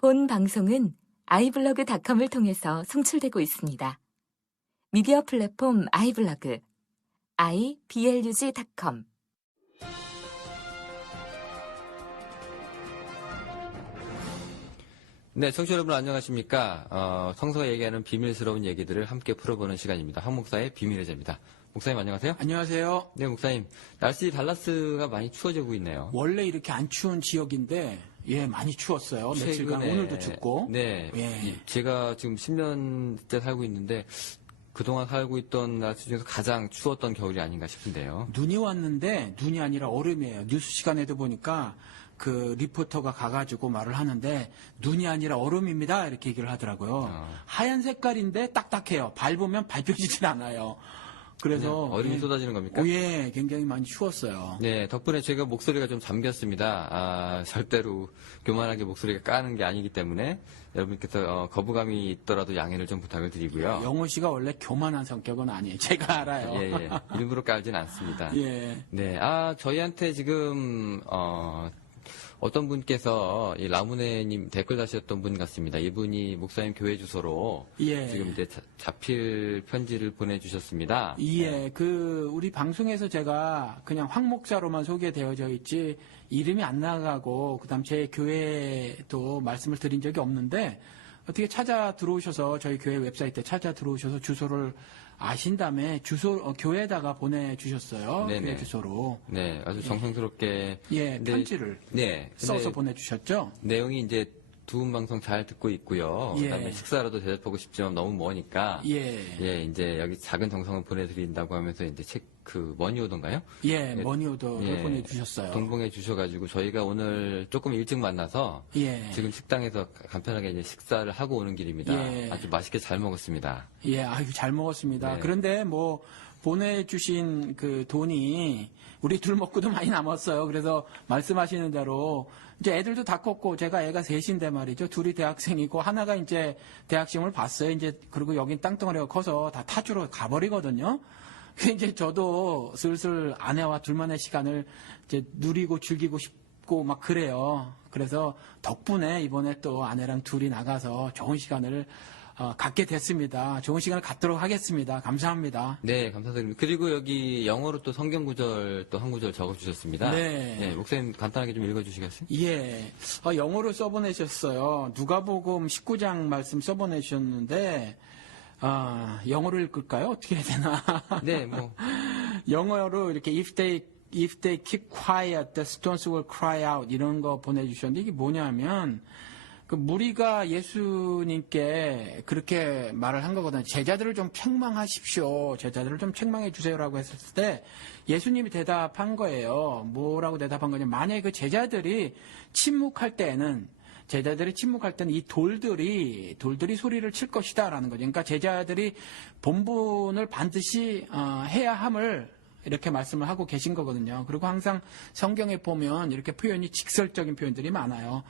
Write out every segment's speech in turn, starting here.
본 방송은 iblog.com을 통해서 송출되고 있습니다. 미디어 플랫폼 iblog, iblog.com. 네, 청취자 여러분 안녕하십니까. 성서가 얘기하는 비밀스러운 얘기들을 함께 풀어보는 시간입니다. 황 목사의 비밀의 제입니다. 목사님 안녕하세요. 안녕하세요. 네, 목사님. 날씨 달라스가 많이 추워지고 있네요. 원래 이렇게 안 추운 지역인데 많이 추웠어요. 며칠간 오늘도 춥고. 네. 제가 지금 10년째 살고 있는데 그동안 살고 있던 날씨 중에서 가장 추웠던 겨울이 아닌가 싶은데요. 눈이 왔는데 눈이 아니라 얼음이에요. 뉴스 시간에도 보니까 그 리포터가 가가지고 말을 하는데 눈이 아니라 얼음입니다. 이렇게 얘기를 하더라고요. 하얀 색깔인데 딱딱해요. 밟으면 밟혀지질 않아요. 그래서 얼음이 쏟아지는 겁니까? 굉장히 많이 추웠어요. 네, 덕분에 제가 목소리가 좀 잠겼습니다. 절대로 교만하게 목소리가 까는 게 아니기 때문에 여러분께서 거부감이 있더라도 양해를 좀 부탁을 드리고요. 영호 씨가 원래 교만한 성격은 아니에요. 제가 알아요. 예. 일부러 깔진 않습니다. 예. 네, 저희한테 지금 어떤 분께서 이 라무네님 댓글 다셨던 분 같습니다. 이분이 목사님 교회 주소로 지금 이제 자필 편지를 보내주셨습니다. 우리 방송에서 제가 그냥 황 목사로만 소개되어져 있지 이름이 안 나가고 그다음 제 교회도 말씀을 드린 적이 없는데 어떻게 찾아 들어오셔서 저희 교회 웹사이트에 찾아 들어오셔서 주소를 아신 다음에 교회에다가 보내주셨어요. 네네. 교회 주소로. 네, 아주 정성스럽게. 편지를 써서 보내주셨죠. 내용이 이제 두 분 방송 잘 듣고 있고요. 그다음에 식사라도 대접하고 싶지만 너무 머니까. 이제 여기 작은 정성을 보내드린다고 하면서 이제 머니 오던가요? 머니 오더를 보내주셨어요. 동봉해 주셔가지고 저희가 오늘 조금 일찍 만나서 지금 식당에서 간편하게 이제 식사를 하고 오는 길입니다. 아주 맛있게 잘 먹었습니다. 잘 먹었습니다. 네. 그런데 보내주신 그 돈이 우리 둘 먹고도 많이 남았어요. 그래서 말씀하시는 대로 이제 애들도 다 컸고 제가 애가 셋인데 말이죠. 둘이 대학생이고 하나가 이제 대학 시험을 봤어요. 그리고 여긴 땅덩어리가 커서 다 타주로 가버리거든요. 이제 저도 슬슬 아내와 둘만의 시간을 이제 누리고 즐기고 싶고 막 그래요. 그래서 덕분에 이번에 또 아내랑 둘이 나가서 좋은 시간을 갖게 됐습니다. 좋은 시간을 갖도록 하겠습니다. 감사합니다. 네, 감사드립니다. 그리고 여기 영어로 또 성경 구절 또 한 구절 적어주셨습니다. 네. 목사님 간단하게 좀 읽어주시겠어요? 영어로 써보내셨어요. 누가복음 19장 말씀 써보내셨는데 영어로 읽을까요? 어떻게 해야 되나? 네, 영어로 이렇게 if they keep quiet, the stones will cry out 이런 거 보내주셨는데 이게 뭐냐면 그 무리가 예수님께 그렇게 말을 한 거거든요. 제자들을 좀 책망하십시오. 제자들을 좀 책망해 주세요라고 했을 때 예수님이 대답한 거예요. 뭐라고 대답한 거냐면 만약에 그 제자들이 침묵할 때는 이 돌들이 소리를 칠 것이다라는 거죠. 그러니까 제자들이 본분을 반드시 해야 함을 이렇게 말씀을 하고 계신 거거든요. 그리고 항상 성경에 보면 이렇게 표현이 직설적인 표현들이 많아요.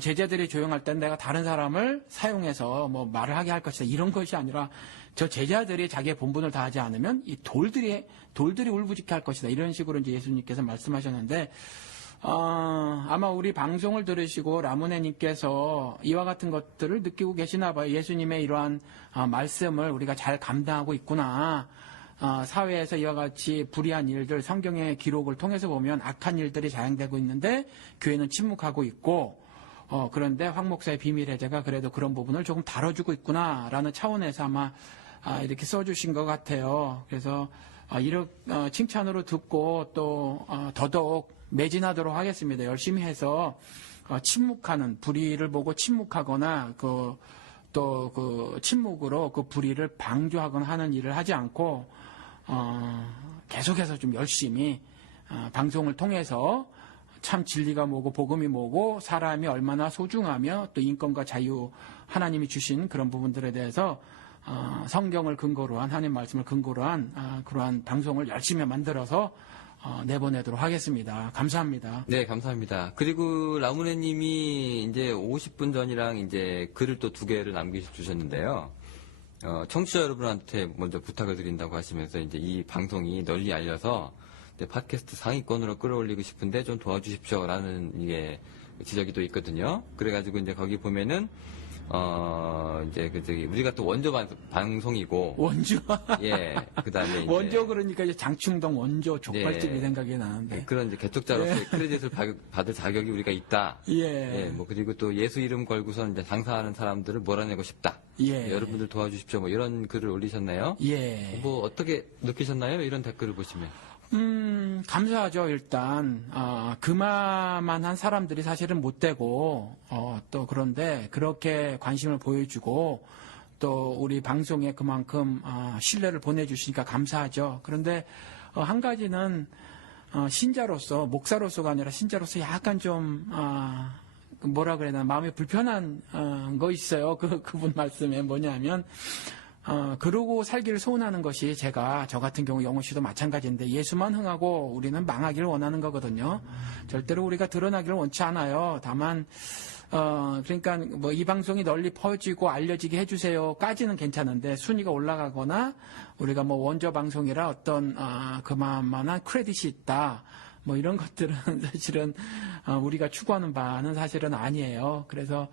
제자들이 조용할 땐 내가 다른 사람을 사용해서 말을 하게 할 것이다. 이런 것이 아니라 저 제자들이 자기의 본분을 다하지 않으면 이 돌들이 울부짖게 할 것이다. 이런 식으로 이제 예수님께서 말씀하셨는데 아마 우리 방송을 들으시고 라무네님께서 이와 같은 것들을 느끼고 계시나 봐요. 예수님의 이러한 말씀을 우리가 잘 감당하고 있구나. 사회에서 이와 같이 불의한 일들, 성경의 기록을 통해서 보면 악한 일들이 자행되고 있는데 교회는 침묵하고 있고 그런데 황 목사의 비밀의 제가 그래도 그런 부분을 조금 다뤄주고 있구나라는 차원에서 아마 이렇게 써주신 것 같아요. 그래서 이런 칭찬으로 듣고 또 더더욱 매진하도록 하겠습니다. 열심히 해서 침묵하는 불의를 보고 침묵하거나 침묵으로 그 불의를 방조하거나 하는 일을 하지 않고 계속해서 좀 열심히 방송을 통해서 참 진리가 뭐고 복음이 뭐고 사람이 얼마나 소중하며 또 인권과 자유 하나님이 주신 그런 부분들에 대해서 성경을 근거로 한 하나님 말씀을 근거로 한 그러한 방송을 열심히 만들어서 내보내도록 하겠습니다. 감사합니다. 네, 감사합니다. 그리고 라무네님이 이제 50분 전이랑 이제 글을 또 2개를 남겨주셨는데요. 청취자 여러분한테 먼저 부탁을 드린다고 하시면서 이제 이 방송이 널리 알려서 팟캐스트 상위권으로 끌어올리고 싶은데 좀 도와주십시오라는 이게 지적이 또 있거든요. 그래가지고 이제 거기 보면은 이제 우리가 또 원조 방송이고. 원조? 예. 그 다음에. 원조 그러니까 이제 장충동 원조 족발집이 예. 생각이 나는데. 그런 이제 개척자로서의 크레딧을 받을 자격이 우리가 있다. 예. 예. 뭐 그리고 또 예수 이름 걸고선 이제 장사하는 사람들을 몰아내고 싶다. 예. 여러분들 도와주십시오. 뭐 이런 글을 올리셨나요? 예. 뭐 어떻게 느끼셨나요? 이런 댓글을 보시면. 감사하죠, 일단. 그만한 사람들이 사실은 못 되고, 또 그런데 그렇게 관심을 보여주고, 또 우리 방송에 그만큼, 신뢰를 보내주시니까 감사하죠. 그런데, 한 가지는, 신자로서, 목사로서가 아니라 신자로서 약간 좀, 뭐라 그래야 되나, 마음이 불편한, 거 있어요. 그분 말씀에 뭐냐면, 그러고 살기를 소원하는 것이 저 같은 경우 영호 씨도 마찬가지인데 예수만 흥하고 우리는 망하기를 원하는 거거든요. 절대로 우리가 드러나기를 원치 않아요. 다만, 그러니까 뭐 이 방송이 널리 퍼지고 알려지게 해주세요까지는 괜찮은데 순위가 올라가거나 우리가 뭐 원조 방송이라 어떤, 그만한 크레딧이 있다. 뭐 이런 것들은 사실은 우리가 추구하는 바는 사실은 아니에요. 그래서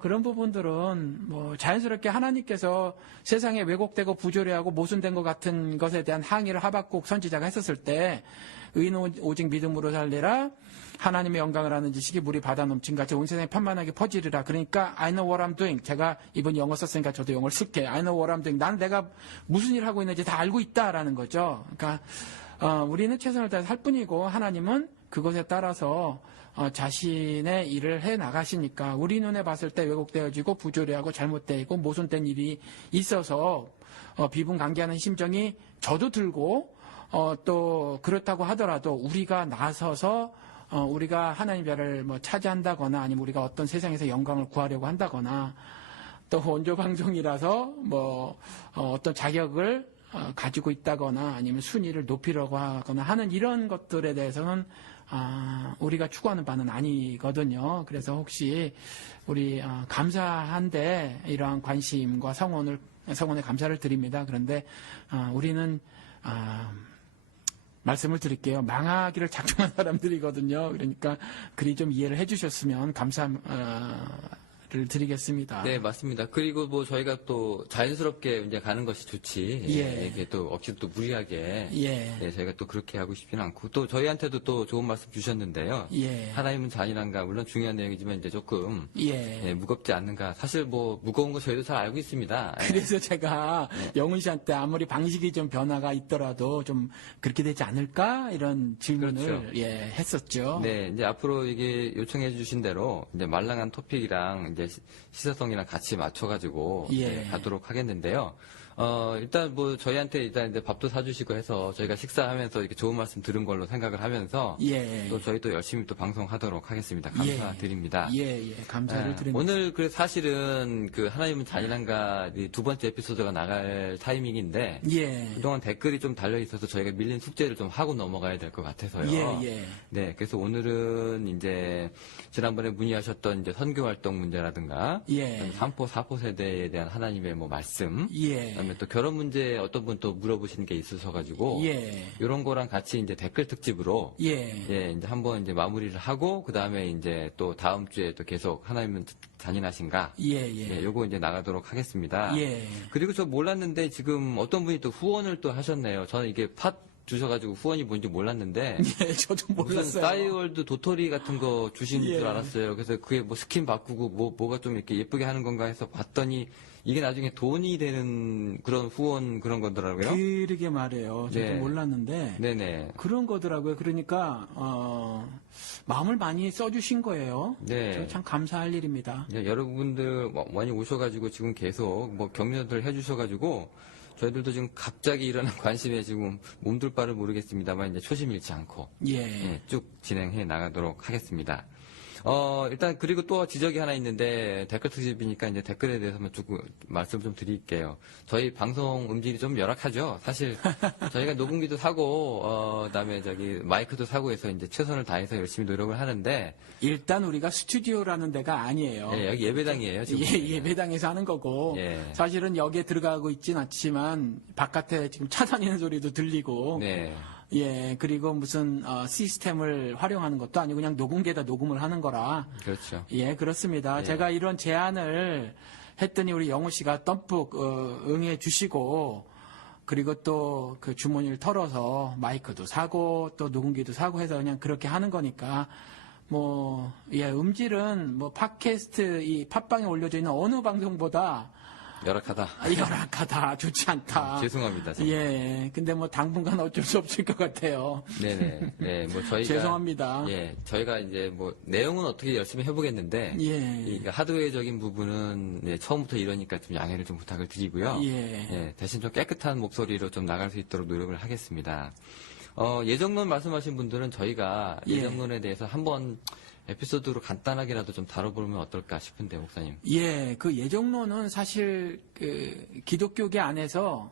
그런 부분들은 뭐 자연스럽게 하나님께서 세상에 왜곡되고 부조리하고 모순된 것 같은 것에 대한 항의를 하박국 선지자가 했었을 때 의인은 오직 믿음으로 살리라 하나님의 영광을 아는 지식이 물이 바다 넘친 같이 온 세상에 편만하게 퍼지리라. 그러니까 I know what I'm doing. 제가 이번 영어 썼으니까 저도 영어를 쓸게. I know what I'm doing. 난 내가 무슨 일을 하고 있는지 다 알고 있다라는 거죠. 그러니까 우리는 최선을 다해서 할 뿐이고 하나님은 그것에 따라서 자신의 일을 해 나가시니까 우리 눈에 봤을 때 왜곡되어지고 부조리하고 잘못되고 모순된 일이 있어서 비분관계하는 심정이 저도 들고 또 그렇다고 하더라도 우리가 나서서 우리가 하나님 별을 뭐 차지한다거나 아니면 우리가 어떤 세상에서 영광을 구하려고 한다거나 또 원조 방송이라서 뭐 어떤 자격을 가지고 있다거나 아니면 순위를 높이려고 하거나 하는 이런 것들에 대해서는 우리가 추구하는 바는 아니거든요. 그래서 혹시 우리 감사한데 이러한 관심과 성원에 감사를 드립니다. 그런데 우리는 말씀을 드릴게요. 망하기를 작정한 사람들이거든요. 그러니까 그리 좀 이해를 해주셨으면 감사를 드리겠습니다. 네, 맞습니다. 그리고 뭐 저희가 또 자연스럽게 이제 가는 것이 좋지. 예. 이게 또 억지로 또 무리하게. 예. 네, 저희가 또 그렇게 하고 싶지는 않고 또 저희한테도 또 좋은 말씀 주셨는데요. 예. 하나님은 잔인한가 물론 중요한 내용이지만 이제 조금 예. 네, 무겁지 않는가. 사실 뭐 무거운 거 저희도 잘 알고 있습니다. 그래서 제가 영훈 씨한테 아무리 방식이 좀 변화가 있더라도 좀 그렇게 되지 않을까 이런 질문을 그렇죠. 예, 했었죠. 네, 이제 앞으로 이게 요청해 주신 대로 이제 말랑한 토픽이랑 이제 시사성이랑 같이 맞춰가지고 예. 네, 가도록 하겠는데요. 일단 뭐 저희한테 일단 이제 밥도 사주시고 해서 저희가 식사하면서 이렇게 좋은 말씀 들은 걸로 생각을 하면서 예. 또 저희 또 열심히 또 방송하도록 하겠습니다. 감사드립니다. 예, 예, 감사를 드립니다. 오늘 그 사실은 그 하나님은 잔인한가 이두 번째 에피소드가 나갈 타이밍인데 예. 그동안 댓글이 좀 달려 있어서 저희가 밀린 숙제를 좀 하고 넘어가야 될 것 같아서요. 예, 예. 네, 그래서 오늘은 이제 지난번에 문의하셨던 이제 선교 활동 문제라든가 예. 3포, 4포 세대에 대한 하나님의 뭐 말씀, 예. 그다음에 또 결혼 문제 어떤 분 또 물어보시는 게 있으셔가지고 예. 이런 거랑 같이 이제 댓글 특집으로 예. 예, 이제 한번 이제 마무리를 하고 그 다음에 이제 또 다음 주에 또 계속 하나님은 잔인하신가? 예, 예. 예, 요거 이제 나가도록 하겠습니다. 예. 그리고 저 몰랐는데 지금 어떤 분이 또 후원을 또 하셨네요. 저는 이게 팟 주셔가지고 후원이 뭔지 몰랐는데 예, 저도 무슨 몰랐어요. 싸이월드 도토리 같은 거 주신 예. 줄 알았어요. 그래서 그게 뭐 스킨 바꾸고 뭐가 좀 이렇게 예쁘게 하는 건가 해서 봤더니 이게 나중에 돈이 되는 그런 후원 그런 거더라고요. 그러게 말이에요. 저도 네. 몰랐는데 네네. 그런 거더라고요. 그러니까 마음을 많이 써주신 거예요. 네. 저 참 감사할 일입니다. 네, 여러분들 많이 오셔가지고 지금 계속 뭐 격려들 해주셔가지고 저희들도 지금 갑자기 일어난 관심에 지금 몸둘 바를 모르겠습니다만 이제 초심 잃지 않고 예. 예, 쭉 진행해 나가도록 하겠습니다. 일단 그리고 또 지적이 하나 있는데 댓글 특집이니까 이제 댓글에 대해서만 조금 말씀 좀 드릴게요. 저희 방송 음질이 좀 열악하죠. 사실 저희가 녹음기도 사고 그다음에 저기 마이크도 사고 해서 이제 최선을 다해서 열심히 노력을 하는데 일단 우리가 스튜디오라는 데가 아니에요. 예, 여기 예배당이에요. 지금. 예배당에서 하는 거고 예. 사실은 여기에 들어가고 있진 않지만 바깥에 지금 차 다니는 소리도 들리고 네. 예, 그리고 무슨 시스템을 활용하는 것도 아니고 그냥 녹음기에다 녹음을 하는 거라. 그렇죠. 예, 그렇습니다. 예. 제가 이런 제안을 했더니 우리 영호 씨가 덤뿍 응해 주시고 그리고 또 그 주머니를 털어서 마이크도 사고 또 녹음기도 사고 해서 그냥 그렇게 하는 거니까 뭐 예, 음질은 뭐 팟캐스트 이 팟빵에 올려져 있는 어느 방송보다 열악하다, 좋지 않다. 죄송합니다. 정말. 예, 근데 뭐 당분간 어쩔 수 없을 것 같아요. 네네. 네, 뭐 저희가 죄송합니다. 예, 저희가 이제 뭐 내용은 어떻게 열심히 해보겠는데 예. 이 하드웨어적인 부분은 네, 처음부터 이러니까 좀 양해를 좀 부탁을 드리고요. 예. 대신 좀 깨끗한 목소리로 좀 나갈 수 있도록 노력을 하겠습니다. 예정론 말씀하신 분들은 저희가 예. 예정론에 대해서 한번 에피소드로 간단하게라도 좀 다뤄보면 어떨까 싶은데, 목사님. 예, 그 예정론은 사실 그 기독교계 안에서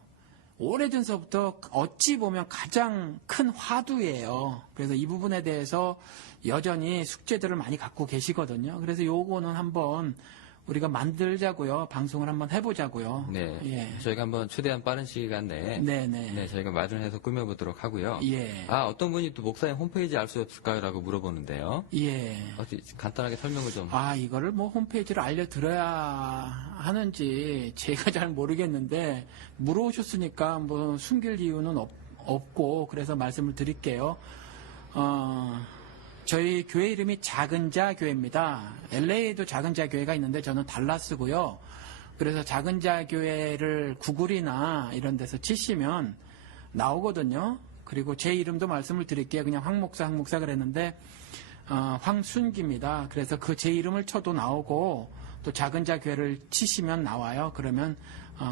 오래전서부터 어찌 보면 가장 큰 화두예요. 그래서 이 부분에 대해서 여전히 숙제들을 많이 갖고 계시거든요. 그래서 요거는 한번 우리가 만들자고요. 방송을 한번 해보자고요. 네. 예. 저희가 한번 최대한 빠른 시간 내에 네네. 저희가 마련해서 꾸며보도록 하고요. 예. 어떤 분이 또 목사님 홈페이지 알 수 없을까요? 라고 물어보는데요. 예. 어떻게 간단하게 설명을 좀. 이거를 뭐 홈페이지를 알려드려야 하는지 제가 잘 모르겠는데 물어오셨으니까 뭐 숨길 이유는 없고 그래서 말씀을 드릴게요. 저희 교회 이름이 작은 자 교회입니다. LA에도 작은 자 교회가 있는데 저는 달라스고요. 그래서 작은 자 교회를 구글이나 이런 데서 치시면 나오거든요. 그리고 제 이름도 말씀을 드릴게요. 그냥 황 목사 그랬는데 황순기입니다. 그래서 그 제 이름을 쳐도 나오고 또 작은 자 교회를 치시면 나와요. 그러면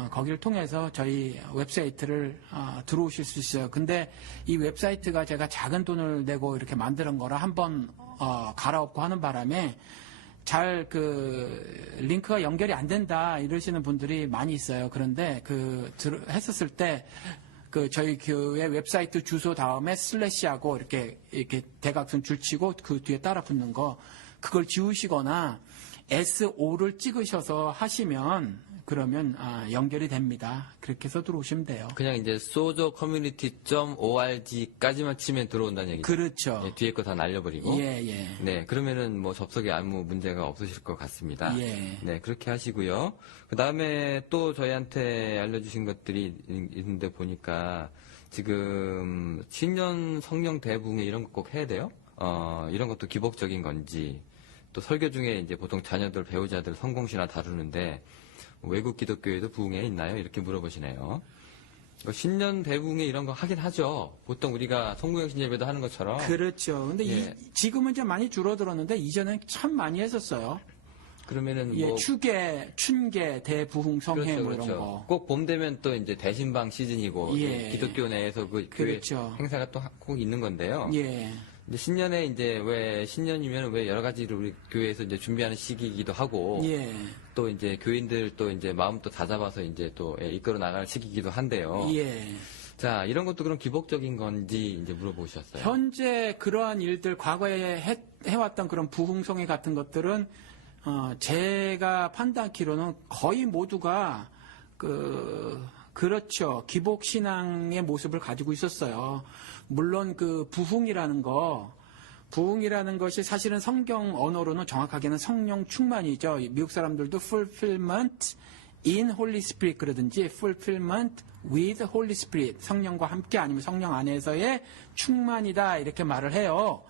거기를 통해서 저희 웹사이트를 들어오실 수 있어요. 근데 이 웹사이트가 제가 작은 돈을 내고 이렇게 만드는 거라 한번 갈아엎고 하는 바람에 잘 그 링크가 연결이 안 된다 이러시는 분들이 많이 있어요. 그런데 했었을 때 그 저희 교회 웹사이트 주소 다음에 슬래시하고 이렇게 대각선 줄치고 그 뒤에 따라 붙는 거 그걸 지우시거나 SO를 찍으셔서 하시면 그러면 연결이 됩니다. 그렇게 해서 들어오시면 돼요. 그냥 이제 sojoCommunity.org까지만 치면 들어온다는 얘기죠. 그렇죠. 예, 뒤에 거 다 날려버리고. 예. 네, 그러면은 뭐 접속에 아무 문제가 없으실 것 같습니다. 예. 네, 그렇게 하시고요. 그 다음에 또 저희한테 알려주신 것들이 있는데 보니까 지금 신년 성령 대붕에 이런 거 꼭 해야 돼요? 이런 것도 기복적인 건지 또 설교 중에 이제 보통 자녀들, 배우자들 성공신화 다루는데 외국 기독교에도 부흥회 있나요? 이렇게 물어보시네요. 신년 대부흥회 이런 거 하긴 하죠. 보통 우리가 송구영신 예배도 하는 것처럼. 그렇죠. 근데 예. 지금은 좀 많이 줄어들었는데 이전엔 참 많이 했었어요. 그러면은 예, 뭐 춘계, 대부흥 성회 그렇죠, 뭐 이런 그렇죠. 거. 꼭 봄 되면 또 이제 대신방 시즌이고 예. 기독교 내에서 그 교회 그렇죠. 행사가 또 꼭 있는 건데요. 예. 이제 신년에 이제 왜 신년이면 왜 여러 가지를 우리 교회에서 이제 준비하는 시기이기도 하고 예. 또 이제 교인들 또 이제 마음 또 다잡아서 이제 또 이끌어 나갈 시기이기도 한데요. 예. 자, 이런 것도 그럼 기복적인 건지 이제 물어보셨어요. 현재 그러한 일들 과거에 해왔던 그런 부흥성회 같은 것들은 제가 판단하기로는 거의 모두가 그렇죠. 기복 신앙의 모습을 가지고 있었어요. 물론 그 부흥이라는 것이 사실은 성경 언어로는 정확하게는 성령 충만이죠. 미국 사람들도 fulfillment in Holy Spirit 그러든지 fulfillment with Holy Spirit 성령과 함께 아니면 성령 안에서의 충만이다 이렇게 말을 해요.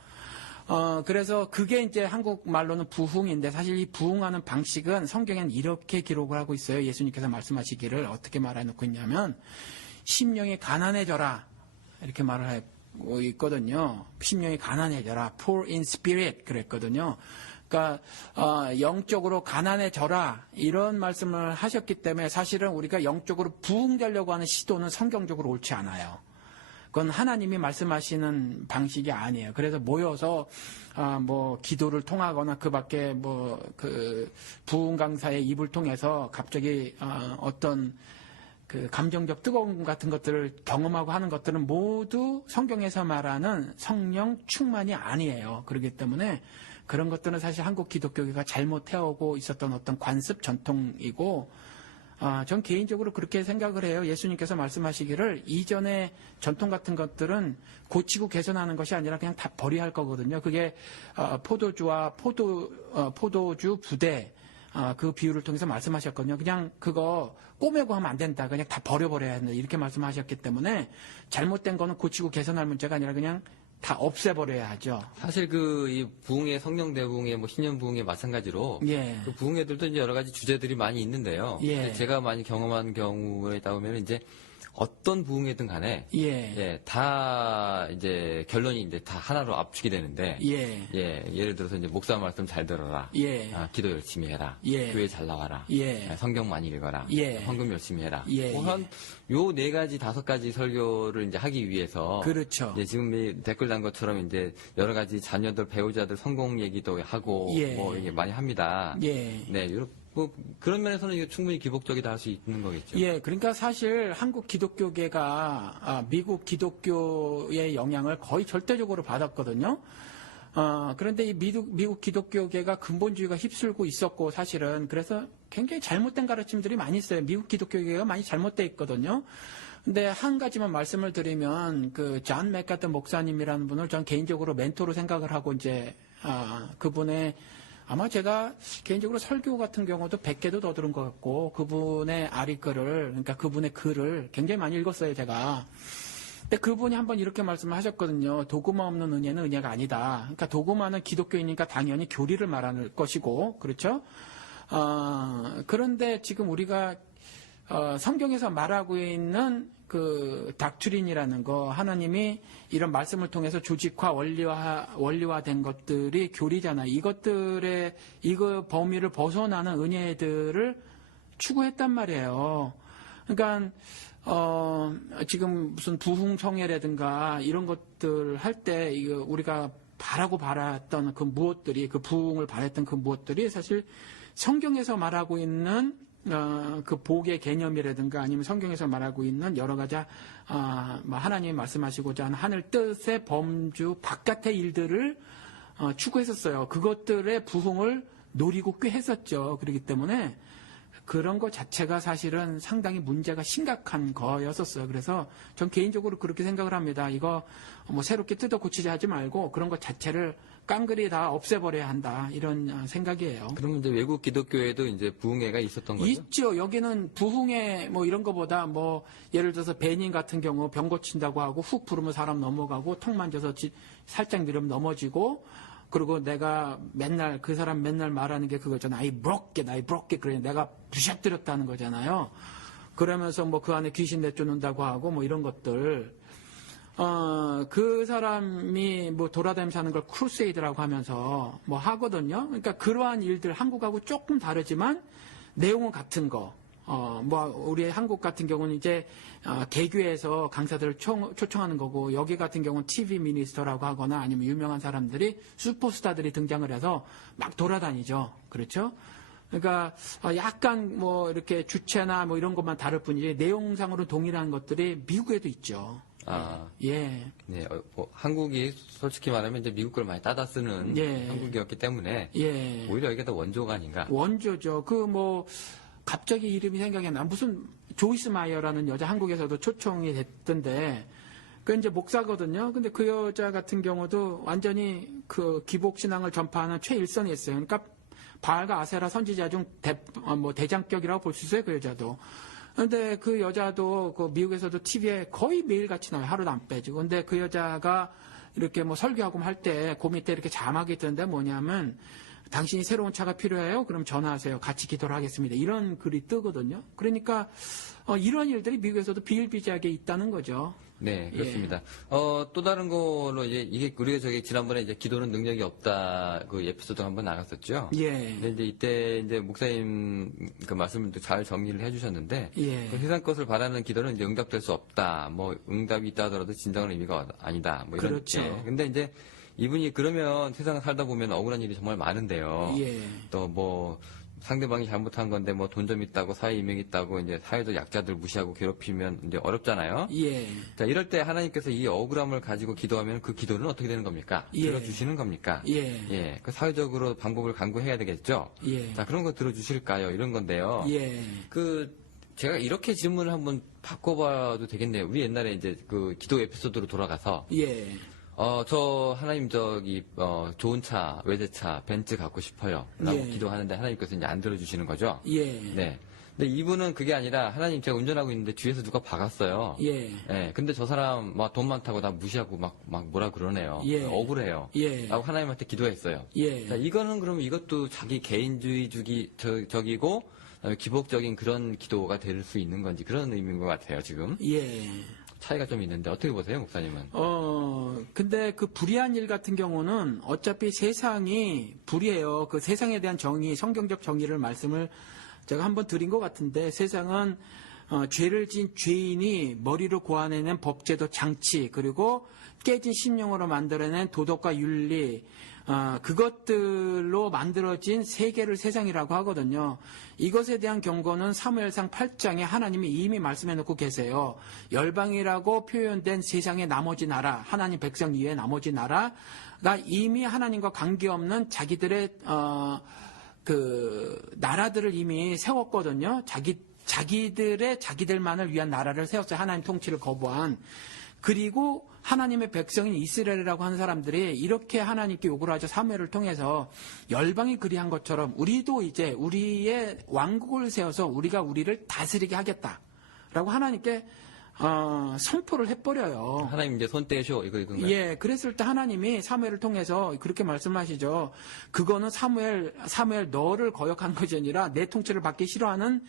그래서 그게 이제 한국말로는 부흥인데 사실 이 부흥하는 방식은 성경에는 이렇게 기록을 하고 있어요. 예수님께서 말씀하시기를 어떻게 말해놓고 있냐면 심령이 가난해져라 이렇게 말을 하고 있거든요. 심령이 가난해져라 poor in spirit 그랬거든요. 그러니까 영적으로 가난해져라 이런 말씀을 하셨기 때문에 사실은 우리가 영적으로 부흥되려고 하는 시도는 성경적으로 옳지 않아요. 그건 하나님이 말씀하시는 방식이 아니에요. 그래서 모여서 뭐 기도를 통하거나 그밖에 뭐 그 부흥 강사의 입을 통해서 갑자기 어떤 그 감정적 뜨거움 같은 것들을 경험하고 하는 것들은 모두 성경에서 말하는 성령 충만이 아니에요. 그렇기 때문에 그런 것들은 사실 한국 기독교가 잘못 해오고 있었던 어떤 관습 전통이고 전 개인적으로 그렇게 생각을 해요. 예수님께서 말씀하시기를 이전의 전통 같은 것들은 고치고 개선하는 것이 아니라 그냥 다 버려야 할 거거든요. 그게 포도주와 포도주 부대 그 비유를 통해서 말씀하셨거든요. 그냥 그거 꼬매고 하면 안 된다. 그냥 다 버려버려야 한다. 이렇게 말씀하셨기 때문에 잘못된 거는 고치고 개선할 문제가 아니라 그냥 다 없애버려야 하죠. 사실 이 부흥회, 성령 대부흥회, 뭐 신년 부흥회 마찬가지로 예. 그 부흥회들도 이제 여러 가지 주제들이 많이 있는데요. 예. 근데 제가 많이 경험한 경우에 따르면 이제 어떤 부흥회든 간에 다 이제 결론이 이제 다 하나로 압축이 되는데 예를 들어서 이제 목사 말씀 잘 들어라. 기도 열심히 해라. 교회 잘 나와라. 성경 많이 읽어라. 헌금 열심히 해라. 뭐 한 요 4가지 5가지 설교를 이제 하기 위해서 그렇죠. 이제 지금 이 댓글 단 것처럼 이제 여러 가지 자녀들 배우자들 성공 얘기도 하고 뭐 이게 많이 합니다. 뭐 그런 면에서는 이게 충분히 기복적이다 할 수 있는 거겠죠. 그러니까 사실 한국 기독교계가 미국 기독교의 영향을 거의 절대적으로 받았거든요. 그런데 이 미국 기독교계가 근본주의가 휩쓸고 있었고 사실은 그래서 굉장히 잘못된 가르침들이 많이 있어요. 미국 기독교계가 많이 잘못돼 있거든요. 근데 한 가지만 말씀을 드리면 그 존 맥카트 목사님이라는 분을 전 개인적으로 멘토로 생각을 하고 이제 그분의 아마 제가 개인적으로 설교 같은 경우도 100개도 더 들은 것 같고 그분의 아리글을 그러니까 그분의 글을 굉장히 많이 읽었어요 제가. 근데 그분이 한번 이렇게 말씀을 하셨거든요. 도구마 없는 은혜는 은혜가 아니다. 그러니까 도구마는 기독교이니까 당연히 교리를 말하는 것이고 그렇죠. 그런데 지금 우리가 성경에서 말하고 있는 그 닥트린이라는 거 하나님이 이런 말씀을 통해서 조직화 원리화된 것들이 교리잖아요. 이것들의 이거 범위를 벗어나는 은혜들을 추구했단 말이에요. 그러니까 지금 무슨 부흥성회라든가 이런 것들 할 때 이거 우리가 바랐던 그 무엇들이 그 부흥을 바랬던 그 무엇들이 사실 성경에서 말하고 있는 그 복의 개념이라든가 아니면 성경에서 말하고 있는 여러 가지 하나님이 말씀하시고자 하는 하늘 뜻의 범주 바깥의 일들을 추구했었어요. 그것들의 부흥을 노리고 꽤 했었죠. 그렇기 때문에 그런 것 자체가 사실은 상당히 문제가 심각한 거였었어요. 그래서 전 개인적으로 그렇게 생각을 합니다. 이거 뭐 새롭게 뜯어 고치자 하지 말고 그런 것 자체를 깡그리 다 없애버려야 한다. 이런 생각이에요. 그러면 이제 외국 기독교에도 이제 부흥회가 있었던 거죠? 있죠. 여기는 부흥회 뭐 이런 거보다 뭐 예를 들어서 베닌 같은 경우 병 고친다고 하고 훅 부르면 사람 넘어가고 턱 만져서 살짝 누르면 넘어지고 그리고 내가 맨날 그 사람 맨날 말하는 게 그거잖아. I broke it. 그래 내가 부셔뜨렸다는 거잖아요. 그러면서 뭐 그 안에 귀신 내쫓는다고 하고 뭐 이런 것들. 그 사람이 뭐 돌아다니면서 하는 걸 크루세이드라고 하면서 뭐 하거든요. 그러니까 그러한 일들 한국하고 조금 다르지만 내용은 같은 거. 뭐 우리 한국 같은 경우는 이제 개교에서 강사들을 초청하는 거고 여기 같은 경우는 TV 미니스터라고 하거나 아니면 유명한 사람들이 슈퍼스타들이 등장을 해서 막 돌아다니죠. 그렇죠? 그러니까 약간 뭐 이렇게 주체나 뭐 이런 것만 다를 뿐이지 내용상으로 동일한 것들이 미국에도 있죠. 네, 뭐 한국이 솔직히 말하면 이제 미국 걸 많이 따다 쓰는 한국이었기 때문에 오히려 이게 더 원조가 아닌가. 원조죠. 그 뭐 갑자기 이름이 생각이 안 나. 무슨 조이스 마이어라는 여자 한국에서도 초청이 됐던데 그 이제 목사거든요. 근데 그 여자 같은 경우도 완전히 그 기복 신앙을 전파하는 최일선이 했어요. 그러니까 바알과 아세라 선지자 중 대장격이라고 볼 수 있어요. 그 여자도. 근데 그 여자도 그 미국에서도 TV에 거의 매일같이 나와요. 하루도 안 빼지고. 근데 그 여자가 이렇게 뭐 설교하고 할 때 그 밑에 이렇게 자막이 있던데 뭐냐면 당신이 새로운 차가 필요해요? 그럼 전화하세요. 같이 기도를 하겠습니다. 이런 글이 뜨거든요. 그러니까 이런 일들이 미국에서도 비일비재하게 있다는 거죠. 네, 그렇습니다. 또 다른 거로 이게 우리가 지난번에 이제 기도는 능력이 없다 그 에피소드 한번 나갔었죠. 근데 이제 이때 이제 목사님 그 말씀을 잘 정리를 해주셨는데 그 세상 것을 바라는 기도는 이제 응답될 수 없다. 뭐 응답이 있다 하더라도 진정한 의미가 아니다. 뭐 이런. 그렇죠. 근데 이제 이분이 그러면 세상을 살다 보면 억울한 일이 정말 많은데요. 또 뭐 상대방이 잘못한 건데 뭐 돈 좀 있다고 사회 이명 있다고 이제 사회적 약자들 무시하고 괴롭히면 이제 어렵잖아요. 자, 이럴 때 하나님께서 이 억울함을 가지고 기도하면 그 기도는 어떻게 되는 겁니까? 들어주시는 겁니까? 그 사회적으로 방법을 강구해야 되겠죠. 자, 그런 거 들어주실까요? 이런 건데요. 제가 이렇게 질문을 한번 바꿔봐도 되겠네요. 우리 옛날에 이제 그 기도 에피소드로 돌아가서 예. 저 하나님 좋은 차, 외제차, 벤츠 갖고 싶어요. 라고 예. 기도하는데 하나님께서 이제 안 들어주시는 거죠. 예. 네. 근데 이분은 그게 아니라 하나님 제가 운전하고 있는데 뒤에서 누가 박았어요. 예. 네. 근데 저 사람 막 돈 많다고 나 무시하고 막 뭐라 그러네요. 예. 억울해요. 예. 라고 하나님한테 기도했어요. 예. 자, 이거는 그러면 이것도 자기 개인주의 적이고 기복적인 그런 기도가 될 수 있는 건지 그런 의미인 것 같아요, 지금. 예. 차이가 좀 있는데 어떻게 보세요, 목사님은? 근데 그 불의한 일 같은 경우는 어차피 세상이 불의해요. 그 세상에 대한 정의, 성경적 정의를 말씀을 제가 한번 드린 것 같은데 세상은 죄를 지은 죄인이 머리로 고안해낸 법제도 장치 그리고 깨진 심령으로 만들어낸 도덕과 윤리 그것들로 만들어진 세계를 세상이라고 하거든요. 이것에 대한 경고는 사무엘상 8장에 하나님이 이미 말씀해 놓고 계세요. 열방이라고 표현된 세상의 나머지 나라, 하나님 백성 이외의 나머지 나라가 이미 하나님과 관계없는 자기들의 그 나라들을 이미 세웠거든요. 자기들만을 위한 나라를 세웠어요. 하나님 통치를 거부한. 그리고 하나님의 백성인 이스라엘이라고 하는 사람들이 이렇게 하나님께 요구를 하죠. 사무엘을 통해서 열방이 그리한 것처럼 우리도 이제 우리의 왕국을 세워서 우리가 우리를 다스리게 하겠다라고 하나님께 선포를 해버려요. 하나님 이제 손 떼셔 이건가요? 예, 그랬을 때 하나님이 사무엘을 통해서 그렇게 말씀하시죠. 그거는 사무엘 너를 거역한 것이 아니라 내 통치를 받기 싫어하는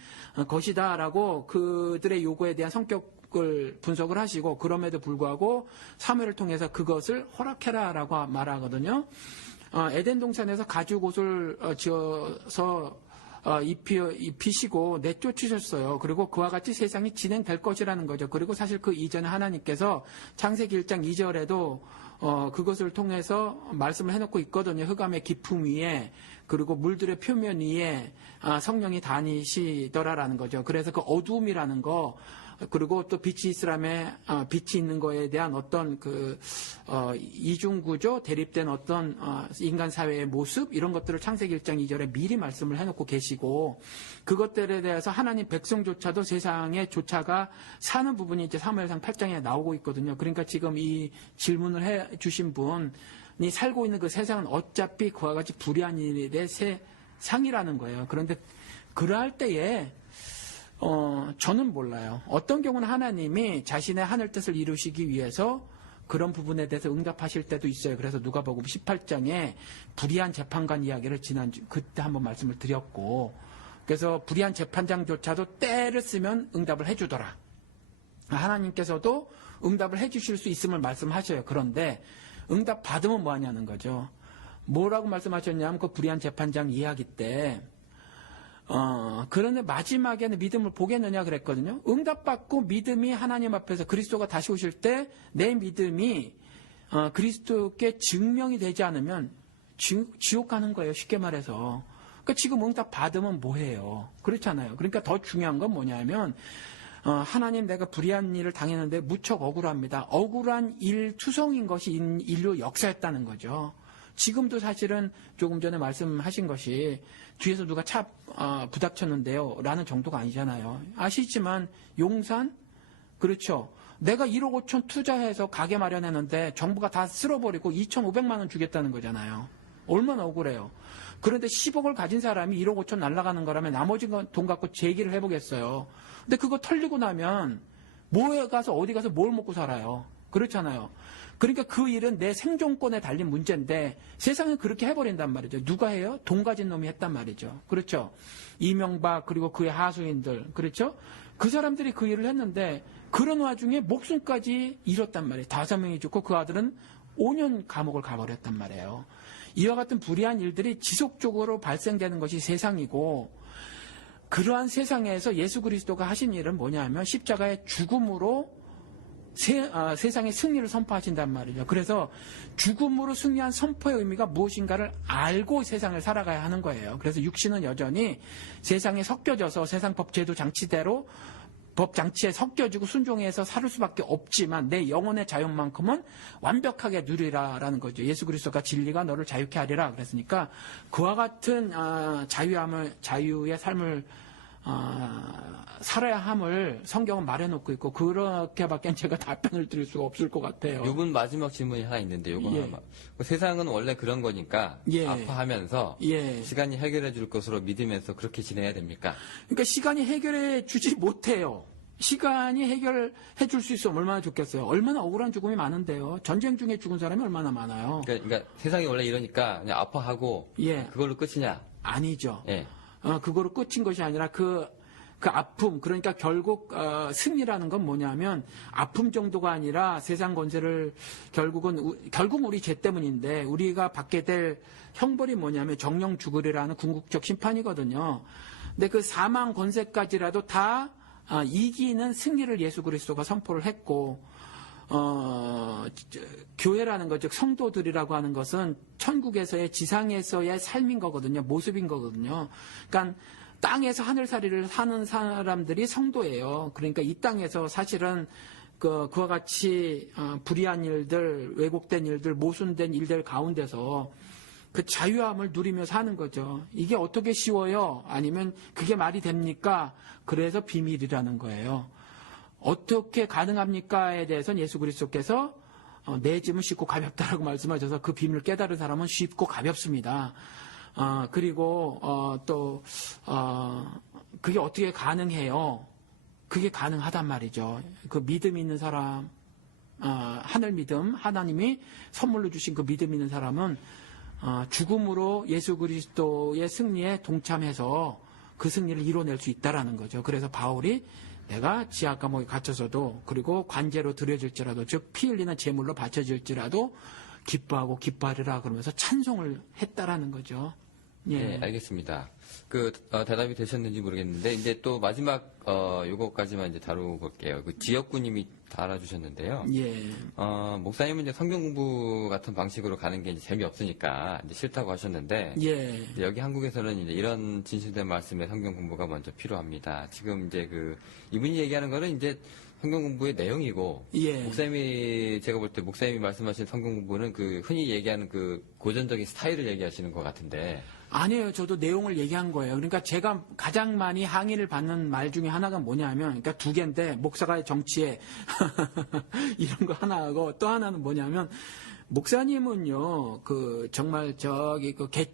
것이다라고 그들의 요구에 대한 성격을 분석을 하시고 그럼에도 불구하고 사무엘을 통해서 그것을 허락해라라고 말하거든요. 에덴 동산에서 가죽옷을 지어서 입히시고 내쫓으셨어요. 그리고 그와 같이 세상이 진행될 것이라는 거죠. 그리고 사실 그 이전에 하나님께서 창세기 1장 2절에도 그것을 통해서 말씀을 해놓고 있거든요. 흑암의 깊음 위에 그리고 물들의 표면 위에 성령이 다니시더라라는 거죠. 그래서 그 어두움이라는 거 그리고 또 빛이 있으라며 빛이 있는 거에 대한 어떤 그 이중구조 대립된 어떤 인간 사회의 모습 이런 것들을 창세기 1장 2절에 미리 말씀을 해놓고 계시고 그것들에 대해서 하나님 백성조차도 세상에 조차가 사는 부분이 이제 사무엘상 8장에 나오고 있거든요. 그러니까 지금 이 질문을 해 주신 분이 살고 있는 그 세상은 어차피 그와 같이 불의한 일의 세상이라는 거예요. 그런데 그러할 때에 저는 몰라요. 어떤 경우는 하나님이 자신의 하늘 뜻을 이루시기 위해서 그런 부분에 대해서 응답하실 때도 있어요. 그래서 누가복음 18장에 불의한 재판관 이야기를 그때 한번 말씀을 드렸고 그래서 불의한 재판장조차도 때를 쓰면 응답을 해주더라. 하나님께서도 응답을 해주실 수 있음을 말씀하셔요. 그런데 응답 받으면 뭐 하냐는 거죠. 뭐라고 말씀하셨냐면 그 불의한 재판장 이야기 때 그런데 마지막에는 믿음을 보겠느냐 그랬거든요. 응답받고 믿음이 하나님 앞에서 그리스도가 다시 오실 때 내 믿음이 그리스도께 증명이 되지 않으면 지옥 가는 거예요. 쉽게 말해서. 그러니까 지금 응답 받으면 뭐해요. 그렇잖아요. 그러니까 더 중요한 건 뭐냐면 하나님 내가 불의한 일을 당했는데 무척 억울합니다. 억울한 일 투성인 것이 인류 역사였다는 거죠. 지금도 사실은 조금 전에 말씀하신 것이 뒤에서 누가 차 부닥쳤는데요 라는 정도가 아니잖아요. 아시지만 용산 그렇죠. 내가 1억 5천 투자해서 가게 마련했는데 정부가 다 쓸어버리고 2,500만 원 주겠다는 거잖아요. 얼마나 억울해요. 그런데 10억을 가진 사람이 1억 5천 날아가는 거라면 나머지 돈 갖고 제기를 해보겠어요. 근데 그거 털리고 나면 뭐에 가서 어디 가서 뭘 먹고 살아요. 그렇잖아요. 그러니까 그 일은 내 생존권에 달린 문제인데 세상은 그렇게 해버린단 말이죠. 누가 해요? 돈 가진 놈이 했단 말이죠. 그렇죠. 이명박 그리고 그의 하수인들 그렇죠. 그 사람들이 그 일을 했는데 그런 와중에 목숨까지 잃었단 말이에요. 5명이 죽고 그 아들은 5년 감옥을 가버렸단 말이에요. 이와 같은 불의한 일들이 지속적으로 발생되는 것이 세상이고 그러한 세상에서 예수 그리스도가 하신 일은 뭐냐면 십자가의 죽음으로 세상의 승리를 선포하신단 말이죠. 그래서 죽음으로 승리한 선포의 의미가 무엇인가를 알고 세상을 살아가야 하는 거예요. 그래서 육신은 여전히 세상에 섞여져서 세상 법 제도 장치대로 법 장치에 섞여지고 순종해서 살 수밖에 없지만 내 영혼의 자유만큼은 완벽하게 누리라라는 거죠. 예수 그리스도가 진리가 너를 자유케 하리라 그랬으니까 그와 같은 자유의 삶을 살아야 함을 성경은 말해놓고 있고 그렇게밖에 제가 답변을 드릴 수가 없을 것 같아요. 요번 마지막 질문이 하나 있는데 요거 예. 하나. 세상은 원래 그런 거니까 예. 아파하면서 예. 시간이 해결해 줄 것으로 믿으면서 그렇게 지내야 됩니까? 그러니까 시간이 해결해 주지 못해요. 시간이 해결해 줄 수 있으면 얼마나 좋겠어요. 얼마나 억울한 죽음이 많은데요. 전쟁 중에 죽은 사람이 얼마나 많아요. 그러니까 세상이 원래 이러니까 그냥 아파하고 예. 그걸로 끝이냐? 아니죠. 예. 그거로 끝인 것이 아니라 그 아픔, 그러니까 결국 승리라는 건 뭐냐면 아픔 정도가 아니라 세상 권세를 결국 우리 죄 때문인데 우리가 받게 될 형벌이 뭐냐면 정령 죽으리라는 궁극적 심판이거든요. 근데 그 사망 권세까지라도 다 이기는 승리를 예수 그리스도가 선포를 했고 교회라는 것, 즉 성도들이라고 하는 것은 천국에서의 지상에서의 삶인 거거든요. 모습인 거거든요. 그러니까 땅에서 하늘살이를 사는 사람들이 성도예요. 그러니까 이 땅에서 사실은 그와 같이 불의한 일들, 왜곡된 일들, 모순된 일들 가운데서 그 자유함을 누리며 사는 거죠. 이게 어떻게 쉬워요? 아니면 그게 말이 됩니까? 그래서 비밀이라는 거예요. 어떻게 가능합니까에 대해서는 예수 그리스도께서 내 짐은 쉽고 가볍다라고 말씀하셔서 그 비밀을 깨달은 사람은 쉽고 가볍습니다. 그리고 또 그게 어떻게 가능해요? 그게 가능하단 말이죠. 그 믿음 있는 사람, 하늘 믿음, 하나님이 선물로 주신 그 믿음 있는 사람은 죽음으로 예수 그리스도의 승리에 동참해서 그 승리를 이뤄낼 수 있다라는 거죠. 그래서 바울이 내가 지하 감옥에 갇혀서도 그리고 관제로 들여질지라도 즉 피 흘리는 제물로 바쳐질지라도 기뻐하고 기뻐하리라 그러면서 찬송을 했다라는 거죠. 예. 네, 알겠습니다. 대답이 되셨는지 모르겠는데, 이제 또 마지막, 요거까지만 이제 다루고 볼게요. 그 지역구님이 달아주셨는데요. 예. 목사님은 이제 성경 공부 같은 방식으로 가는 게 이제 재미없으니까 이제 싫다고 하셨는데, 예. 이제 여기 한국에서는 이제 이런 진실된 말씀의 성경 공부가 먼저 필요합니다. 지금 이제 이분이 얘기하는 거는 이제 성경 공부의 내용이고, 예. 제가 볼 때 목사님이 말씀하신 성경 공부는 흔히 얘기하는 고전적인 스타일을 얘기하시는 것 같은데, 아니에요. 저도 내용을 얘기한 거예요. 그러니까 제가 가장 많이 항의를 받는 말 중에 하나가 뭐냐면, 그러니까 두 개인데, 목사가 정치에, 이런 거 하나하고, 또 하나는 뭐냐면, 목사님은요, 정말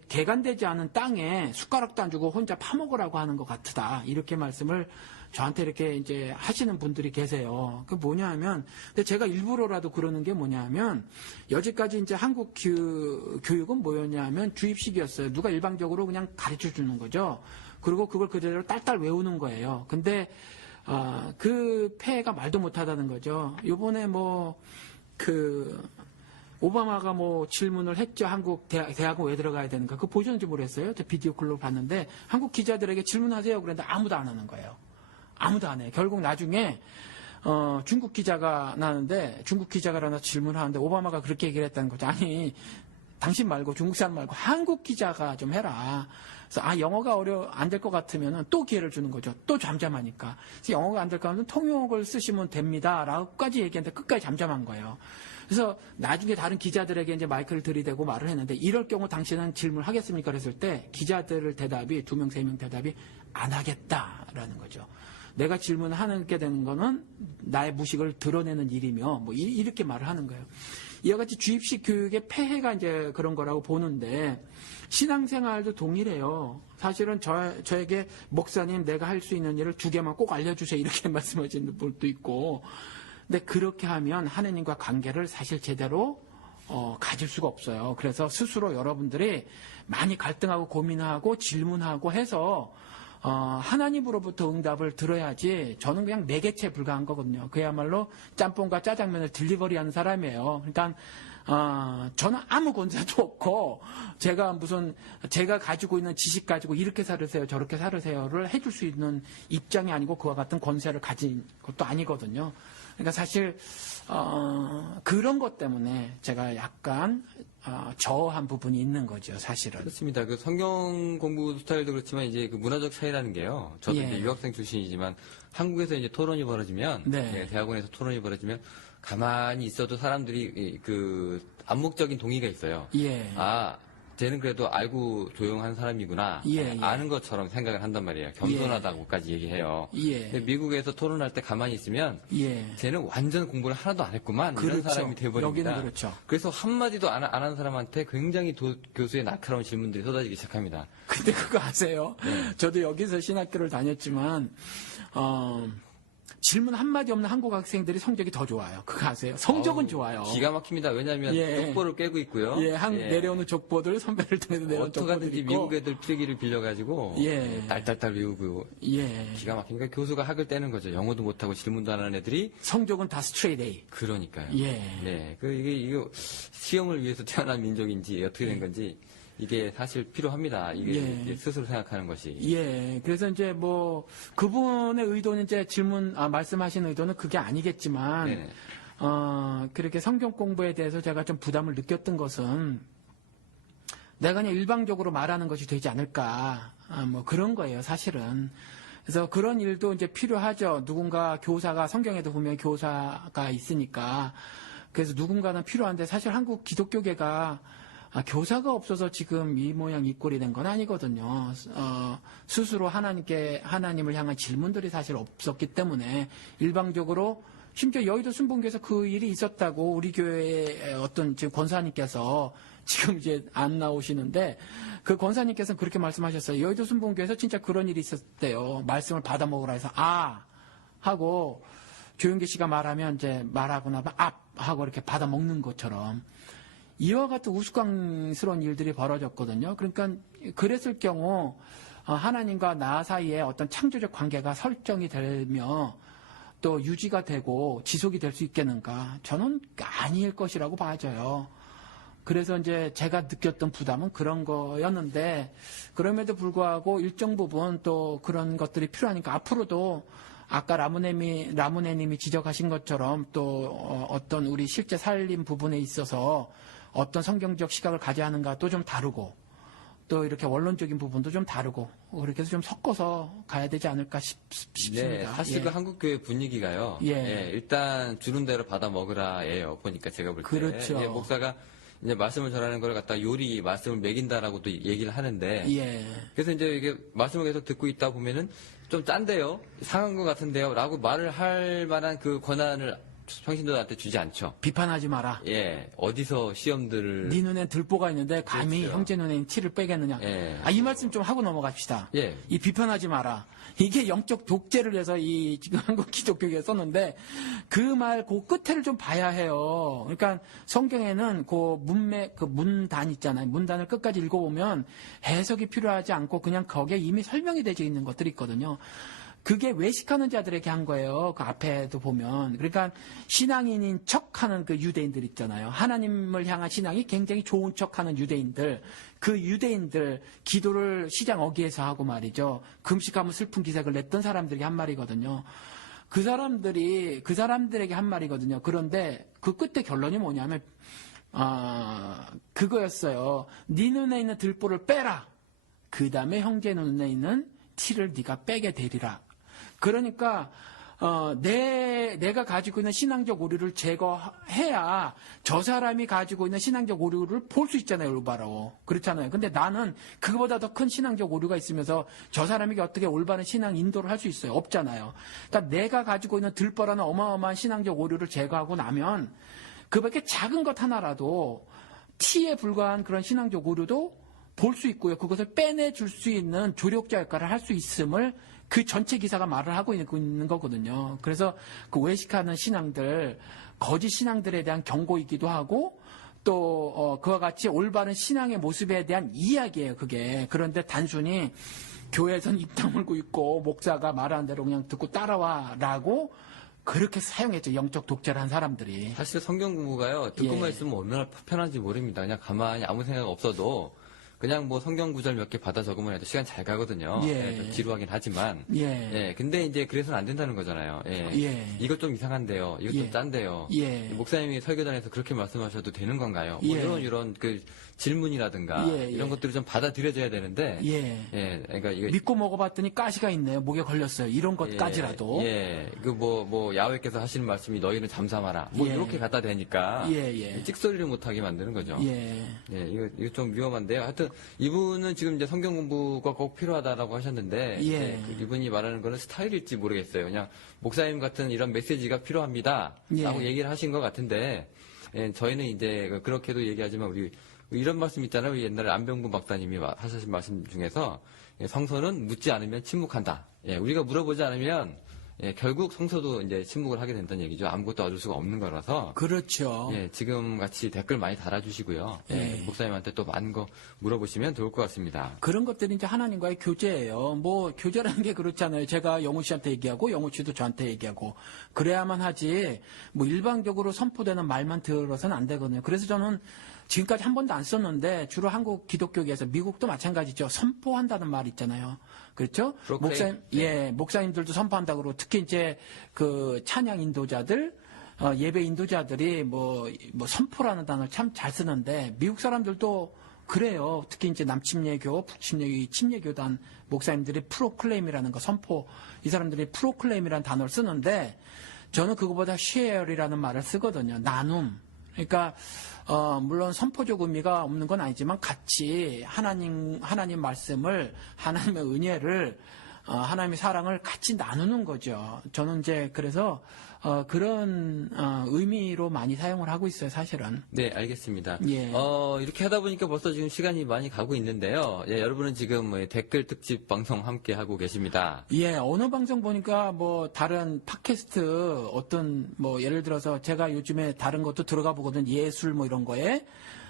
개간되지 않은 땅에 숟가락도 안 주고 혼자 파먹으라고 하는 것 같다. 이렇게 말씀을 저한테 이렇게 이제 하시는 분들이 계세요. 그 뭐냐면, 근데 제가 일부러라도 그러는 게 뭐냐면, 여지까지 이제 한국 교육은 뭐였냐면 주입식이었어요. 누가 일방적으로 그냥 가르쳐 주는 거죠. 그리고 그걸 그대로 딸딸 외우는 거예요. 근데, 그 폐해가 말도 못하다는 거죠. 요번에 오바마가 질문을 했죠. 한국 대학은 왜 들어가야 되는가. 그거 보셨는지 모르겠어요. 저 비디오 클로 봤는데, 한국 기자들에게 질문하세요. 그랬는데 아무도 안 하는 거예요. 아무도 안 해요. 결국 나중에 중국 기자가 나는데 중국 기자가 나서 질문하는데 오바마가 그렇게 얘기를 했다는 거죠. 아니 당신 말고 중국 사람 말고 한국 기자가 좀 해라. 그래서 영어가 안 될 것 같으면 또 기회를 주는 거죠. 또 잠잠하니까. 그래서 영어가 안 될 것 같으면 통역을 쓰시면 됩니다. 라고까지 얘기했는데 끝까지 잠잠한 거예요. 그래서 나중에 다른 기자들에게 이제 마이크를 들이대고 말을 했는데 이럴 경우 당신은 질문을 하겠습니까? 그랬을 때 기자들 대답이 2명, 3명 대답이 안 하겠다라는 거죠. 내가 질문하게 되는 거는 나의 무식을 드러내는 일이며 이렇게 말을 하는 거예요. 이와 같이 주입식 교육의 폐해가 이제 그런 거라고 보는데 신앙생활도 동일해요. 사실은 저에게 목사님 내가 할 수 있는 일을 2개만 꼭 알려주세요 이렇게 말씀하시는 분도 있고 근데 그렇게 하면 하느님과 관계를 사실 제대로 가질 수가 없어요. 그래서 스스로 여러분들이 많이 갈등하고 고민하고 질문하고 해서 하나님으로부터 응답을 들어야지 저는 그냥 매개체에 불과한 거거든요. 그야말로 짬뽕과 짜장면을 딜리버리하는 사람이에요. 그러니까 저는 아무 권세도 없고 제가 가지고 있는 지식 가지고 이렇게 살으세요 저렇게 살으세요를 해줄 수 있는 입장이 아니고 그와 같은 권세를 가진 것도 아니거든요. 그러니까 사실 그런 것 때문에 제가 약간 저한 부분이 있는 거죠, 사실은. 그렇습니다. 성경 공부 스타일도 그렇지만 이제 문화적 차이라는 게요. 저도 예. 이제 유학생 출신이지만 한국에서 이제 토론이 벌어지면 네. 대학원에서 토론이 벌어지면 가만히 있어도 사람들이 암묵적인 동의가 있어요. 예. 쟤는 그래도 알고 조용한 사람이구나. 예, 예. 아는 것처럼 생각을 한단 말이에요. 겸손하다고까지 얘기해요. 예. 근데 미국에서 토론할 때 가만히 있으면 예. 쟤는 완전 공부를 하나도 안 했구만. 이런 그렇죠. 사람이 돼버립니다. 여기는 그렇죠. 그래서 한마디도 안 하는 사람한테 굉장히 교수의 날카로운 질문들이 쏟아지기 시작합니다. 근데 그거 아세요? 저도 여기서 신학교를 다녔지만, 질문 한마디 없는 한국 학생들이 성적이 더 좋아요. 그거 아세요? 성적은 좋아요. 기가 막힙니다. 왜냐하면 예. 족보를 깨고 있고요. 예, 내려오는 족보들, 선배를 통해서 내려오는 족보들 어떡하든지 있고. 미국 애들 필기를 빌려가지고 예. 딸딸딸 외우고 예. 기가 막히니까 교수가 학을 떼는 거죠. 영어도 못하고 질문도 안 하는 애들이. 성적은 다 스트레이트 A. 그러니까요. 예. 네. 이게 시험을 위해서 태어난 민족인지 어떻게 된 건지 이게 사실 필요합니다. 이게 스스로 생각하는 것이. 예. 그래서 이제 뭐, 그분의 의도는 이제 말씀하신 의도는 그게 아니겠지만, 네네. 그렇게 성경 공부에 대해서 제가 좀 부담을 느꼈던 것은, 내가 그냥 일방적으로 말하는 것이 되지 않을까, 뭐 그런 거예요, 사실은. 그래서 그런 일도 이제 필요하죠. 누군가 교사가, 성경에도 보면 교사가 있으니까. 그래서 누군가는 필요한데, 사실 한국 기독교계가 교사가 없어서 지금 이 모양 이 꼴이 된 건 아니거든요. 스스로 하나님을 향한 질문들이 사실 없었기 때문에 일방적으로 심지어 여의도 순복음교에서 그 일이 있었다고 우리 교회의 어떤 지금 권사님께서 지금 이제 안 나오시는데 그 권사님께서는 그렇게 말씀하셨어요. 여의도 순복음교에서 진짜 그런 일이 있었대요. 말씀을 받아 먹으라 해서 하고 조윤기 씨가 말하면 이제 말하고 나면 하고 이렇게 받아 먹는 것처럼 이와 같은 우스꽝스러운 일들이 벌어졌거든요. 그러니까 그랬을 경우 하나님과 나 사이에 어떤 창조적 관계가 설정이 되며 또 유지가 되고 지속이 될 수 있겠는가? 저는 아닐 것이라고 봐져요. 그래서 이제 제가 느꼈던 부담은 그런 거였는데 그럼에도 불구하고 일정 부분 또 그런 것들이 필요하니까 앞으로도 아까 라무네님이 지적하신 것처럼 또 어떤 우리 실제 살림 부분에 있어서 어떤 성경적 시각을 가져야 하는가도 좀 다르고 또 이렇게 원론적인 부분도 좀 다르고 그렇게 해서 좀 섞어서 가야 되지 않을까 싶습니다. 네, 사실 그 한국교회 분위기가요. 일단 주는 대로 받아 먹으라예요. 보니까 제가 볼 때. 그렇죠. 목사가 이제 말씀을 전하는 걸 갖다 요리 말씀을 먹인다라고도 얘기를 하는데. 그래서 이제 이게 말씀을 계속 듣고 있다 보면은 좀 짠데요, 상한 것 같은데요라고 말을 할 만한 그 권한을 평신도한테 주지 않죠. 비판하지 마라. 어디서 시험들을. 네 눈엔 들보가 있는데 감히 그렇죠. 형제 눈엔 티를 빼겠느냐. 이 말씀 좀 하고 넘어갑시다. 이 비판하지 마라. 이게 영적 독재를 해서 이 지금 한국 기독교에 썼는데 그 말 그 끝을 좀 봐야 해요. 그러니까 성경에는 그 문단 있잖아요. 문단을 끝까지 읽어보면 해석이 필요하지 않고 그냥 거기에 이미 설명이 되어 있는 것들이 있거든요. 그게 외식하는 자들에게 한 거예요. 그 앞에도 보면. 그러니까 신앙인인 척하는 그 유대인들 있잖아요. 하나님을 향한 신앙이 굉장히 좋은 척하는 유대인들. 그 유대인들 기도를 시장 어귀에서 하고 말이죠. 금식하면 슬픈 기색을 냈던 사람들이 한 말이거든요. 그 사람들에게 한 말이거든요. 그런데 그 끝에 결론이 뭐냐면 그거였어요. 네 눈에 있는 들보를 빼라. 그 다음에 형제 눈에 있는 티를 네가 빼게 되리라. 그러니까 내가 가지고 있는 신앙적 오류를 제거해야 저 사람이 가지고 있는 신앙적 오류를 볼 수 있잖아요, 올바로. 그렇잖아요. 근데 나는 그거보다 더 큰 신앙적 오류가 있으면서 저 사람에게 어떻게 올바른 신앙 인도를 할 수 있어요? 없잖아요. 그러니까 내가 가지고 있는 들보라는 어마어마한 신앙적 오류를 제거하고 나면 그밖에 작은 것 하나라도 티에 불과한 그런 신앙적 오류도 볼 수 있고요. 그것을 빼내줄 수 있는 조력자 역할을 할 수 있음을 그 전체 기사가 말을 하고 있는 거거든요. 그래서 그 외식하는 신앙들, 거짓 신앙들에 대한 경고이기도 하고 또 그와 같이 올바른 신앙의 모습에 대한 이야기예요. 그게. 그런데 단순히 교회에서는 입 다물고 있고 목사가 말하는 대로 그냥 듣고 따라와라고 그렇게 사용했죠. 영적 독재를 한 사람들이. 사실 성경 공부가요. 듣고만 있으면 얼마나 편한지 모릅니다. 그냥 가만히 아무 생각 없어도 그냥 뭐 성경 구절 몇 개 받아 적으면 해도 시간 잘 가거든요. 좀 지루하긴 하지만. 근데 이제 그래서는 안 된다는 거잖아요. 이것 좀 이상한데요. 이것 좀 짠데요. 목사님이 설교단에서 그렇게 말씀하셔도 되는 건가요? 뭐 이런 그 질문이라든가 이런 것들을 좀 받아들여져야 되는데 그러니까 이거 믿고 먹어봤더니 가시가 있네요. 목에 걸렸어요. 이런 것까지라도 그 야훼께서 하시는 말씀이 너희는 잠잠하라 이렇게 갖다 대니까 찍소리를 못하게 만드는 거죠. 이거 좀 위험한데요. 하여튼 이분은 지금 이제 성경 공부가 꼭 필요하다라고 하셨는데 이분이 말하는 거는 스타일일지 모르겠어요. 그냥 목사님 같은 이런 메시지가 필요합니다라고 얘기를 하신 것 같은데 저희는 이제 그렇게도 얘기하지만 우리 이런 말씀 있잖아요. 옛날에 안병구 박사님이 하신 말씀 중에서 성서는 묻지 않으면 침묵한다. 우리가 물어보지 않으면 결국 성서도 이제 침묵을 하게 된다는 얘기죠. 아무것도 얻을 수가 없는 거라서. 그렇죠. 지금 같이 댓글 많이 달아주시고요. 목사님한테 또 많은 거 물어보시면 좋을 것 같습니다. 그런 것들이 이제 하나님과의 교제예요. 뭐 교제라는 게 그렇잖아요. 제가 영우 씨한테 얘기하고 영우 씨도 저한테 얘기하고 그래야만 하지. 뭐 일방적으로 선포되는 말만 들어서는 안 되거든요. 그래서 저는 지금까지 한 번도 안 썼는데 주로 한국 기독교계에서 미국도 마찬가지죠. 선포한다는 말 있잖아요. 그렇죠? 목사님들도 선포한다고 그러고 특히 이제 그 찬양 인도자들 예배 인도자들이 뭐 선포라는 단어를 참 잘 쓰는데 미국 사람들도 그래요. 특히 이제 남침례교, 북침례교, 침례교단 목사님들이 프로클레임이라는 거 선포 이 사람들이 프로클레임이라는 단어를 쓰는데 저는 그거보다 share이라는 말을 쓰거든요. 나눔. 그러니까 물론 선포적 의미가 없는 건 아니지만 같이 하나님 말씀을 하나님의 은혜를 하나님의 사랑을 같이 나누는 거죠. 저는 이제 그래서 그런 의미로 많이 사용을 하고 있어요, 사실은. 네, 알겠습니다. 이렇게 하다 보니까 벌써 지금 시간이 많이 가고 있는데요. 여러분은 지금 댓글 특집 방송 함께 하고 계십니다. 어느 방송 보니까 뭐 다른 팟캐스트 어떤 뭐 예를 들어서 제가 요즘에 다른 것도 들어가 보거든 예술 뭐 이런 거에.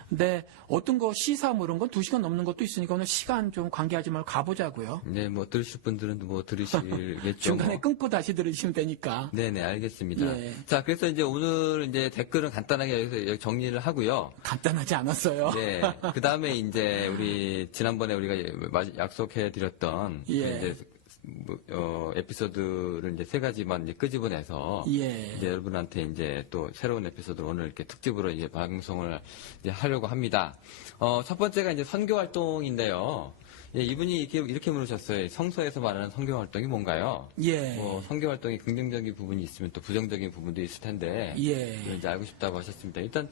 근데 어떤 거 시사 뭐 이런 건 2시간 넘는 것도 있으니까 오늘 시간 좀 관계하지 말고 가보자고요. 네, 뭐 들으실 분들은 뭐 들으시겠죠. 중간에 끊고 다시 들으시면 되니까. 네네, 알겠습니다. 자, 그래서 이제 오늘 이제 댓글은 간단하게 여기서 정리를 하고요. 간단하지 않았어요. 네. 그 다음에 이제 우리 지난번에 우리가 약속해 드렸던 이제 에피소드를 이제 3가지만 이제 끄집어내서 이제 여러분한테 이제 또 새로운 에피소드를 오늘 이렇게 특집으로 이제 방송을 이제 하려고 합니다. 첫 번째가 이제 선교 활동인데요. 이분이 이렇게 물으셨어요. 성서에서 말하는 선교 활동이 뭔가요? 선교 활동이 긍정적인 부분이 있으면 또 부정적인 부분도 있을 텐데 이제 알고 싶다고 하셨습니다. 일단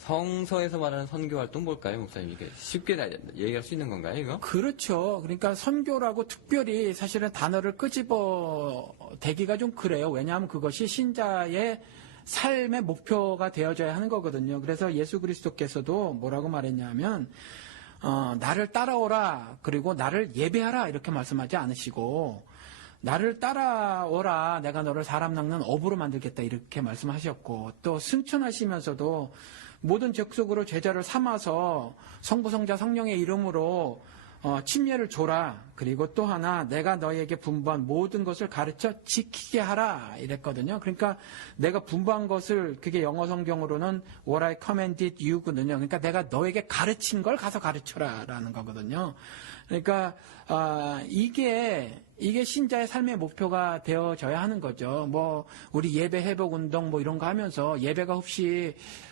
성서에서 말하는 선교 활동 뭘까요, 목사님? 이게 쉽게 얘기할 수 있는 건가요, 이거? 그렇죠. 그러니까 선교라고 특별히 사실은 단어를 끄집어 대기가 좀 그래요. 왜냐하면 그것이 신자의 삶의 목표가 되어져야 하는 거거든요. 그래서 예수 그리스도께서도 뭐라고 말했냐면 나를 따라오라 그리고 나를 예배하라 이렇게 말씀하지 않으시고 나를 따라오라 내가 너를 사람 낚는 어부로 만들겠다 이렇게 말씀하셨고 또 승천하시면서도 모든 족속으로 제자를 삼아서 성부 성자 성령의 이름으로 침례를 줘라. 그리고 또 하나 내가 너에게 분부한 모든 것을 가르쳐 지키게 하라 이랬거든요. 그러니까 내가 분부한 것을 그게 영어 성경으로는 What I commanded you거든요. 그러니까 내가 너에게 가르친 걸 가서 가르쳐라라는 거거든요. 그러니까 이게 신자의 삶의 목표가 되어져야 하는 거죠. 뭐 우리 예배 회복 운동 뭐 이런 거 하면서 예배가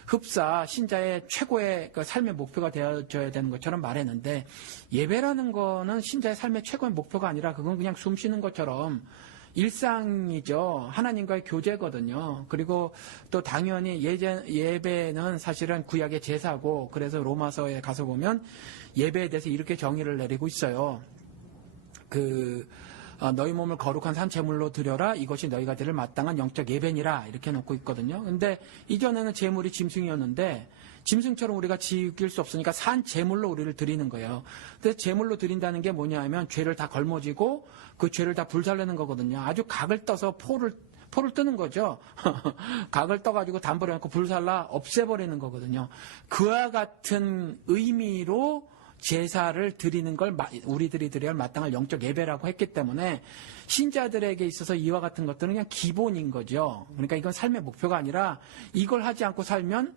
흡사 신자의 최고의 그 삶의 목표가 되어져야 되는 것처럼 말했는데 예배라는 거는 신자의 삶의 최고의 목표가 아니라 그건 그냥 숨 쉬는 것처럼 일상이죠. 하나님과의 교제거든요. 그리고 또 당연히 예배는 사실은 구약의 제사고 그래서 로마서에 가서 보면 예배에 대해서 이렇게 정의를 내리고 있어요. 너희 몸을 거룩한 산 제물로 드려라. 이것이 너희가 드릴 마땅한 영적 예배니라. 이렇게 놓고 있거든요. 근데 이전에는 제물이 짐승이었는데 짐승처럼 우리가 지킬 수 없으니까 산 제물로 우리를 드리는 거예요. 근데 제물로 드린다는 게 뭐냐 하면 죄를 다 걸머쥐고 그 죄를 다 불살르는 거거든요. 아주 각을 떠서 포를 뜨는 거죠. 각을 떠가지고 담보를 해놓고 불살라 없애버리는 거거든요. 그와 같은 의미로 제사를 드리는 걸 우리들이 드려야 할 마땅한 영적 예배라고 했기 때문에 신자들에게 있어서 이와 같은 것들은 그냥 기본인 거죠. 그러니까 이건 삶의 목표가 아니라 이걸 하지 않고 살면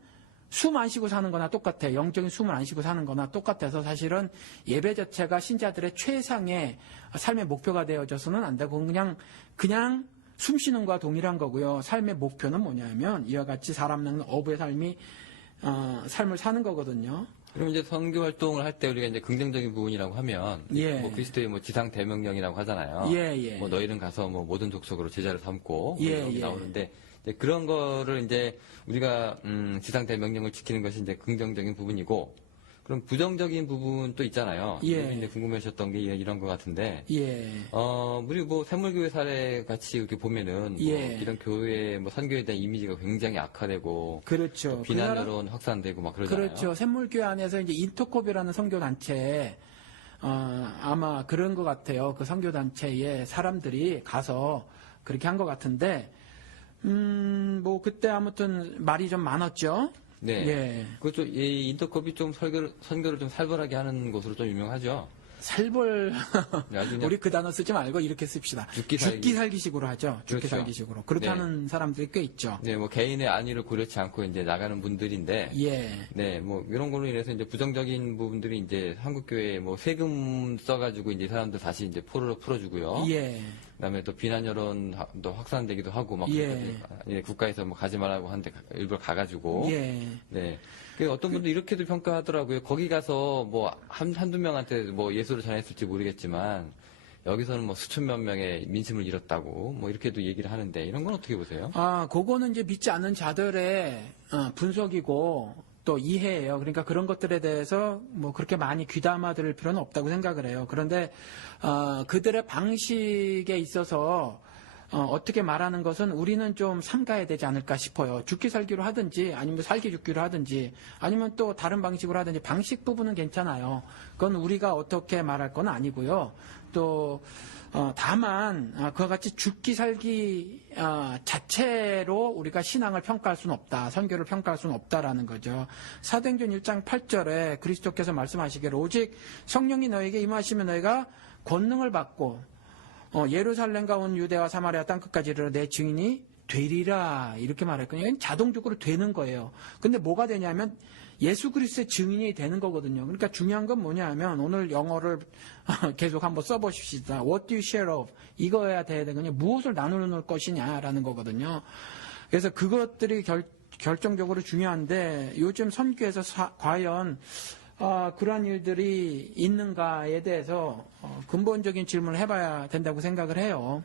숨 안 쉬고 사는 거나 똑같아요. 영적인 숨을 안 쉬고 사는 거나 똑같아서 사실은 예배 자체가 신자들의 최상의 삶의 목표가 되어져서는 안 되고 그냥 숨 쉬는 거와 동일한 거고요. 삶의 목표는 뭐냐면 이와 같이 사람 낚는 어부의 삶을 사는 거거든요. 그럼 이제 선교 활동을 할 때 우리가 이제 긍정적인 부분이라고 하면 예. 뭐 그리스도의 뭐 지상 대명령이라고 하잖아요. 예, 예. 뭐 너희는 가서 뭐 모든 족속으로 제자를 삼고 뭐 예, 이런 게 예. 나오는데 이제 그런 거를 이제 우리가 지상 대명령을 지키는 것이 이제 긍정적인 부분이고 그럼 부정적인 부분도 있잖아요. 예. 이제 궁금하셨던 게 이런 것 같은데 예. 우리 뭐 샘물교회 사례 같이 이렇게 보면은 뭐 예. 이런 교회 뭐 선교에 대한 이미지가 굉장히 악화되고 그렇죠. 비난 우리나라- 여론 확산되고 막 그러잖아요. 그렇죠. 샘물교회 안에서 이제 인터콥이라는 선교단체, 아마 그런 것 같아요. 그 선교단체에 사람들이 가서 그렇게 한 것 같은데, 뭐, 그때 아무튼 말이 좀 많았죠. 네. 예. 그것도 이 인터컵이 좀 선교를 좀 살벌하게 하는 곳으로 좀 유명하죠. 살벌, 아주 그냥 우리 그 단어 쓰지 말고 이렇게 씁시다. 죽기 살기. 살기식으로 하죠. 죽기 그렇죠. 살기식으로. 그렇게 네. 하는 사람들이 꽤 있죠. 네, 뭐 개인의 안위를 고려치 않고 이제 나가는 분들인데, 예. 네, 뭐 이런 걸로 인해서 이제 부정적인 부분들이 이제 한국 교회에 뭐 세금 써가지고 이제 사람들 다시 이제 포로로 풀어주고요. 예. 그다음에 또 비난 여론도 확산되기도 하고 막 예. 그러니까 이제 국가에서 뭐 가지 말라고 하는데 일부러 가가지고, 예. 네. 그 어떤 분도 이렇게도 평가하더라고요. 거기 가서 뭐 한두 명한테 뭐 예수를 전했을지 모르겠지만 여기서는 뭐 수천만 명의 민심을 잃었다고 뭐 이렇게도 얘기를 하는데 이런 건 어떻게 보세요? 그거는 이제 믿지 않는 자들의 분석이고 또 이해예요. 그러니까 그런 것들에 대해서 뭐 그렇게 많이 귀담아 들을 필요는 없다고 생각을 해요. 그런데 그들의 방식에 있어서 어떻게 말하는 것은 우리는 좀 삼가야 되지 않을까 싶어요. 죽기 살기로 하든지 아니면 살기 죽기로 하든지 아니면 또 다른 방식으로 하든지 방식 부분은 괜찮아요. 그건 우리가 어떻게 말할 건 아니고요. 또 다만 그와 같이 죽기 살기 자체로 우리가 신앙을 평가할 수는 없다. 선교를 평가할 수는 없다라는 거죠. 사도행전 1장 8절에 그리스도께서 말씀하시기를 오직 성령이 너에게 임하시면 너희가 권능을 받고 예루살렘과 온 유대와 사마리아 땅끝까지 이르러 내 증인이 되리라 이렇게 말했거든요. 이건 자동적으로 되는 거예요. 근데 뭐가 되냐면 예수 그리스도의 증인이 되는 거거든요. 그러니까 중요한 건 뭐냐면 오늘 영어를 계속 한번 써보십시다. What do you share of? 이거야 돼야 되거든요. 무엇을 나누는 것이냐라는 거거든요. 그래서 그것들이 결정적으로 중요한데 요즘 선교에서 과연 그러한 일들이 있는가에 대해서 근본적인 질문을 해봐야 된다고 생각을 해요.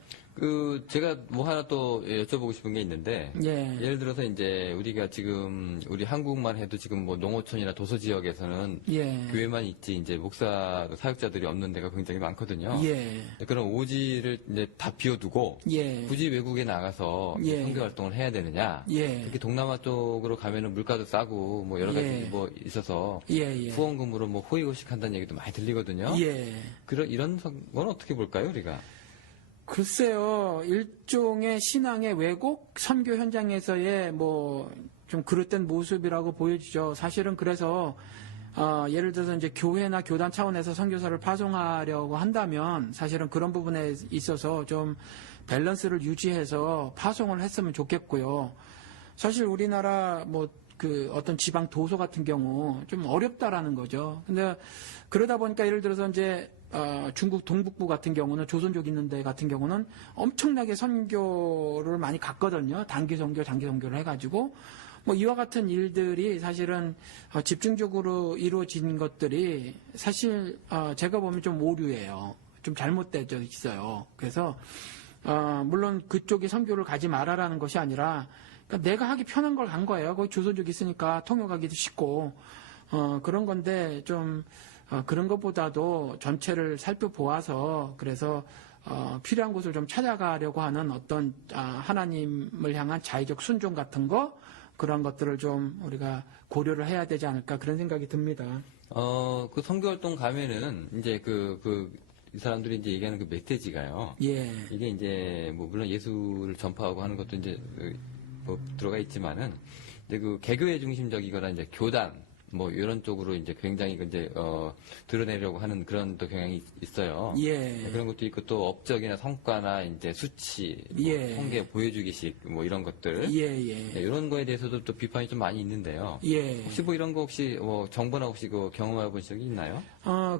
제가 뭐 하나 또 여쭤보고 싶은 게 있는데, 예. 예를 들어서 이제 우리가 지금, 우리 한국만 해도 지금 뭐 농어촌이나 도서 지역에서는 예. 교회만 있지 이제 목사, 사역자들이 없는 데가 굉장히 많거든요. 예. 그런 오지를 이제 다 비워두고, 예. 굳이 외국에 나가서 예. 선교 활동을 해야 되느냐. 예. 특히 동남아 쪽으로 가면은 물가도 싸고 뭐 여러 가지 예. 뭐 있어서 예. 예. 후원금으로 뭐 호의호식 한다는 얘기도 많이 들리거든요. 예. 이런 건 어떻게 볼까요, 우리가? 글쎄요, 일종의 신앙의 왜곡, 선교 현장에서의 뭐, 좀 그릇된 모습이라고 보여지죠. 사실은 그래서, 예를 들어서 이제 교회나 교단 차원에서 선교사를 파송하려고 한다면, 사실은 그런 부분에 있어서 좀 밸런스를 유지해서 파송을 했으면 좋겠고요. 사실 우리나라 어떤 지방 도서 같은 경우 좀 어렵다라는 거죠. 근데 그러다 보니까 예를 들어서 이제 중국 동북부 같은 경우는 조선족 있는 데 같은 경우는 엄청나게 선교를 많이 갔거든요. 단기 선교, 장기 선교를 해가지고 뭐 이와 같은 일들이 사실은 집중적으로 이루어진 것들이 사실 제가 보면 좀 오류예요. 좀 잘못되어 있어요. 그래서 물론 그쪽이 선교를 가지 말아라는 것이 아니라 그러니까 내가 하기 편한 걸 간 거예요. 거기 조선족 있으니까 통역하기도 쉽고 그런 건데 좀 그런 것보다도 전체를 살펴보아서 그래서 필요한 곳을 좀 찾아가려고 하는 어떤 하나님을 향한 자의적 순종 같은 거 그런 것들을 좀 우리가 고려를 해야 되지 않을까 그런 생각이 듭니다. 그 선교 활동 가면은 이제 이 사람들이 이제 얘기하는 그 메시지가요. 예. 이게 이제 뭐 물론 예수를 전파하고 하는 것도 이제 뭐 들어가 있지만은 이제 그 개교회 중심적이거나 이제 교단 뭐 이런 쪽으로 이제 굉장히 이제 드러내려고 하는 그런 또 경향이 있어요. 예. 그런 것도 있고 또 업적이나 성과나 이제 수치, 뭐 예. 통계 보여주기식 뭐 이런 것들. 예. 네, 이런 거에 대해서도 또 비판이 좀 많이 있는데요. 예. 혹시 뭐 이런 거 혹시 정보나 혹시 경험해 본 적이 있나요?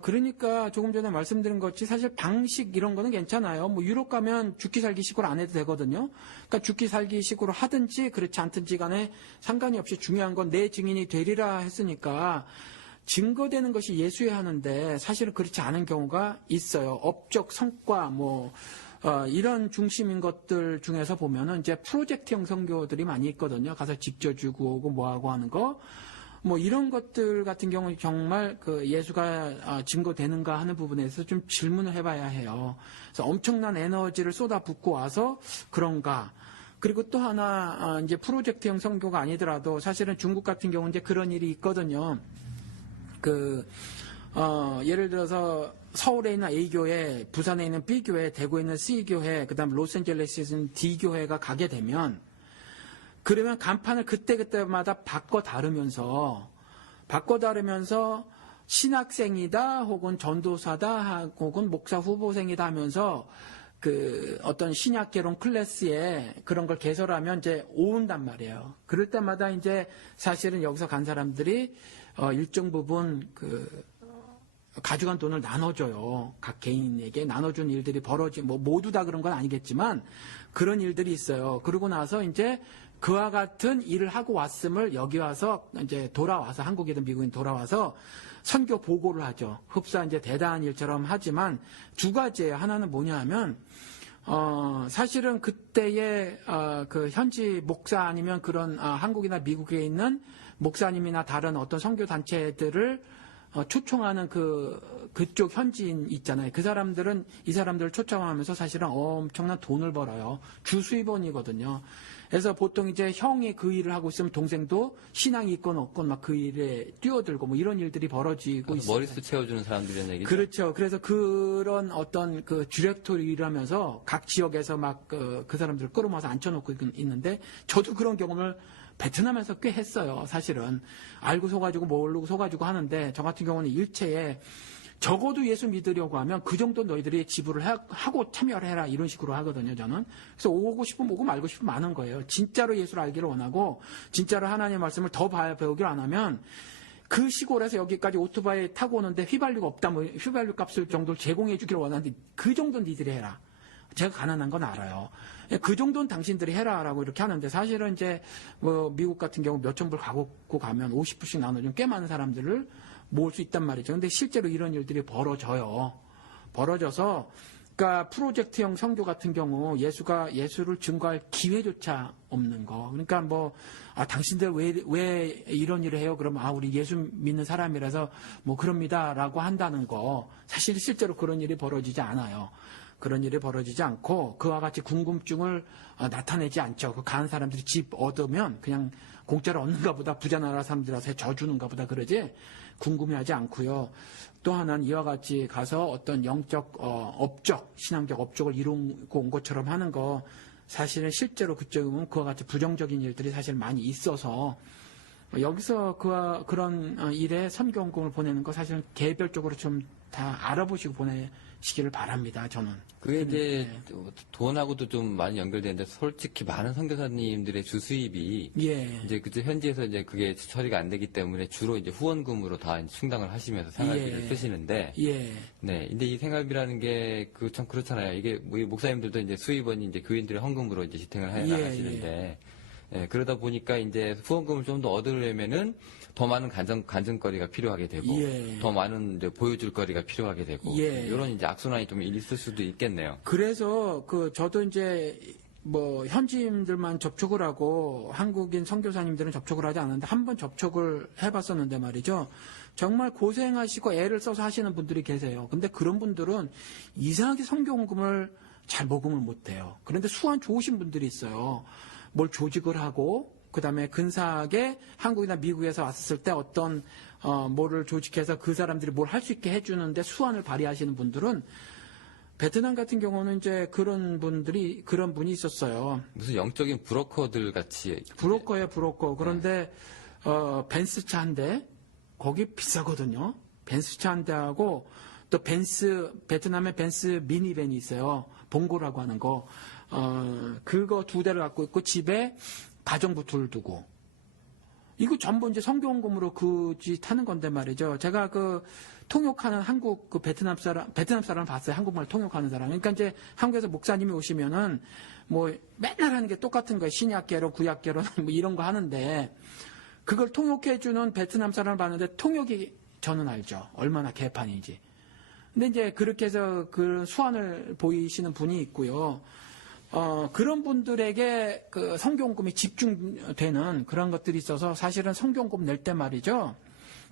그러니까 조금 전에 말씀드린 것이 사실 방식 이런 거는 괜찮아요. 뭐 유럽 가면 죽기 살기 식으로 안 해도 되거든요. 그러니까 죽기 살기 식으로 하든지 그렇지 않든지 간에 상관이 없이 중요한 건 내 증인이 되리라 했으니까 증거되는 것이 예수여야 하는데 사실은 그렇지 않은 경우가 있어요. 업적, 성과, 이런 중심인 것들 중에서 보면은 이제 프로젝트형 선교들이 많이 있거든요. 가서 직접 주고 오고 뭐하고 하는 거. 이런 것들 같은 경우는 정말 그 예수가 증거되는가 하는 부분에서 좀 질문을 해봐야 해요. 그래서 엄청난 에너지를 쏟아붓고 와서 그런가. 그리고 또 하나, 이제 프로젝트형 선교가 아니더라도 사실은 중국 같은 경우는 이제 그런 일이 있거든요. 예를 들어서 서울에 있는 A교회, 부산에 있는 B교회, 대구에 있는 C교회, 그 다음 로스앤젤레스에 있는 D교회가 가게 되면, 그러면 간판을 그때그때마다 바꿔 다르면서 신학생이다, 혹은 전도사다, 혹은 목사 후보생이다 하면서 어떤 신약개론 클래스에 그런 걸 개설하면 이제 오운단 말이에요. 그럴 때마다 이제 사실은 여기서 간 사람들이 일정 부분 가져간 돈을 나눠줘요. 각 개인에게 나눠준 일들이 모두 다 그런 건 아니겠지만 그런 일들이 있어요. 그러고 나서 이제 그와 같은 일을 하고 왔음을 여기 와서 이제 돌아와서 한국이든 미국이든 돌아와서 선교 보고를 하죠. 흡사 이제 대단한 일처럼 하지만 두 가지예요. 하나는 뭐냐 하면 사실은 그때의 그 현지 목사 아니면 그런 한국이나 미국에 있는 목사님이나 다른 어떤 선교 단체들을 초청하는 그쪽 현지인 있잖아요. 그 사람들은 이 사람들을 초청하면서 사실은 엄청난 돈을 벌어요. 주 수입원이거든요. 그래서 보통 이제 형이 그 일을 하고 있으면 동생도 신앙이 있건 없건 막 그 일에 뛰어들고 이런 일들이 벌어지고 있어요. 머리수 채워주는 사람들이란 얘기죠. 그렇죠. 그래서 그런 어떤 디렉토리를 하면서 각 지역에서 막 그 사람들을 끌어모아서 앉혀놓고 있는데 저도 그런 경험을 베트남에서 꽤 했어요. 사실은 알고 속아주고 모르고 속아주고 하는데 저 같은 경우는 일체에 적어도 예수 믿으려고 하면 그 정도 너희들이 지불을 하고 참여를 해라 이런 식으로 하거든요. 저는. 그래서 오고 싶으면 오고 말고 싶으면 마는 거예요. 진짜로 예수를 알기를 원하고 진짜로 하나님의 말씀을 더 배우기를 안 하면 그 시골에서 여기까지 오토바이 타고 오는데 휘발유가 없다 휘발유 값을 정도를 제공해 주기를 원하는데 그 정도는 니들이 해라. 제가 가난한 건 알아요. 그 정도는 당신들이 해라라고 이렇게 하는데 사실은 이제 미국 같은 경우 몇천 불 갖고 가면 50불씩 나눠주면 꽤 많은 사람들을 모을 수 있단 말이죠. 근데 실제로 이런 일들이 벌어져요. 벌어져서 그러니까 프로젝트형 선교 같은 경우 예수를 증거할 기회조차 없는 거. 그러니까 당신들 왜 이런 일을 해요? 그러면 우리 예수 믿는 사람이라서 그럽니다라고 한다는 거. 사실 실제로 그런 일이 벌어지지 않아요. 그런 일이 벌어지지 않고 그와 같이 궁금증을 나타내지 않죠. 가는 사람들이 집 얻으면 그냥 공짜로 얻는가 보다 부자 나라 사람들한테 져주는가 보다 그러지 궁금해하지 않고요. 또 하나는 이와 같이 가서 어떤 영적 업적, 신앙적 업적을 이루고 온 것처럼 하는 거 사실은 실제로 그쪽은 그와 같이 부정적인 일들이 사실 많이 있어서 여기서 그런 일에 선교원금을 보내는 거 사실은 개별적으로 좀 다 알아보시고 보내시기를 바랍니다. 저는. 그게 이제 돈하고도 좀 많이 연결되는데 솔직히 많은 선교사님들의 주 수입이 이제 그때 현지에서 이제 그게 처리가 안 되기 때문에 주로 이제 후원금으로 다 충당을 하시면서 생활비를 쓰시는데 네. 근데 이 생활비라는 게 참 그렇잖아요. 이게 목사님들도 이제 수입원이 이제 교인들의 헌금으로 이제 지탱을 해 나가시는데 그러다 보니까 이제 후원금을 좀 더 얻으려면은 더 많은 간증거리가 필요하게 되고 더 많은 이제 보여줄 거리가 필요하게 되고 이런 이제 악순환이 좀 있을 수도 있겠네요. 그래서 저도 이제 현지인들만 접촉을 하고 한국인 선교사님들은 접촉을 하지 않았는데 한번 접촉을 해봤었는데 말이죠. 정말 고생하시고 애를 써서 하시는 분들이 계세요. 근데 그런 분들은 이상하게 선교원금을 잘 모금을 못해요. 그런데 수완 좋으신 분들이 있어요. 뭘 조직을 하고 그 다음에 근사하게 한국이나 미국에서 왔을 때 어떤 뭐를 조직해서 그 사람들이 뭘 할 수 있게 해주는데 수완을 발휘하시는 분들은 베트남 같은 경우는 이제 그런 분이 있었어요. 무슨 영적인 브로커들 같이. 브로커예요, 브로커. 그런데 벤츠차 한 대, 거기 비싸거든요. 벤츠차 한 대하고 또 베트남에 벤츠 미니밴이 있어요. 봉고라고 하는 거. 그거 두 대를 갖고 있고 집에 가정부 둘 두고. 이거 전부 이제 선교원금으로 그 짓 하는 건데 말이죠. 제가 통역하는 한국 베트남 사람 봤어요. 한국말 통역하는 사람. 그러니까 이제 한국에서 목사님이 오시면은 맨날 하는 게 똑같은 거예요. 신약계로, 구약계로 이런 거 하는데 그걸 통역해주는 베트남 사람을 봤는데 통역이 저는 알죠. 얼마나 개판인지. 근데 이제 그렇게 해서 그 수완을 보이시는 분이 있고요. 그런 분들에게 그 성경금이 집중되는 그런 것들이 있어서 사실은 성경금 낼 때 말이죠.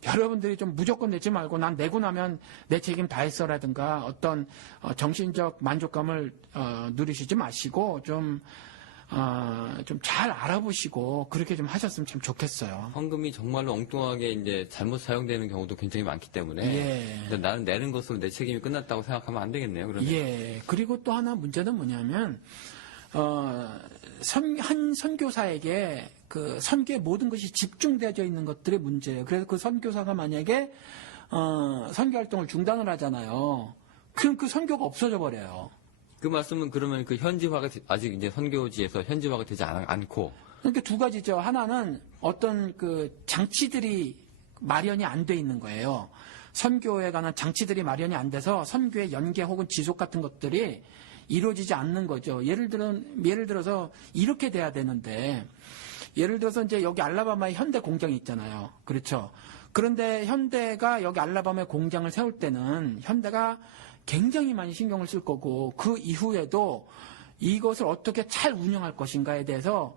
여러분들이 좀 무조건 내지 말고 난 내고 나면 내 책임 다 했어라든가 어떤 정신적 만족감을 누리시지 마시고 좀 잘 알아보시고 그렇게 좀 하셨으면 참 좋겠어요. 헌금이 정말로 엉뚱하게 이제 잘못 사용되는 경우도 굉장히 많기 때문에 예. 나는 내는 것으로 내 책임이 끝났다고 생각하면 안 되겠네요. 그러면. 예. 그리고 또 하나 문제는 뭐냐면 한 선교사에게 그 선교의 모든 것이 집중되어 있는 것들이 문제예요. 그래서 그 선교사가 만약에 선교 활동을 중단을 하잖아요. 그럼 그 선교가 없어져 버려요. 그 말씀은 그러면 그 현지화가 아직 이제 선교지에서 현지화가 되지 않고 그러니까 두 가지죠. 하나는 어떤 그 장치들이 마련이 안 돼 있는 거예요. 선교에 관한 장치들이 마련이 안 돼서 선교의 연계 혹은 지속 같은 것들이 이루어지지 않는 거죠. 예를 들어서 이렇게 돼야 되는데, 예를 들어서 이제 여기 알라바마에 현대 공장이 있잖아요. 그렇죠. 그런데 현대가 여기 알라바마에 공장을 세울 때는 현대가 굉장히 많이 신경을 쓸 거고, 그 이후에도 이것을 어떻게 잘 운영할 것인가에 대해서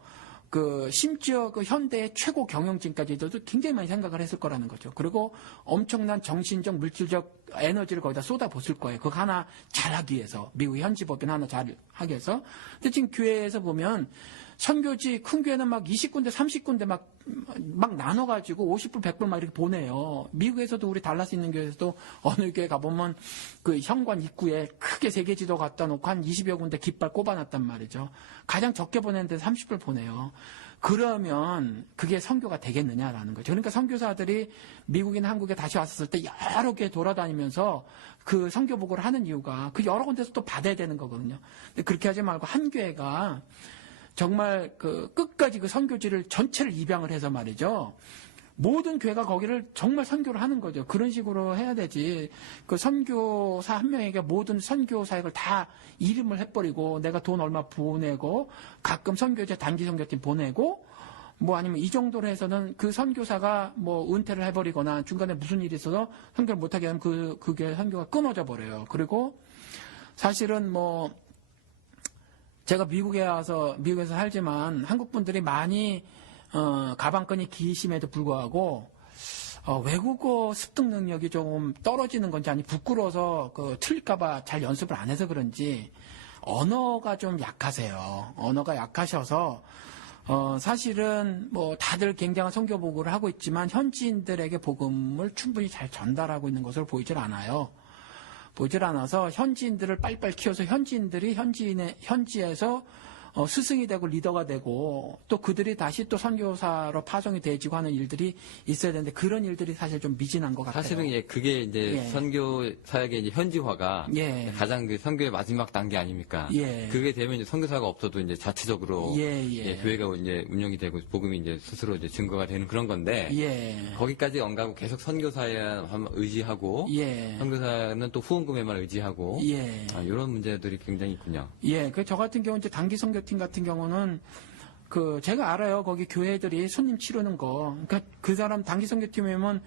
심지어 그 현대의 최고 경영진까지도 굉장히 많이 생각을 했을 거라는 거죠. 그리고 엄청난 정신적, 물질적 에너지를 거기다 쏟아붓을 거예요. 그거 하나 잘하기 위해서. 미국의 현지 법인 하나 잘하기 위해서. 근데 지금 교회에서 보면 선교지 큰 교회는 막 20군데, 30군데 막 나눠가지고 50불, 100불 막 이렇게 보내요. 미국에서도 우리 달라스 있는 교회에서도 어느 교회 가보면 그 현관 입구에 크게 세계지도 갖다 놓고 한 20여 군데 깃발 꼽아놨단 말이죠. 가장 적게 보내는데 30불 보내요. 그러면 그게 선교가 되겠느냐라는 거죠. 그러니까 선교사들이 미국이나 한국에 다시 왔을 때 여러 개 돌아다니면서 그 선교 보고를 하는 이유가 그 여러 군데서 또 받아야 되는 거거든요. 근데 그렇게 하지 말고 한 교회가 정말 끝까지 그 선교지를 전체를 입양을 해서 말이죠. 모든 교회가 거기를 정말 선교를 하는 거죠. 그런 식으로 해야 되지. 그 선교사 한 명에게 모든 선교 사역을 다 이름을 해버리고 내가 돈 얼마 보내고 가끔 선교제 단기 선교팀 보내고 뭐 아니면 이 정도로 해서는 그 선교사가 뭐 은퇴를 해버리거나 중간에 무슨 일이 있어서 선교를 못하게 하면 그게 선교가 끊어져 버려요. 그리고 사실은 뭐 제가 미국에서 살지만 한국 분들이 많이 가방끈이 기심에도 불구하고 외국어 습득 능력이 조금 떨어지는 건지 아니 부끄러워서 틀릴까봐 잘 연습을 안 해서 그런지 언어가 좀 약하세요. 언어가 약하셔서 사실은 뭐 다들 굉장한 선교 보고를 하고 있지만 현지인들에게 복음을 충분히 잘 전달하고 있는 것으로 보이질 않아요. 보이질 않아서 현지인들을 빨리빨리 키워서 현지인들이 현지에서 스승이 되고 리더가 되고 또 그들이 다시 또 선교사로 파송이 되지고 하는 일들이 있어야 되는데 그런 일들이 사실 좀 미진한 것 같아요. 사실은 그게 이제 선교 사역의 이제 현지화가 가장 그 선교의 마지막 단계 아닙니까? 그게 되면 이제 선교사가 없어도 이제 자체적으로 교회가 이제 운영이 되고 복음이 이제 스스로 이제 증거가 되는 그런 건데 거기까지 안 가고 계속 선교사에만 의지하고 선교사는 또 후원금에만 의지하고 이런 문제들이 굉장히 있군요. 저 같은 경우 이제 단기 선교팀 같은 경우는 제가 알아요. 거기 교회들이 손님 치르는 거. 그러니까 그 사람 단기 선교팀이면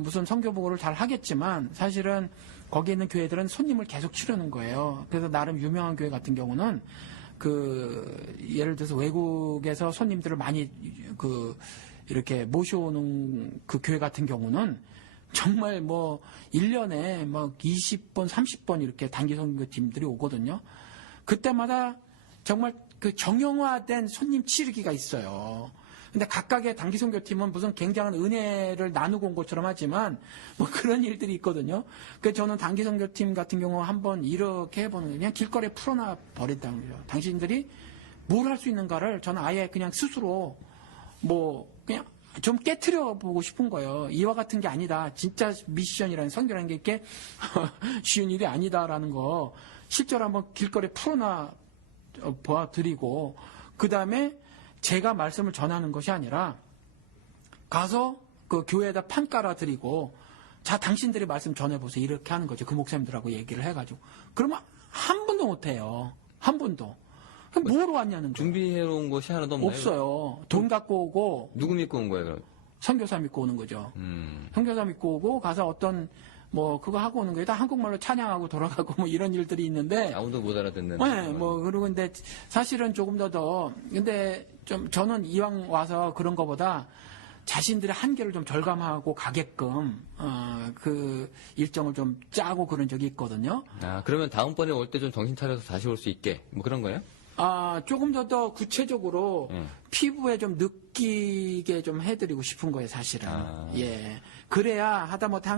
무슨 선교 보고를 잘 하겠지만 사실은 거기 있는 교회들은 손님을 계속 치르는 거예요. 그래서 나름 유명한 교회 같은 경우는 예를 들어서 외국에서 손님들을 많이 이렇게 모셔오는 그 교회 같은 경우는 정말 뭐 1년에 막 20번, 30번 이렇게 단기 선교팀들이 오거든요. 그때마다 정말 정형화된 손님 치르기가 있어요. 근데 각각의 단기 선교팀은 무슨 굉장한 은혜를 나누고 온 것처럼 하지만 뭐 그런 일들이 있거든요. 그래서 저는 단기 선교팀 같은 경우 한번 이렇게 해보는 그냥 길거리에 풀어놔 버린다는 거죠. 당신들이 뭘 할 수 있는가를 저는 아예 그냥 스스로 그냥 좀 깨트려 보고 싶은 거예요. 이와 같은 게 아니다. 진짜 미션이라는 선교라는 게 이렇게 쉬운 일이 아니다라는 거 실제로 한번 길거리에 풀어놔 보아드리고 그 다음에 제가 말씀을 전하는 것이 아니라 가서 그 교회에다 판 깔아드리고 자 당신들이 말씀 전해보세요 이렇게 하는 거죠. 그 목사님들하고 얘기를 해가지고 그러면 한 분도 못해요. 한 분도. 뭐로 왔냐는 거예요. 준비해놓은 것이 하나도 없나요? 없어요. 돈 갖고 오고. 누구 믿고 온 거예요 그럼? 선교사 믿고 오는 거죠. 선교사 믿고 오고 가서 어떤 뭐 그거 하고 오는 거예요. 다 한국말로 찬양하고 돌아가고 뭐 이런 일들이 있는데 아무도 못 알아듣는. 네, 뭐 그리고 근데 사실은 조금 더 근데 좀 저는 이왕 와서 그런 거보다 자신들의 한계를 좀 절감하고 가게끔 그 일정을 좀 짜고 그런 적이 있거든요. 아, 그러면 다음번에 올 때 좀 정신 차려서 다시 올 수 있게 뭐 그런 거예요? 조금 더 구체적으로 피부에 좀 느끼게 좀 해드리고 싶은 거예요, 사실은. 예. 그래야 하다못해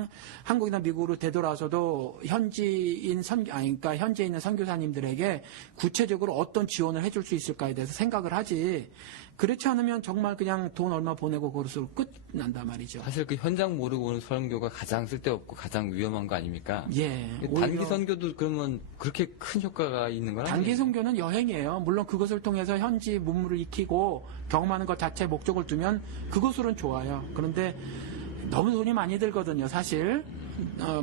한국이나 미국으로 되돌아서도 그러니까 현지에 있는 선교사님들에게 구체적으로 어떤 지원을 해줄 수 있을까에 대해서 생각을 하지. 그렇지 않으면 정말 그냥 돈 얼마 보내고 그것으로 끝난단 말이죠. 사실 그 현장 모르고 오는 선교가 가장 쓸데없고 가장 위험한 거 아닙니까? 예. 단기 선교도 그러면 그렇게 큰 효과가 있는 거라? 단기 선교는 여행이에요. 물론 그것을 통해서 현지 문물을 익히고 경험하는 것 자체에 목적을 두면 그것으로는 좋아요. 그런데 너무 돈이 많이 들거든요, 사실.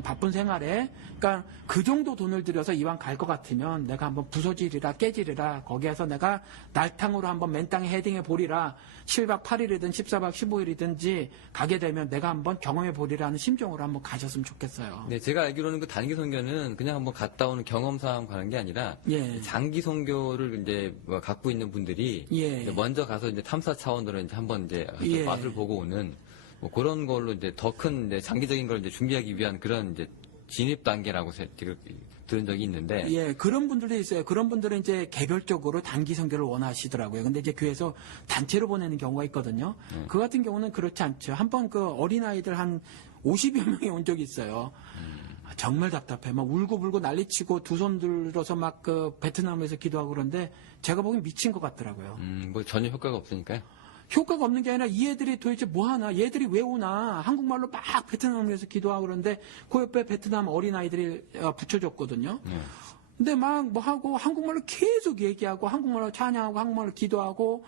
바쁜 생활에. 그러니까 그 정도 돈을 들여서 이왕 갈 것 같으면 내가 한번 부서지리라 깨지리라 거기에서 내가 날탕으로 한번 맨 땅에 헤딩해 보리라 7박 8일이든 14박 15일이든지 가게 되면 내가 한번 경험해 보리라는 심정으로 한번 가셨으면 좋겠어요. 네, 제가 알기로는 그 단기 선교는 그냥 한번 갔다 오는 경험상 가는 게 아니라 예. 장기 선교를 이제 뭐 갖고 있는 분들이 예. 이제 먼저 가서 이제 탐사 차원으로 이제 한번 이제 예. 맛을 보고 오는 뭐 그런 걸로 이제 더 큰 장기적인 걸 이제 준비하기 위한 그런 이제 진입 단계라고 들은 적이 있는데. 예, 그런 분들도 있어요. 그런 분들은 이제 개별적으로 단기 선교를 원하시더라고요. 근데 이제 교회에서 단체로 보내는 경우가 있거든요. 그 같은 경우는 그렇지 않죠. 한번 그 어린아이들 한 50여 명이 온 적이 있어요. 정말 답답해. 막 울고불고 난리치고 두 손 들어서 막 그 베트남에서 기도하고 그러는데 제가 보기엔 미친 것 같더라고요. 뭐 전혀 효과가 없으니까요. 효과가 없는 게 아니라 이 애들이 도대체 뭐 하나, 얘들이 왜 오나, 한국말로 막 베트남에서 기도하고 그러는데 그 옆에 베트남 어린아이들이 붙여줬거든요. 근데 막 뭐 하고 한국말로 계속 얘기하고 한국말로 찬양하고 한국말로 기도하고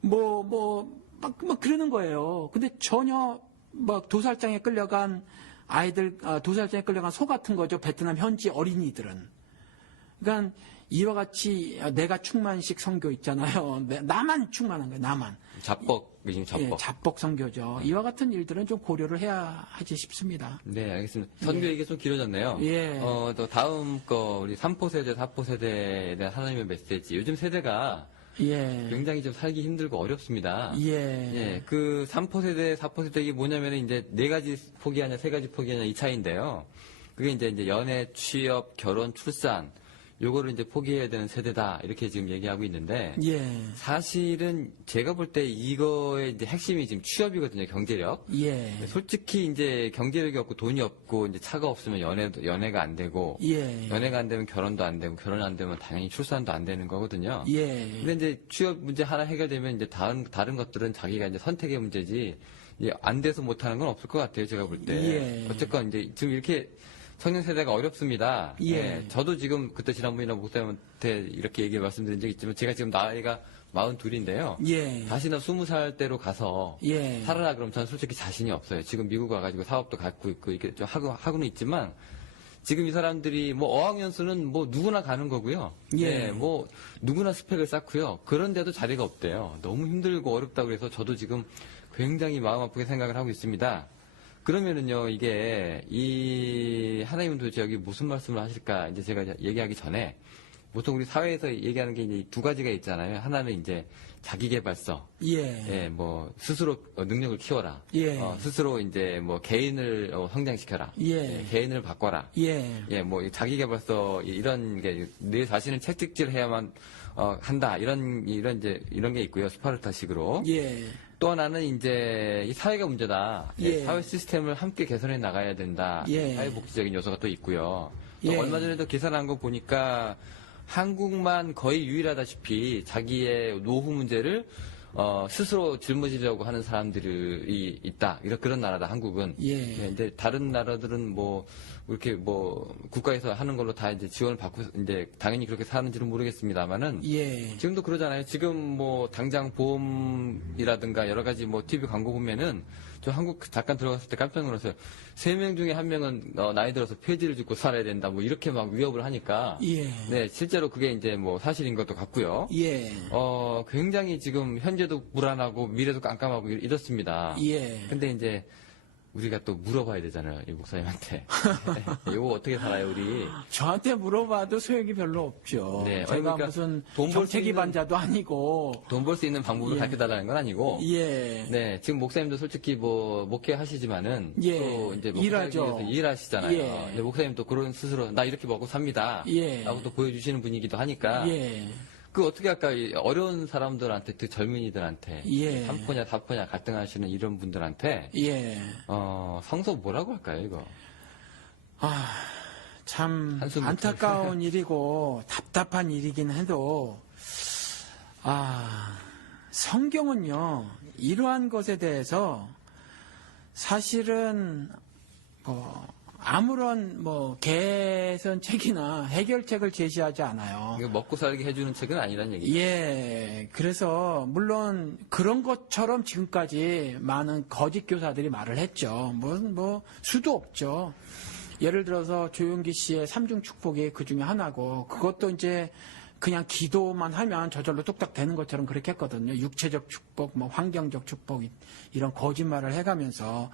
막 그러는 거예요. 근데 전혀 막 도살장에 끌려간 아이들, 도살장에 끌려간 소 같은 거죠. 베트남 현지 어린이들은. 그러니까 이와 같이 내가 충만식 선교 있잖아요. 나만 충만한 거예요. 나만. 잡벅이죠, 잡벅. 예, 잡벅 선교죠. 이와 같은 일들은 좀 고려를 해야 하지 싶습니다. 네, 알겠습니다. 선교 얘기가 좀 길어졌네요. 예. 또 다음 거 우리 3포 세대, 4포 세대에 대한 하나님의 메시지. 요즘 세대가 예. 굉장히 좀 살기 힘들고 어렵습니다. 예. 예, 그 3포 세대, 4포 세대 이게 뭐냐면 이제 4가지 포기하냐, 3가지 포기하냐 이 차이인데요. 그게 이제 연애, 취업, 결혼, 출산 요거를 이제 포기해야 되는 세대다 이렇게 지금 얘기하고 있는데 예. 사실은 제가 볼 때 이거의 이제 핵심이 지금 취업이거든요. 경제력. 예. 솔직히 이제 경제력이 없고 돈이 없고 이제 차가 없으면 연애가 안 되고 예. 연애가 안 되면 결혼도 안 되고 결혼 안 되면 당연히 출산도 안 되는 거거든요. 예. 근데 이제 취업 문제 하나 해결되면 이제 다른 것들은 자기가 이제 선택의 문제지 이제 안 돼서 못 하는 건 없을 것 같아요. 제가 볼 때. 예. 어쨌건 이제 지금 이렇게 청년 세대가 어렵습니다. 예. 저도 지금 그때 지난번이나 목사님한테 이렇게 말씀드린 적이 있지만 제가 지금 나이가 42인데요. 예. 다시는 20살 때로 가서 예. 살아라 그러면 저는 솔직히 자신이 없어요. 지금 미국 와가지고 사업도 갖고 있고 이렇게 좀 하고는 있지만 지금 이 사람들이 뭐 어학연수는 뭐 누구나 가는 거고요. 예. 뭐 누구나 스펙을 쌓고요. 그런데도 자리가 없대요. 너무 힘들고 어렵다고 그래서 저도 지금 굉장히 마음 아프게 생각을 하고 있습니다. 그러면은요, 이게, 하나님은 도대체 여기 무슨 말씀을 하실까? 이제 제가 얘기하기 전에, 보통 우리 사회에서 얘기하는 게 이제 2가지가 있잖아요. 하나는 이제 자기계발서. 예. 뭐, 스스로 능력을 키워라. 예. 스스로 이제 뭐, 개인을 성장시켜라. 예. 개인을 바꿔라. 예. 뭐, 자기계발서, 이런 게, 내 자신을 채찍질 해야만, 한다. 이런 게 있고요. 스파르타식으로. 예. 또 하나는 이제 이 사회가 문제다. 예. 사회 시스템을 함께 개선해 나가야 된다. 예. 사회복지적인 요소가 또 있고요. 또 예. 얼마 전에도 계산한 거 보니까 한국만 거의 유일하다시피 자기의 노후 문제를 스스로 짊어지려고 하는 사람들이 있다. 그런 나라다, 한국은. 예. 근데 다른 나라들은 뭐, 이렇게 뭐, 국가에서 하는 걸로 다 이제 지원을 받고, 이제 당연히 그렇게 사는지는 모르겠습니다만은. 예. 지금도 그러잖아요. 지금 뭐, 당장 보험이라든가 여러 가지 뭐, TV 광고 보면은 저 한국 잠깐 들어갔을 때 깜짝 놀랐어요. 3명 중에 1명은 나이 들어서 폐지를 짓고 살아야 된다. 뭐 이렇게 막 위협을 하니까. 예. 네, 실제로 그게 이제 뭐 사실인 것도 같고요. 예. 굉장히 지금 현재도 불안하고 미래도 깜깜하고 이렇습니다. 예. 근데 이제 우리가 또 물어봐야 되잖아요, 이 목사님한테. 이거 어떻게 살아요, 우리? 저한테 물어봐도 소용이 별로 없죠. 네, 제가 그러니까 무슨 돈벌수 정책 있는- 기반자도 아니고. 돈 벌 수 있는 방법을 예. 가르쳐달라는 건 아니고. 예. 네, 지금 목사님도 솔직히 뭐 목회하시지만은 예, 또 이제 일하죠. 목사님에서 일하시잖아요. 예. 근데 목사님도 그런 스스로 나 이렇게 먹고 삽니다. 예. 라고 또 보여주시는 분이기도 하니까. 예. 그 어떻게 할까? 이 어려운 사람들한테, 그 젊은이들한테, 예. 3포냐, 4포냐 갈등하시는 이런 분들한테 예. 성서 뭐라고 할까요, 이거? 참 한숨 안타까운 일이고 답답한 일이긴 해도 성경은요 이러한 것에 대해서 사실은 아무런 개선책이나 해결책을 제시하지 않아요. 이거 먹고 살게 해주는 책은 아니란 얘기죠. 예, 그래서 물론 그런 것처럼 지금까지 많은 거짓 교사들이 말을 했죠. 수도 없죠. 예를 들어서 조용기 씨의 삼중 축복이 그 중에 하나고 그것도 이제 그냥 기도만 하면 저절로 뚝딱 되는 것처럼 그렇게 했거든요. 육체적 축복, 환경적 축복 이런 거짓말을 해가면서.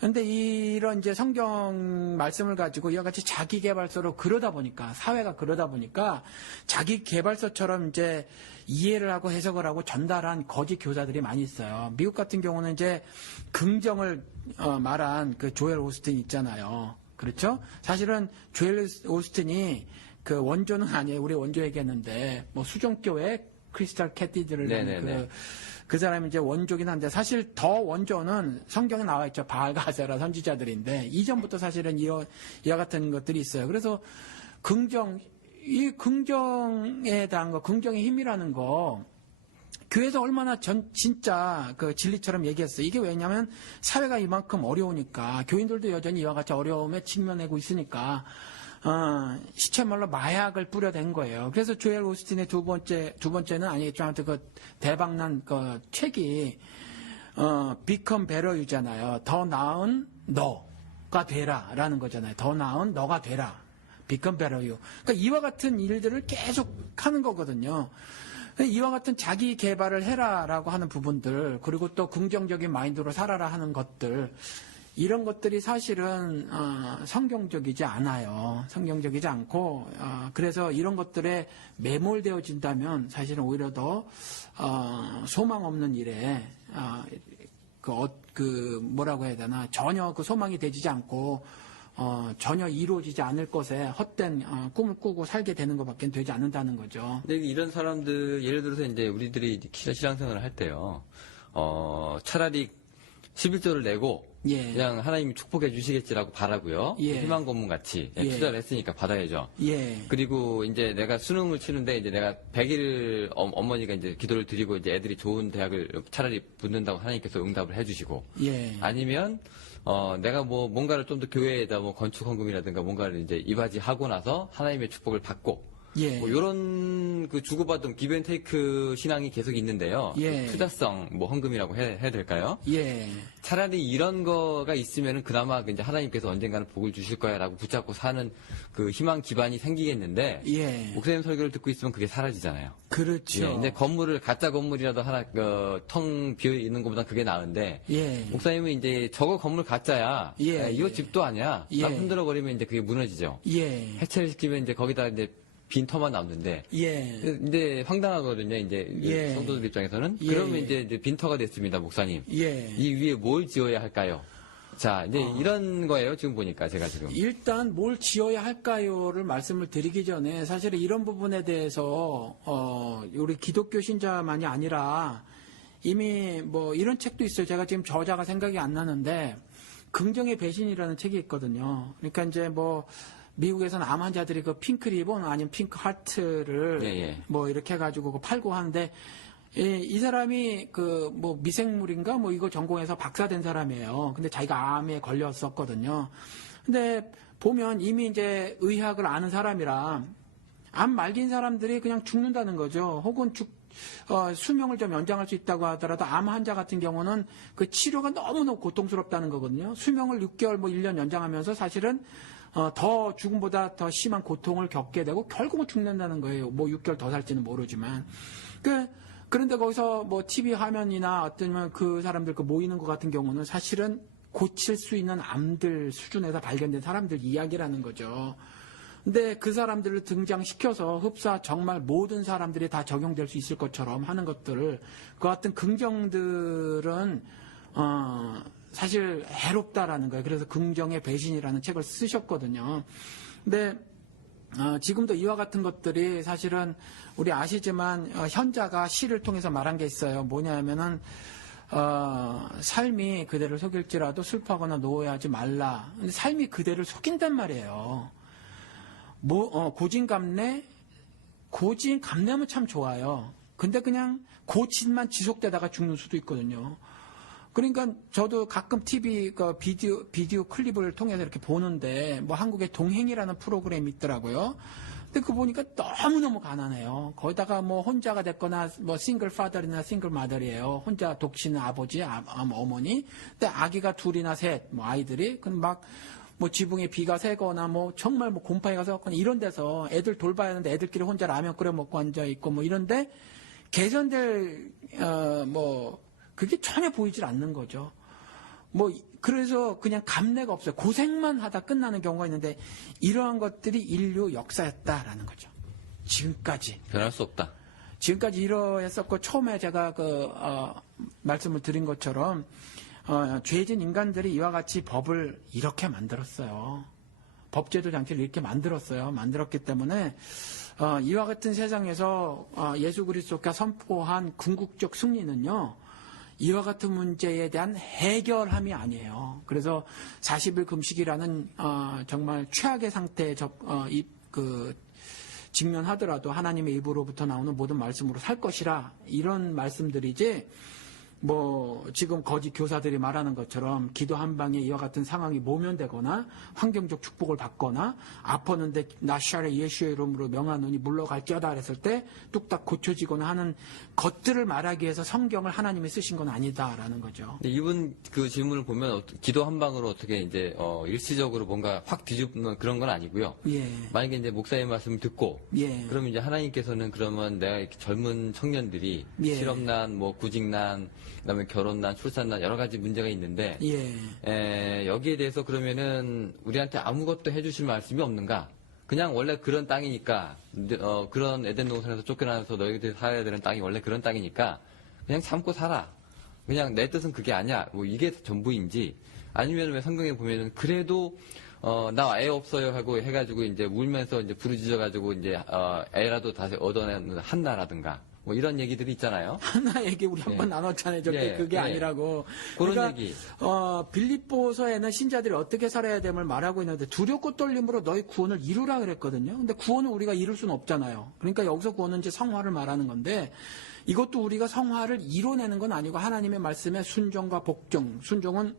근데 이런 이제 성경 말씀을 가지고 이와 같이 자기 개발서로 그러다 보니까 사회가 그러다 보니까 자기 개발서처럼 이제 이해를 하고 해석을 하고 전달한 거짓 교사들이 많이 있어요. 미국 같은 경우는 이제 긍정을 말한 그 조엘 오스틴 있잖아요. 그렇죠? 사실은 조엘 오스틴이 그 원조는 아니에요. 우리 원조 얘기했는데 수종교회 크리스탈 캐티드를 그 사람이 이제 원조긴 한데 사실 더 원조는 성경에 나와 있죠. 바알과 아세라 선지자들인데 이전부터 사실은 이와 같은 것들이 있어요. 그래서 이 긍정에 대한 거, 긍정의 힘이라는 거 교회에서 얼마나 진짜 그 진리처럼 얘기했어요. 이게 왜냐하면 사회가 이만큼 어려우니까 교인들도 여전히 이와 같이 어려움에 직면하고 있으니까 시체말로 마약을 뿌려댄 거예요. 그래서 조엘 오스틴의 두 번째는 아니겠지만 아무튼 그 대박난 그 책이 Become Better You잖아요. 더 나은 너가 되라라는 거잖아요. 더 나은 너가 되라. Become Better You. 그러니까 이와 같은 일들을 계속 하는 거거든요. 이와 같은 자기 개발을 해라라고 하는 부분들, 그리고 또 긍정적인 마인드로 살아라 하는 것들, 이런 것들이 사실은 성경적이지 않아요. 성경적이지 않고 그래서 이런 것들에 매몰되어진다면 사실은 오히려 더 소망 없는 일에 뭐라고 해야 되나 전혀 그 소망이 되지 않고 전혀 이루어지지 않을 것에 헛된 꿈을 꾸고 살게 되는 것밖에 되지 않는다는 거죠. 근데 이런 사람들 예를 들어서 이제 우리들이 신앙생활을 할 때요. 차라리 11조를 내고 예. 그냥 하나님이 축복해 주시겠지라고 바라고요. 예. 희망 고문 같이 예. 투자를 했으니까 받아야죠. 예. 그리고 이제 내가 수능을 치는데 이제 내가 100일 어머니가 이제 기도를 드리고 이제 애들이 좋은 대학을 차라리 붙는다고 하나님께서 응답을 해주시고 예. 아니면 내가 뭔가를 좀 더 교회에다 건축 헌금이라든가 뭔가를 이제 이바지하고 나서 하나님의 축복을 받고 예. 이런 그 주고받은 기브앤테이크 신앙이 계속 있는데요. 예. 투자성 헌금이라고 해야 될까요? 예. 차라리 이런 거가 있으면은 그나마 이제 하나님께서 언젠가는 복을 주실 거야라고 붙잡고 사는 그 희망 기반이 생기겠는데 예. 목사님 설교를 듣고 있으면 그게 사라지잖아요. 그렇죠. 예, 이제 건물을 가짜 건물이라도 하나 텅 비어 있는 것보다 그게 나은데 예. 목사님은 이제 저거 건물 가짜야. 예. 이거 집도 아니야. 예. 딱 흔들어 버리면 이제 그게 무너지죠. 예. 해체를 시키면 이제 거기다 이제 빈 터만 남는데. 예. 근데 황당하거든요. 이제 예. 성도들 입장에서는. 예. 그러면 이제 빈 터가 됐습니다, 목사님. 예. 이 위에 뭘 지어야 할까요? 자, 이제 이런 거예요. 지금 보니까 제가 지금. 일단 뭘 지어야 할까요를 말씀을 드리기 전에 사실은 이런 부분에 대해서 우리 기독교 신자만이 아니라 이미 이런 책도 있어요. 제가 지금 저자가 생각이 안 나는데 긍정의 배신이라는 책이 있거든요. 그러니까 이제 미국에서는 암 환자들이 그 핑크 리본 아니면 핑크 하트를 예. 이렇게 해가지고 팔고 하는데 이 사람이 미생물인가 이거 전공해서 박사된 사람이에요. 근데 자기가 암에 걸렸었거든요. 근데 보면 이미 이제 의학을 아는 사람이라 암 말긴 사람들이 그냥 죽는다는 거죠. 혹은 수명을 좀 연장할 수 있다고 하더라도 암 환자 같은 경우는 그 치료가 너무너무 고통스럽다는 거거든요. 수명을 6개월, 1년 연장하면서 사실은 더 죽음보다 더 심한 고통을 겪게 되고 결국은 죽는다는 거예요. 6개월 더 살지는 모르지만. 그런데 거기서 TV 화면이나 어떤 그 사람들 모이는 것 같은 경우는 사실은 고칠 수 있는 암들 수준에서 발견된 사람들 이야기라는 거죠. 근데 그 사람들을 등장시켜서 흡사 정말 모든 사람들이 다 적용될 수 있을 것처럼 하는 것들을 그 같은 긍정들은 사실 해롭다라는 거예요. 그래서 긍정의 배신이라는 책을 쓰셨거든요. 근데 지금도 이와 같은 것들이 사실은 우리 아시지만 현자가 시를 통해서 말한 게 있어요. 뭐냐면은 삶이 그대를 속일지라도 슬퍼하거나 노여하지 말라. 근데 삶이 그대를 속인단 말이에요. 고진감래하면 참 좋아요. 근데 그냥 고진만 지속되다가 죽는 수도 있거든요. 그러니까 저도 가끔 TV 비디오 클립을 통해서 이렇게 보는데 한국에 동행이라는 프로그램이 있더라고요. 근데 그거 보니까 너무너무 가난해요. 거기다가 혼자가 됐거나 싱글 파더이나 싱글 마더이에요. 혼자 독신 아버지, 어머니. 근데 아기가 둘이나 셋, 아이들이. 그럼 지붕에 비가 새거나 정말 곰팡이가 섞거나 이런 데서 애들 돌봐야 하는데 애들끼리 혼자 라면 끓여 먹고 앉아있고 이런데 개선될, 그게 전혀 보이질 않는 거죠. 그래서 그냥 감내가 없어요. 고생만 하다 끝나는 경우가 있는데 이러한 것들이 인류 역사였다라는 거죠. 지금까지. 변할 수 없다. 지금까지 이러했었고 처음에 제가 말씀을 드린 것처럼 죄진 인간들이 이와 같이 법을 이렇게 만들었어요. 법제도 장치를 이렇게 만들었기 때문에 이와 같은 세상에서 예수 그리스도가 선포한 궁극적 승리는요. 이와 같은 문제에 대한 해결함이 아니에요. 그래서 40일 금식이라는 정말 최악의 상태에 직면하더라도 하나님의 입으로부터 나오는 모든 말씀으로 살 것이라 이런 말씀들이지 지금 거짓 교사들이 말하는 것처럼 기도 한 방에 이와 같은 상황이 모면되거나 환경적 축복을 받거나 아팠는데 나샤레 예수의 이름으로 명하노니 물러갈지어다 그랬을 때 뚝딱 고쳐지거나 하는 것들을 말하기 위해서 성경을 하나님이 쓰신 건 아니다라는 거죠. 이분 그 질문을 보면 기도 한 방으로 어떻게 이제 일시적으로 뭔가 확 뒤집는 그런 건 아니고요. 예. 만약에 이제 목사의 말씀을 듣고 예. 그러면 이제 하나님께서는 그러면 내가 이렇게 젊은 청년들이 예. 실업난, 구직난, 그다음에 결혼난, 출산난 여러 가지 문제가 있는데 여기에 대해서 그러면은 우리한테 아무것도 해주실 말씀이 없는가? 그냥 원래 그런 땅이니까 그런 에덴 동산에서 쫓겨나서 너희들이 살아야 되는 땅이 원래 그런 땅이니까 그냥 참고 살아. 그냥 내 뜻은 그게 아니야. 이게 전부인지 아니면 왜 성경에 보면은 그래도 나 애 없어요 하고 해가지고 이제 울면서 이제 부르짖어가지고 이제 애라도 다시 얻어내는 한나라든가. 이런 얘기들이 있잖아요. 하나 얘기 우리 한번 나눴잖아요. 그게 아니라고. 그런 그러니까, 얘기. 빌립보서에는 신자들이 어떻게 살아야 됨을 말하고 있는데 두렵고 떨림으로 너희 구원을 이루라 그랬거든요. 근데 구원을 우리가 이룰 수는 없잖아요. 그러니까 여기서 구원은 이제 성화를 말하는 건데 이것도 우리가 성화를 이뤄내는 건 아니고 하나님의 말씀에 순종과 복종. 순종은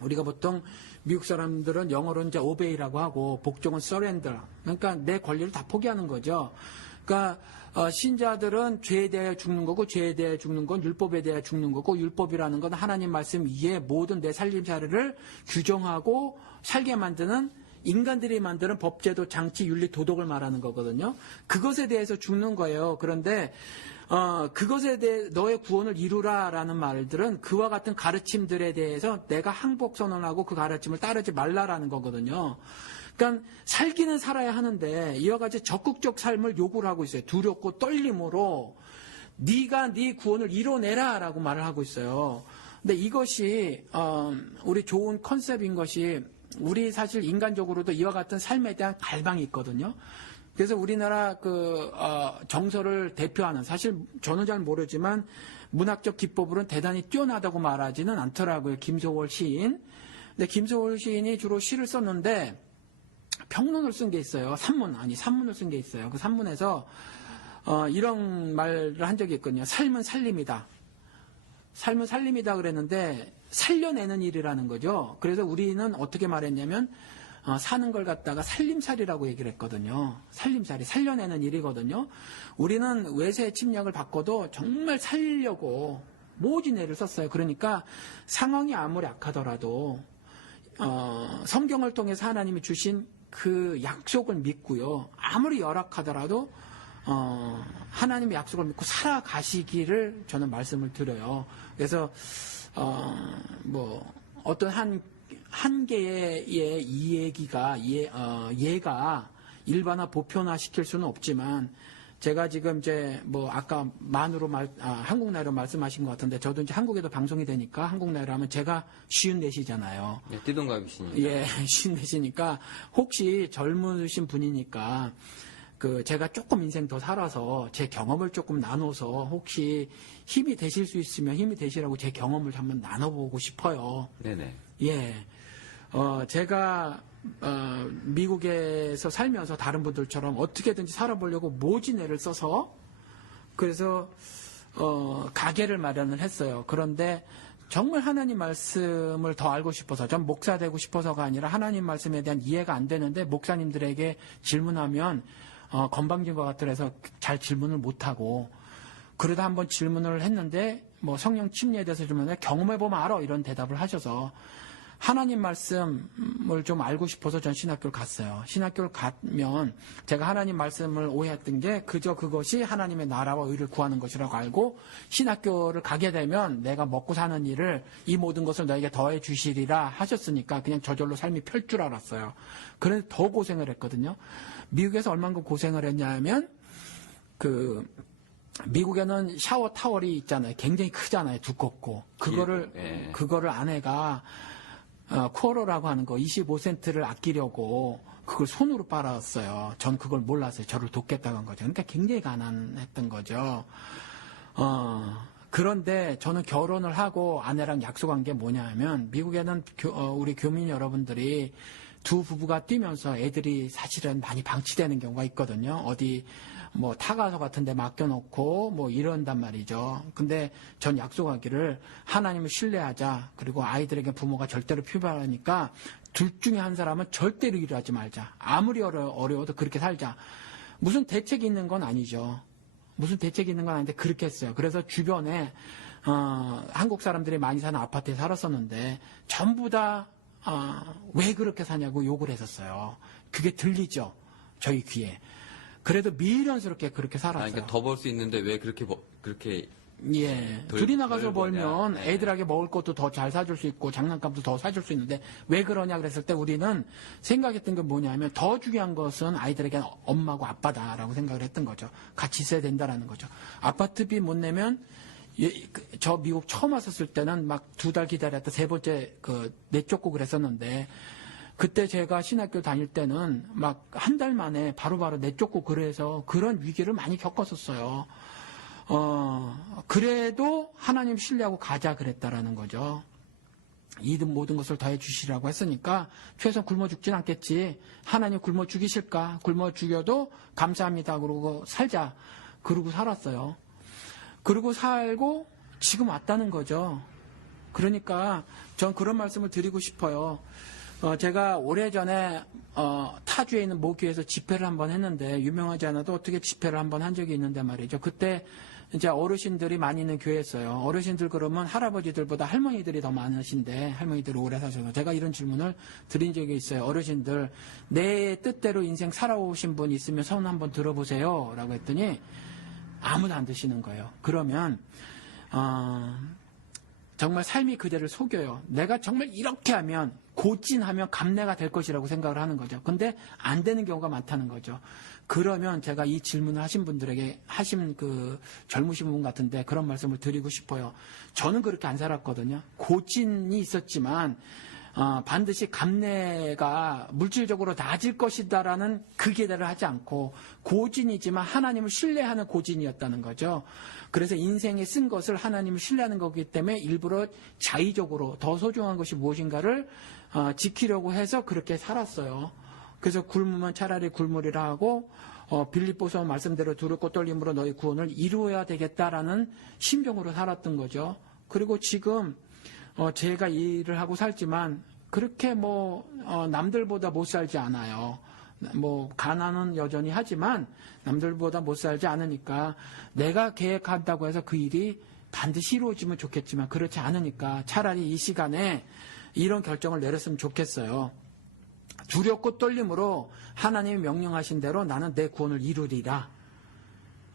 우리가 보통 미국 사람들은 영어로 이제 obey라고 하고 복종은 surrender. 그러니까 내 권리를 다 포기하는 거죠. 그러니까 신자들은 죄에 대해 죽는 거고 죄에 대해 죽는 건 율법에 대해 죽는 거고 율법이라는 건 하나님 말씀 위에 모든 내 살림살이를 규정하고 살게 만드는 인간들이 만드는 법제도 장치 윤리 도덕을 말하는 거거든요. 그것에 대해서 죽는 거예요. 그런데 그것에 대해 너의 구원을 이루라라는 말들은 그와 같은 가르침들에 대해서 내가 항복 선언하고 그 가르침을 따르지 말라라는 거거든요. 그러니까 살기는 살아야 하는데 이와 같이 적극적 삶을 요구를 하고 있어요. 두렵고 떨림으로 네가 네 구원을 이뤄내라라고 말을 하고 있어요. 근데 이것이 우리 좋은 컨셉인 것이 우리 사실 인간적으로도 이와 같은 삶에 대한 갈망이 있거든요. 그래서 우리나라 정서를 대표하는 사실 저는 잘 모르지만 문학적 기법으로는 대단히 뛰어나다고 말하지는 않더라고요. 김소월 시인. 근데 김소월 시인이 주로 시를 썼는데 평론을 쓴 게 있어요. 산문을 쓴 게 있어요. 그 산문에서 이런 말을 한 적이 있거든요. 삶은 살림이다. 삶은 살림이다 그랬는데 살려내는 일이라는 거죠. 그래서 우리는 어떻게 말했냐면 사는 걸 갖다가 살림살이라고 얘기를 했거든요. 살림살이, 살려내는 일이거든요. 우리는 외세 침략을 받고도 정말 살리려고 모진 애를 썼어요. 그러니까 상황이 아무리 악하더라도 성경을 통해서 하나님이 주신 그 약속을 믿고요. 아무리 열악하더라도 하나님의 약속을 믿고 살아가시기를 저는 말씀을 드려요. 그래서 어떤 한 개의 이 얘기가 얘가 일반화 보편화 시킬 수는 없지만 제가 지금 이제 아까 한국 나이로 말씀하신 것 같은데 저도 이제 한국에도 방송이 되니까 한국 나이로 하면 제가 54시잖아요. 네, 띠동갑이시니까. 예, 54시니까 혹시 젊으신 분이니까 제가 조금 인생 더 살아서 제 경험을 조금 나눠서 혹시 힘이 되실 수 있으면 힘이 되시라고 제 경험을 한번 나눠보고 싶어요. 네네. 예. 제가 미국에서 살면서 다른 분들처럼 어떻게든지 살아보려고 모진 애를 써서 그래서 가게를 마련을 했어요. 그런데 정말 하나님 말씀을 더 알고 싶어서 전 목사 되고 싶어서가 아니라 하나님 말씀에 대한 이해가 안 되는데 목사님들에게 질문하면 건방진 것 같더라서 잘 질문을 못하고 그러다 한번 질문을 했는데 성령 침례에 대해서 질문을 경험해보면 알아 이런 대답을 하셔서 하나님 말씀을 좀 알고 싶어서 전 신학교를 갔어요. 신학교를 가면 제가 하나님 말씀을 오해했던 게 그저 그것이 하나님의 나라와 의를 구하는 것이라고 알고 신학교를 가게 되면 내가 먹고 사는 일을 이 모든 것을 너에게 더해 주시리라 하셨으니까 그냥 저절로 삶이 펼 줄 알았어요. 그래서 더 고생을 했거든요. 미국에서 얼만큼 고생을 했냐면 미국에는 샤워 타월이 있잖아요. 굉장히 크잖아요. 두껍고 그거를 아내가 쿼러라고 하는 거 25센트를 아끼려고 그걸 손으로 빨았어요. 전 그걸 몰랐어요. 저를 돕겠다고 한 거죠. 그러니까 굉장히 가난했던 거죠. 그런데 저는 결혼을 하고 아내랑 약속한 게 뭐냐면 미국에는 우리 교민 여러분들이 두 부부가 뛰면서 애들이 사실은 많이 방치되는 경우가 있거든요. 어디 타가서 같은 데 맡겨놓고 이런단 말이죠. 근데 전 약속하기를 하나님을 신뢰하자. 그리고 아이들에게 부모가 절대로 필요하니까 둘 중에 한 사람은 절대로 일하지 말자. 아무리 어려워도 그렇게 살자. 무슨 대책이 있는 건 아니죠. 무슨 대책이 있는 건 아닌데 그렇게 했어요. 그래서 주변에 한국 사람들이 많이 사는 아파트에 살았었는데 전부 다 왜 그렇게 사냐고 욕을 했었어요. 그게 들리죠. 저희 귀에. 그래도 미련스럽게 그렇게 살았어요. 그러니까 더 벌 수 있는데 왜 그렇게 예. 둘이 나가서 벌면 애들에게 먹을 것도 더 잘 사줄 수 있고 장난감도 더 사줄 수 있는데 왜 그러냐 그랬을 때 우리는 생각했던 게 뭐냐면 더 중요한 것은 아이들에게는 엄마고 아빠다라고 생각을 했던 거죠. 같이 있어야 된다라는 거죠. 아파트비 못 내면 저 미국 처음 왔었을 때는 막 2달 기다렸다 세 번째 내쫓고 그랬었는데 그때 제가 신학교 다닐 때는 막 한 달 만에 바로바로 내쫓고 그래서 그런 위기를 많이 겪었었어요. 그래도 하나님 신뢰하고 가자 그랬다라는 거죠. 이 모든 것을 더해 주시라고 했으니까 최소한 굶어 죽진 않겠지. 하나님 굶어 죽이실까? 굶어 죽여도 감사합니다. 그러고 살자. 그러고 살았어요. 그러고 살고 지금 왔다는 거죠. 그러니까 전 그런 말씀을 드리고 싶어요. 제가 오래전에 타주에 있는 모교에서 집회를 한번 했는데 유명하지 않아도 어떻게 집회를 한번 한 적이 있는데 말이죠. 그때 이제 어르신들이 많이 있는 교회였어요. 어르신들 그러면 할아버지들보다 할머니들이 더 많으신데 할머니들이 오래 사셔서 제가 이런 질문을 드린 적이 있어요. 어르신들 내 뜻대로 인생 살아오신 분 있으면 손 한번 들어보세요 라고 했더니 아무도 안 드시는 거예요. 그러면 정말 삶이 그대를 속여요. 내가 정말 이렇게 하면 고진하면 감내가 될 것이라고 생각을 하는 거죠. 근데 안 되는 경우가 많다는 거죠. 그러면 제가 이 질문을 하신 분들에게 하신 젊으신 분 같은데 그런 말씀을 드리고 싶어요. 저는 그렇게 안 살았거든요. 고진이 있었지만 반드시 감내가 물질적으로 낮을 것이다라는 그 기대를 하지 않고 고진이지만 하나님을 신뢰하는 고진이었다는 거죠. 그래서 인생에 쓴 것을 하나님을 신뢰하는 거기 때문에 일부러 자의적으로 더 소중한 것이 무엇인가를 지키려고 해서 그렇게 살았어요. 그래서 굶으면 차라리 굶으리라 하고 빌립보서 말씀대로 두렵고 떨림으로 너희 구원을 이루어야 되겠다라는 심정으로 살았던 거죠. 그리고 지금 제가 일을 하고 살지만 그렇게 남들보다 못 살지 않아요. 가난은 여전히 하지만 남들보다 못 살지 않으니까 내가 계획한다고 해서 그 일이 반드시 이루어지면 좋겠지만 그렇지 않으니까 차라리 이 시간에 이런 결정을 내렸으면 좋겠어요. 두렵고 떨림으로 하나님이 명령하신 대로 나는 내 구원을 이루리라.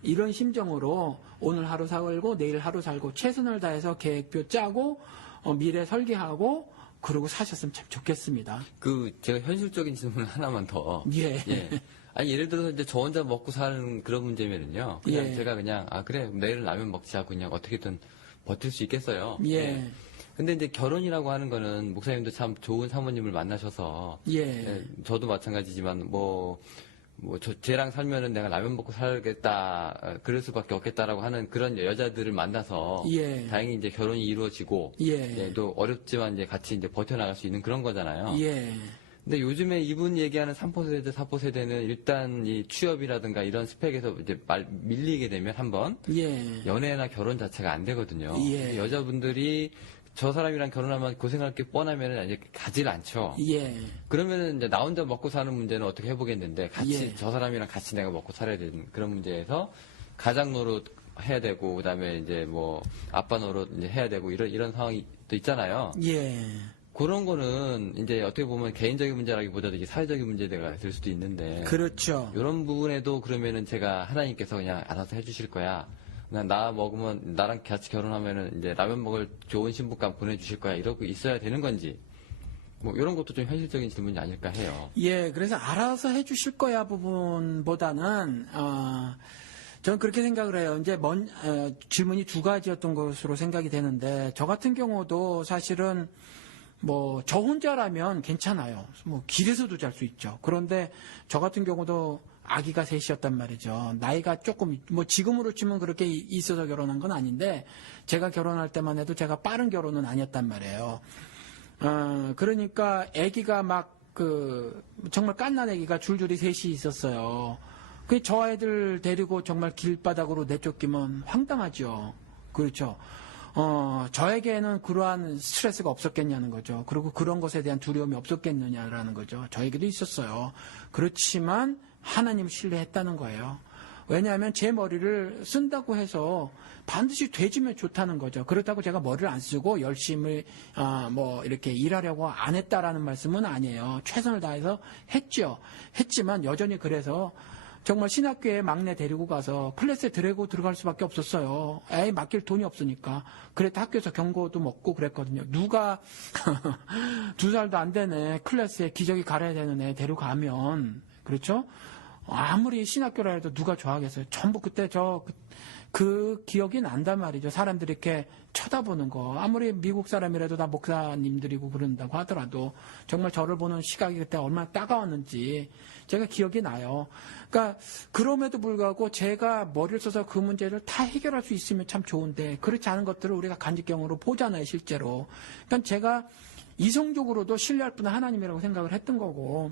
이런 심정으로 오늘 하루 살고 내일 하루 살고 최선을 다해서 계획표 짜고 미래 설계하고 그러고 사셨으면 참 좋겠습니다. 제가 현실적인 질문 하나만 더. 예. 아니, 예를 들어서 이제 저 혼자 먹고 사는 그런 문제면은요. 그냥 제가 그냥, 그래, 내일 라면 먹지 하고 그냥 어떻게든 버틸 수 있겠어요. 예. 근데 이제 결혼이라고 하는 거는 목사님도 참 좋은 사모님을 만나셔서. 저도 마찬가지지만 쟤랑 살면은 내가 라면 먹고 살겠다, 그럴 수밖에 없겠다라고 하는 그런 여자들을 만나서. 다행히 이제 결혼이 이루어지고. 또 어렵지만 이제 같이 이제 버텨나갈 수 있는 그런 거잖아요. 근데 요즘에 이분 얘기하는 3포 세대, 4포 세대는 일단 이 취업이라든가 이런 스펙에서 이제 밀리게 되면 한번. 연애나 결혼 자체가 안 되거든요. 여자분들이 저 사람이랑 결혼하면 고생할 게 뻔하면 이제 가지를 않죠. 그러면은 이제 나 혼자 먹고 사는 문제는 어떻게 해보겠는데 같이 저 사람이랑 같이 내가 먹고 살아야 되는 그런 문제에서 가장 노릇 해야 되고 그다음에 이제 아빠 노릇 이제 해야 되고 이런 상황이 또 있잖아요. 그런 거는 이제 어떻게 보면 개인적인 문제라기보다도 이게 사회적인 문제가 될 수도 있는데. 그렇죠. 이런 부분에도 그러면은 제가 하나님께서 그냥 알아서 해주실 거야. 나 먹으면 나랑 같이 결혼하면은 이제 라면 먹을 좋은 신부감 보내주실 거야 이러고 있어야 되는 건지 이런 것도 좀 현실적인 질문이 아닐까 해요. 그래서 알아서 해주실 거야 부분보다는 저는 그렇게 생각을 해요. 이제 질문이 두 가지였던 것으로 생각이 되는데 저 같은 경우도 사실은 저 혼자라면 괜찮아요. 길에서도 잘 수 있죠. 그런데 저 같은 경우도 아기가 셋이었단 말이죠. 나이가 조금 지금으로 치면 그렇게 있어서 결혼한 건 아닌데 제가 결혼할 때만 해도 제가 빠른 결혼은 아니었단 말이에요. 그러니까 아기가 정말 갓난 아기가 줄줄이 셋이 있었어요. 저 아이들 데리고 정말 길바닥으로 내쫓기면 황당하죠. 그렇죠. 저에게는 그러한 스트레스가 없었겠냐는 거죠. 그리고 그런 것에 대한 두려움이 없었겠느냐라는 거죠. 저에게도 있었어요. 그렇지만 하나님 신뢰했다는 거예요. 왜냐하면 제 머리를 쓴다고 해서 반드시 돼지면 좋다는 거죠. 그렇다고 제가 머리를 안 쓰고 열심히 이렇게 일하려고 안 했다라는 말씀은 아니에요. 최선을 다해서 했죠. 했지만 여전히 그래서 정말 신학교에 막내 데리고 가서 클래스에 데리고 들어갈 수밖에 없었어요. 애 맡길 돈이 없으니까. 그래도 학교에서 경고도 먹고 그랬거든요. 누가 2살도 안 되네 클래스에 기저귀 갈아야 되는 애 데려가면 그렇죠? 아무리 신학교라 해도 누가 좋아하겠어요. 전부 그때 그 기억이 난단 말이죠. 사람들이 이렇게 쳐다보는 거. 아무리 미국 사람이라도 다 목사님들이고 그런다고 하더라도 정말 저를 보는 시각이 그때 얼마나 따가웠는지 제가 기억이 나요. 그러니까 그럼에도 불구하고 제가 머리를 써서 그 문제를 다 해결할 수 있으면 참 좋은데 그렇지 않은 것들을 우리가 간직경으로 보잖아요, 실제로. 그러니까 제가 이성적으로도 신뢰할 분은 하나님이라고 생각을 했던 거고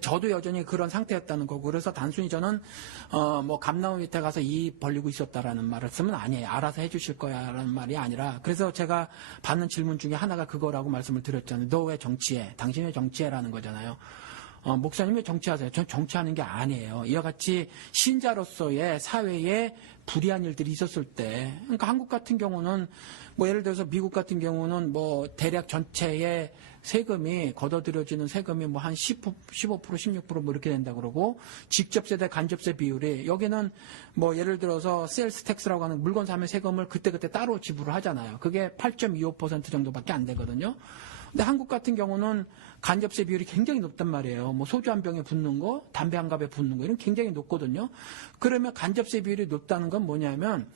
저도 여전히 그런 상태였다는 거고 그래서 단순히 저는 감나무 밑에 가서 이 벌리고 있었다라는 말씀은 아니에요. 알아서 해주실 거야라는 말이 아니라 그래서 제가 받는 질문 중에 하나가 그거라고 말씀을 드렸잖아요. 너 왜 정치해? 당신 왜 정치해라는 거잖아요. 목사님 왜 정치하세요? 전 정치하는 게 아니에요. 이와 같이 신자로서의 사회에 불이한 일들이 있었을 때 그러니까 한국 같은 경우는 예를 들어서 미국 같은 경우는 대략 전체의 세금이 걷어들여지는 세금이 한 10%, 15%, 16% 이렇게 된다 그러고 직접세 대 간접세 비율이 여기는 예를 들어서 세일스 텍스라고 하는 물건 사면 세금을 그때그때 따로 지불을 하잖아요. 그게 8.25% 정도밖에 안 되거든요. 근데 한국 같은 경우는 간접세 비율이 굉장히 높단 말이에요. 소주 한 병에 붙는 거, 담배 한 갑에 붙는 거 이런 굉장히 높거든요. 그러면 간접세 비율이 높다는 건 뭐냐면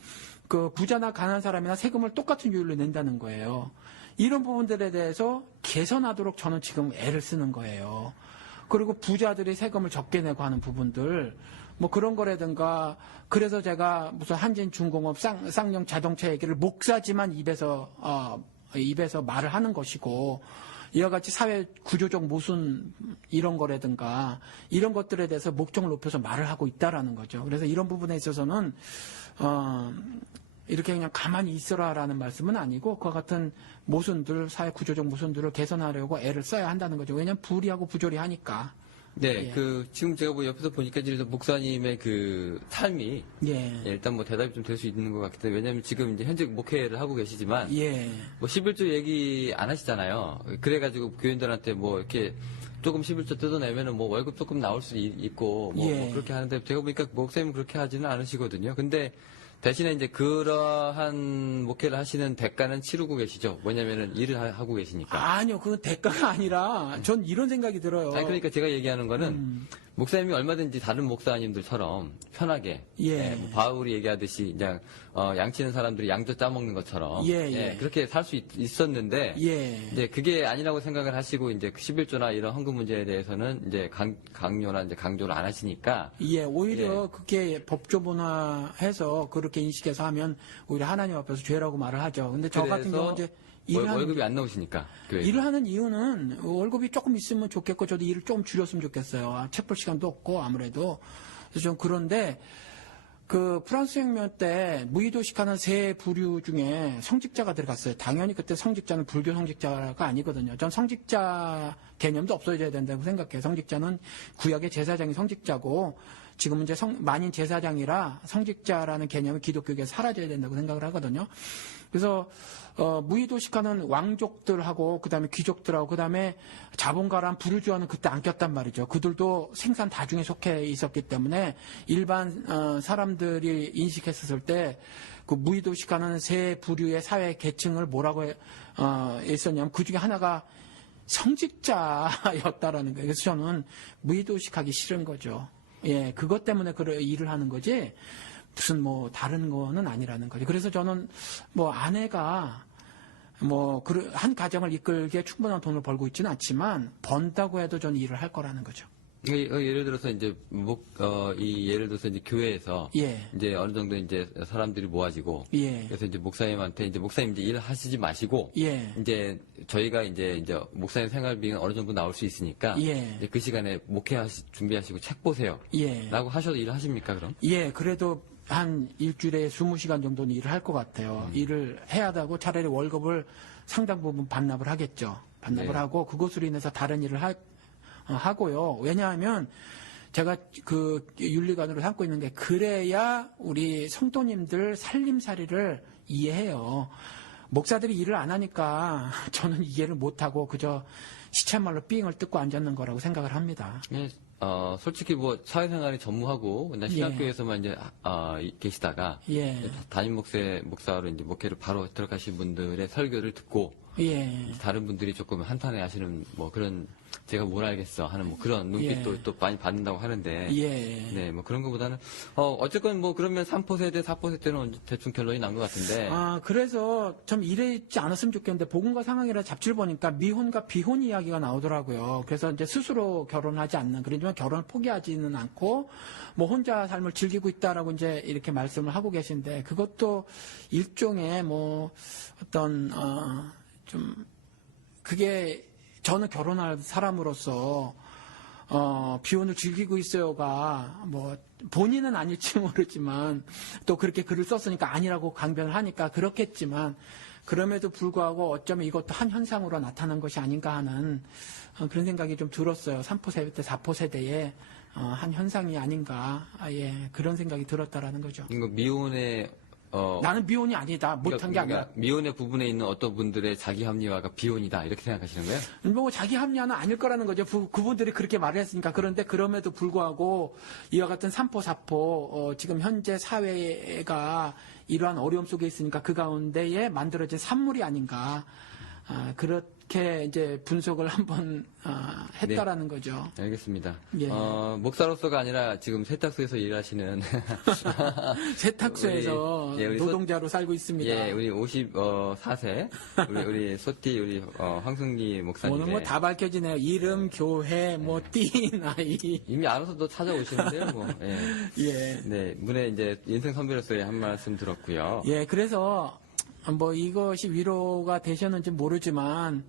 그 부자나 가난한 사람이나 세금을 똑같은 비율로 낸다는 거예요. 이런 부분들에 대해서 개선하도록 저는 지금 애를 쓰는 거예요. 그리고 부자들이 세금을 적게 내고 하는 부분들 그런 거라든가 그래서 제가 무슨 한진중공업 쌍용 자동차 얘기를 목사지만 입에서 말을 하는 것이고 이와 같이 사회 구조적 모순 이런 거라든가 이런 것들에 대해서 목적을 높여서 말을 하고 있다라는 거죠. 그래서 이런 부분에 있어서는 이렇게 그냥 가만히 있어라라는 말씀은 아니고 그와 같은 모순들, 사회 구조적 모순들을 개선하려고 애를 써야 한다는 거죠. 왜냐하면 불이하고 부조리하니까. 네, 예. 지금 제가 뭐 옆에서 보니까 이제 목사님의 그 삶이 예. 일단 뭐 대답이 좀 될 수 있는 것 같기 때문에 왜냐면 지금 이제 현재 목회를 하고 계시지만 예. 뭐 11조 얘기 안 하시잖아요. 그래가지고 교인들한테 뭐 이렇게 조금 11조 뜯어내면은 뭐 월급 조금 나올 수 있고 뭐, 예. 뭐 그렇게 하는데 제가 보니까 목사님은 그렇게 하지는 않으시거든요. 근데 대신에 이제 그러한 목회를 하시는 대가는 치르고 계시죠. 뭐냐면은 일을 하고 계시니까. 아니요, 그건 대가가 아니라 전 이런 생각이 들어요. 아니, 그러니까 제가 얘기하는 거는 목사님이 얼마든지 다른 목사님들처럼 편하게 예. 뭐 바울이 얘기하듯이 그냥 양치는 사람들이 양조 짜먹는 것처럼 예. 그렇게 살 수 있었는데 예. 이제 그게 아니라고 생각을 하시고 이제 11조나 이런 헌금 문제에 대해서는 이제 강요나 이제 강조를 안 하시니까 예, 오히려 그게 법조문화해서 그렇게 인식해서 하면 오히려 하나님 앞에서 죄라고 말을 하죠. 근데 저 같은 그래서 경우는 이제 일을 하는 월급이 안 나오시니까 교회에서. 일을 하는 이유는 월급이 조금 있으면 좋겠고 저도 일을 좀 줄였으면 좋겠어요. 책 볼 시간도 없고 아무래도. 그래서 좀 그런데 그 프랑스 혁명 때 무의도식하는 세 부류 중에 성직자가 들어갔어요. 당연히 그때 성직자는 불교 성직자가 아니거든요. 전 성직자 개념도 없어져야 된다고 생각해요. 성직자는 구약의 제사장이 성직자고 지금은 이제 만인 제사장이라 성직자라는 개념이 기독교계에 사라져야 된다고 생각을 하거든요. 그래서 무의도식하는 왕족들하고 그다음에 귀족들하고 그다음에 자본가란 부르주아는 그때 안 꼈단 말이죠. 그들도 생산 다중에 속해 있었기 때문에 일반 사람들이 인식했었을 때 그 무의도식하는 세 부류의 사회 계층을 뭐라고 했었냐면 그 중에 하나가 성직자였다라는 거예요. 그래서 저는 무의도식하기 싫은 거죠. 예, 그것 때문에 그 일을 하는 거지. 무슨 뭐 다른 거는 아니라는 거죠. 그래서 저는 뭐 아내가 뭐 한 가정을 이끌기에 충분한 돈을 벌고 있지는 않지만 번다고 해도 저는 일을 할 거라는 거죠. 예를 들어서 이제 예를 들어서 이제 교회에서 예. 이제 어느 정도 이제 사람들이 모아지고 예. 그래서 이제 목사님한테 이제 목사님 이제 일 하시지 마시고 예. 이제 저희가 이제 목사님 생활비는 어느 정도 나올 수 있으니까 예. 이제 그 시간에 준비하시고 책 보세요. 예. 라고 하셔도 일을 하십니까 그럼? 예, 그래도 한 일주일에 20시간 정도는 일을 할 것 같아요. 일을 해야 하고 차라리 월급을 상당 부분 반납을 하겠죠. 반납을 네. 하고 그것으로 인해서 다른 일을 하고요. 왜냐하면 제가 그 윤리관으로 삼고 있는 게 그래야 우리 성도님들 살림살이를 이해해요. 목사들이 일을 안 하니까 저는 이해를 못하고 그저 시쳇말로 삥을 뜯고 앉았는 거라고 생각을 합니다. 예, 솔직히 뭐 사회생활이 전무하고 그냥 신학교에서만 이제 계시다가 예. 담임 목사로 이제 목회를 바로 들어가신 분들의 설교를 듣고 예. 다른 분들이 조금 한탄해 하시는 뭐 그런 제가 뭘 알겠어 하는 뭐 그런 눈빛도 예. 또 많이 받는다고 하는데 예. 네, 뭐 그런 것보다는 어쨌건 뭐 그러면 3%대, 4%대는 대충 결론이 난 것 같은데. 그래서 좀 이랬지 않았으면 좋겠는데 복음과 상황이라 잡지를 보니까 미혼과 비혼 이야기가 나오더라고요. 그래서 이제 스스로 결혼하지 않는 그러지만 결혼을 포기하지는 않고 뭐 혼자 삶을 즐기고 있다라고 이제 이렇게 말씀을 하고 계신데 그것도 일종의 뭐 어떤 좀 그게 저는 결혼할 사람으로서 비혼을 즐기고 있어요가 뭐 본인은 아닐지 모르지만 또 그렇게 글을 썼으니까 아니라고 강변을 하니까 그렇겠지만 그럼에도 불구하고 어쩌면 이것도 한 현상으로 나타난 것이 아닌가 하는 그런 생각이 좀 들었어요. 3%대, 4%대의 한 현상이 아닌가 그런 생각이 들었다라는 거죠. 이거 미혼의 나는 미혼이 아니다. 못한 게 아니라. 미혼의 부분에 있는 어떤 분들의 자기 합리화가 비혼이다 이렇게 생각하시는 거예요? 뭐 자기 합리화는 아닐 거라는 거죠. 그분들이 그렇게 말을 했으니까. 그런데 그럼에도 불구하고 이와 같은 3포, 4포 지금 현재 사회가 이러한 어려움 속에 있으니까 그 가운데에 만들어진 산물이 아닌가. 그렇게 이제 분석을 한번 했다라는 거죠. 알겠습니다. 예. 목사로서가 아니라 지금 세탁소에서 일하시는 세탁소에서 우리 노동자로 살고 있습니다. 예, 우리 54세 우리 소띠 우리 황승기 목사님. 오늘 뭐 다 밝혀지네요. 이름, 교회, 뭐 띠, 나이. 이미 알아서 또 찾아오시는데요, 뭐. 예. 예. 네, 문에 이제 인생 선배로서의 한 말씀 들었고요. 예, 그래서 뭐 이것이 위로가 되셨는지 모르지만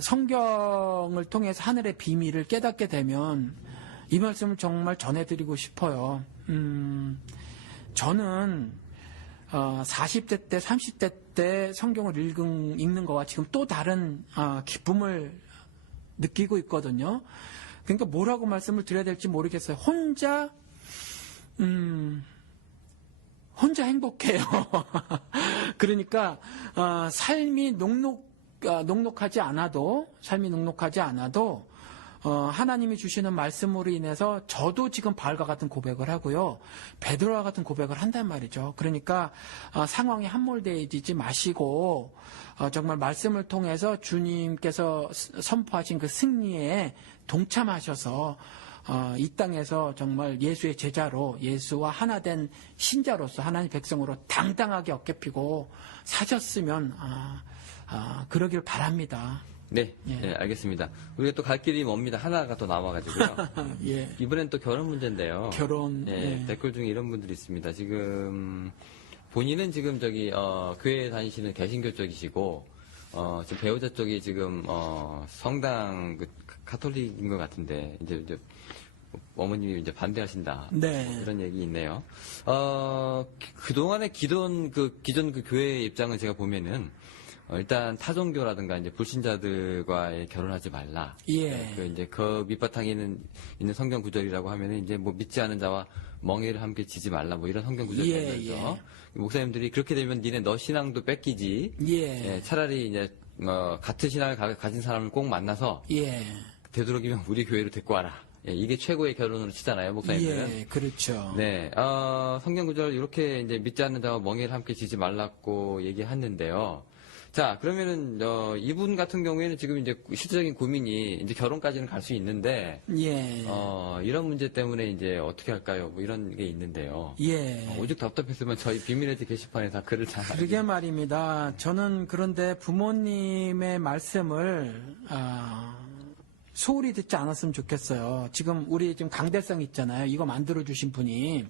성경을 통해서 하늘의 비밀을 깨닫게 되면 이 말씀을 정말 전해드리고 싶어요. 저는 40대 때, 30대 때 성경을 읽는 거와 지금 또 다른 기쁨을 느끼고 있거든요. 그러니까 뭐라고 말씀을 드려야 될지 모르겠어요. 혼자 행복해요. 그러니까 삶이 녹록하지 않아도 하나님이 주시는 말씀으로 인해서 저도 지금 바울과 같은 고백을 하고요. 베드로와 같은 고백을 한단 말이죠. 그러니까 상황에 함몰되지 마시고 정말 말씀을 통해서 주님께서 선포하신 그 승리에 동참하셔서 이 땅에서 정말 예수의 제자로 예수와 하나 된 신자로서 하나님의 백성으로 당당하게 어깨 피고 사셨으면 그러길 바랍니다. 네, 예. 네, 알겠습니다. 우리가 또 갈 길이 멉니다. 하나가 또 남아가지고요. 예. 이번엔 또 결혼 문제인데요. 결혼. 네, 예. 댓글 중에 이런 분들이 있습니다. 지금 본인은 지금 교회 다니시는 개신교 쪽이시고 지금 배우자 쪽이 지금 성당 카톨릭인 것 같은데 이제 어머님이 이제 반대하신다. 네. 이런 얘기 있네요. 그동안의 기존 그 교회의 입장은 제가 보면은 일단 타종교라든가 이제 불신자들과의 결혼하지 말라. 예. 그 밑바탕에 있는 성경 구절이라고 하면은 이제 뭐 믿지 않은 자와 멍에를 함께 지지 말라 뭐 이런 성경 구절이 예, 있면서 목사님들이 그렇게 되면 니네 너 신앙도 뺏기지. 예. 차라리 이제 같은 신앙을 가진 사람을 꼭 만나서 예. 되도록이면 우리 교회로 데리고 와라. 이게 최고의 결론으로 치잖아요, 목사님들은. 예, 그렇죠. 네, 성경 구절 이렇게 이제 믿지 않는 자와 멍에를 함께 지지 말라고 얘기했는데요. 자, 그러면은 이분 같은 경우에는 지금 이제 실질적인 고민이 이제 결혼까지는 갈 수 있는데, 예. 이런 문제 때문에 이제 어떻게 할까요? 뭐 이런 게 있는데요. 예. 오죽 답답했으면 저희 비밀의 집 게시판에 다 글을 다. 그러게 말입니다. 저는 그런데 부모님의 말씀을 소홀히 듣지 않았으면 좋겠어요. 지금 우리 지금 강대성 있잖아요. 이거 만들어 주신 분이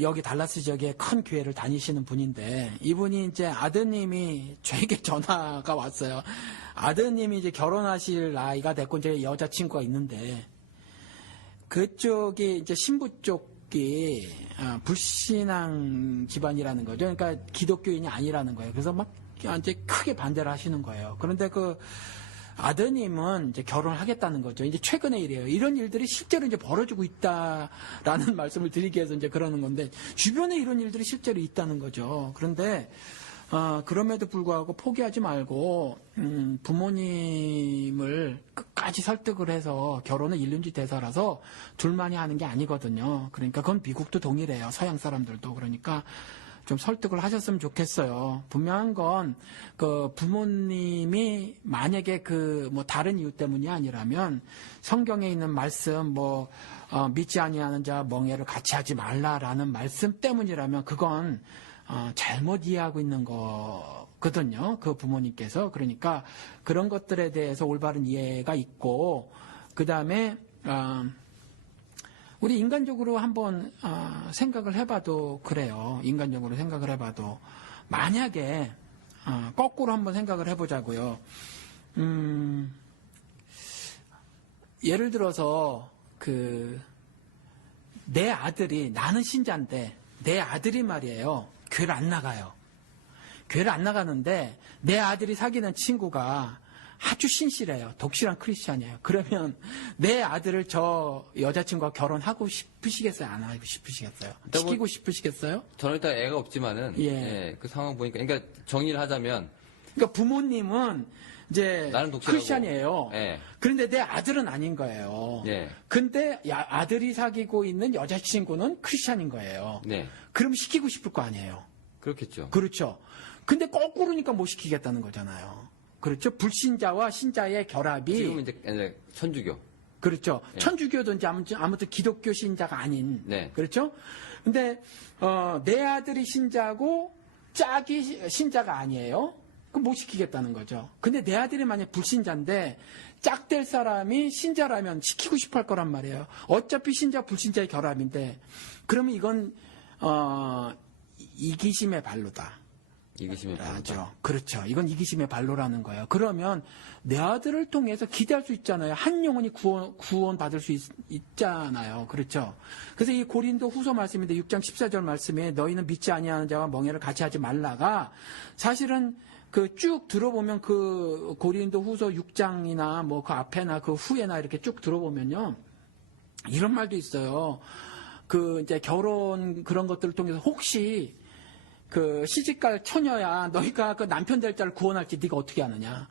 여기 달라스 지역에 큰 교회를 다니시는 분인데 이분이 이제 아드님이 저에게 전화가 왔어요. 아드님이 이제 결혼하실 나이가 됐고 이제 여자친구가 있는데 그쪽이 이제 신부 쪽이 불신앙 집안이라는 거죠. 그러니까 기독교인이 아니라는 거예요. 그래서 막 이제 크게 반대를 하시는 거예요. 그런데 그 아드님은 이제 결혼을 하겠다는 거죠. 이제 최근의 일이에요. 이런 일들이 실제로 이제 벌어지고 있다라는 말씀을 드리기 위해서 이제 그러는 건데, 주변에 이런 일들이 실제로 있다는 거죠. 그런데, 그럼에도 불구하고 포기하지 말고, 부모님을 끝까지 설득을 해서 결혼은 일륜지 대사라서 둘만이 하는 게 아니거든요. 그러니까 그건 미국도 동일해요. 서양 사람들도. 그러니까, 좀 설득을 하셨으면 좋겠어요. 분명한 건 그 부모님이 만약에 뭐 다른 이유 때문이 아니라면 성경에 있는 말씀 믿지 아니하는 자 멍에를 같이 하지 말라라는 말씀 때문이라면 그건 잘못 이해하고 있는 거거든요. 그 부모님께서. 그러니까 그런 것들에 대해서 올바른 이해가 있고 그다음에 우리 인간적으로 한번 생각을 해봐도 그래요. 인간적으로 생각을 해봐도 만약에 거꾸로 한번 생각을 해보자고요. 예를 들어서 내 아들이 나는 신자인데 내 아들이 말이에요. 교회를 안 나가요. 교회를 안 나가는데 내 아들이 사귀는 친구가 아주 신실해요. 독실한 크리스찬이에요. 그러면 내 아들을 저 여자친구와 결혼하고 싶으시겠어요? 안 하고 싶으시겠어요? 시키고 싶으시겠어요? 저는 일단 애가 없지만은 예. 그 상황 보니까 그러니까 정리를 하자면 그러니까 부모님은 이제 나는 독실하고. 크리스찬이에요. 예. 그런데 내 아들은 아닌 거예요. 예. 근데 아들이 사귀고 있는 여자친구는 크리스찬인 거예요. 네. 그럼 시키고 싶을 거 아니에요. 그렇겠죠. 그렇죠. 근데 거꾸로니까 못 시키겠다는 거잖아요. 그렇죠. 불신자와 신자의 결합이 지금은 이제 천주교. 그렇죠. 예. 천주교든지 아무튼 기독교 신자가 아닌. 네. 그렇죠. 근데 내 아들이 신자고 짝이 신자가 아니에요. 그럼 못 시키겠다는 거죠. 근데 내 아들이 만약 불신자인데 짝될 사람이 신자라면 시키고 싶어 할 거란 말이에요. 어차피 신자 불신자의 결합인데 그러면 이건 이기심의 발로다. 이기심의 발로다. 그렇죠. 이건 이기심의 발로라는 거예요. 그러면 내 아들을 통해서 기대할 수 있잖아요. 한 영혼이 구원 받을 수 있잖아요. 그렇죠. 그래서 이 고린도 후서 말씀인데 6장 14절 말씀에 너희는 믿지 아니하는 자와 멍에를 같이 하지 말라가 사실은 그 쭉 들어보면 그 고린도 후서 6장이나 뭐 그 앞에나 그 후에나 이렇게 쭉 들어보면요. 이런 말도 있어요. 그 이제 결혼 그런 것들을 통해서 혹시 그 시집갈 처녀야 너희가 그 남편 될 자를 구원할지 네가 어떻게 아느냐.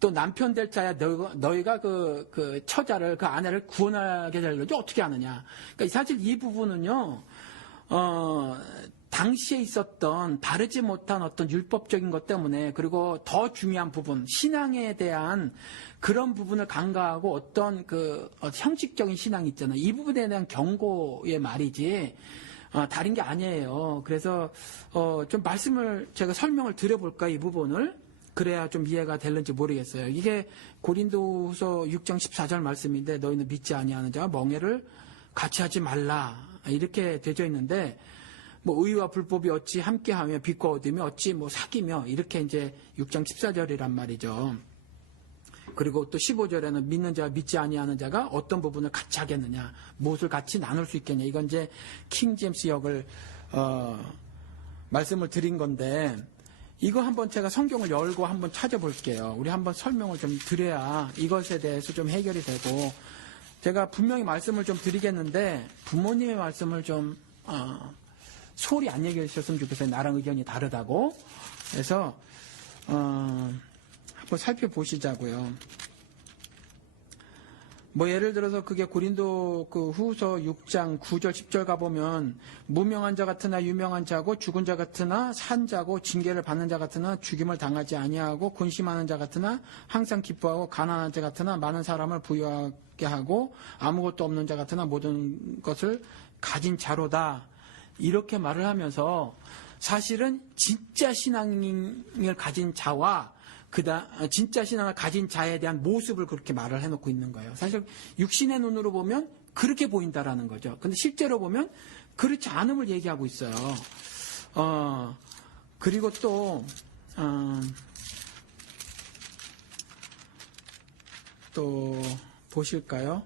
또 남편 될 자야 너희가 그 처자를 그 아내를 구원하게 되려지 어떻게 아느냐. 그러니까 사실 이 부분은요. 당시에 있었던 바르지 못한 어떤 율법적인 것 때문에 그리고 더 중요한 부분 신앙에 대한 그런 부분을 간과하고 어떤 그 형식적인 신앙이 있잖아요. 이 부분에 대한 경고의 말이지 다른 게 아니에요. 그래서 좀 말씀을 제가 설명을 드려볼까 이 부분을 그래야 좀 이해가 될는지 모르겠어요. 이게 고린도후서 6장 14절 말씀인데 너희는 믿지 아니하는 자와 멍에를 같이 하지 말라 이렇게 되어 있는데 뭐 의와 불법이 어찌 함께하며 빛과 어둠이 어찌 뭐 사귀며 이렇게 이제 6장 14절이란 말이죠. 그리고 또 15절에는 믿는 자와 믿지 아니하는 자가 어떤 부분을 같이 하겠느냐, 무엇을 같이 나눌 수 있겠냐. 이건 이제 킹 제임스 역을 말씀을 드린 건데 이거 한번 제가 성경을 열고 한번 찾아볼게요. 우리 한번 설명을 좀 드려야 이것에 대해서 좀 해결이 되고 제가 분명히 말씀을 좀 드리겠는데 부모님의 말씀을 좀 소홀히 안 얘기해 주셨으면 좋겠어요. 나랑 의견이 다르다고. 그래서 한번 살펴보시자고요. 뭐 예를 들어서 그게 고린도 그 후서 6장 9절 10절 가보면 무명한 자 같으나 유명한 자고 죽은 자 같으나 산 자고 징계를 받는 자 같으나 죽임을 당하지 아니하고 근심하는 자 같으나 항상 기뻐하고 가난한 자 같으나 많은 사람을 부유하게 하고 아무것도 없는 자 같으나 모든 것을 가진 자로다. 이렇게 말을 하면서 사실은 진짜 신앙을 가진 자와 진짜 신앙을 가진 자에 대한 모습을 그렇게 말을 해놓고 있는 거예요. 사실 육신의 눈으로 보면 그렇게 보인다라는 거죠. 근데 실제로 보면 그렇지 않음을 얘기하고 있어요. 그리고 또 보실까요?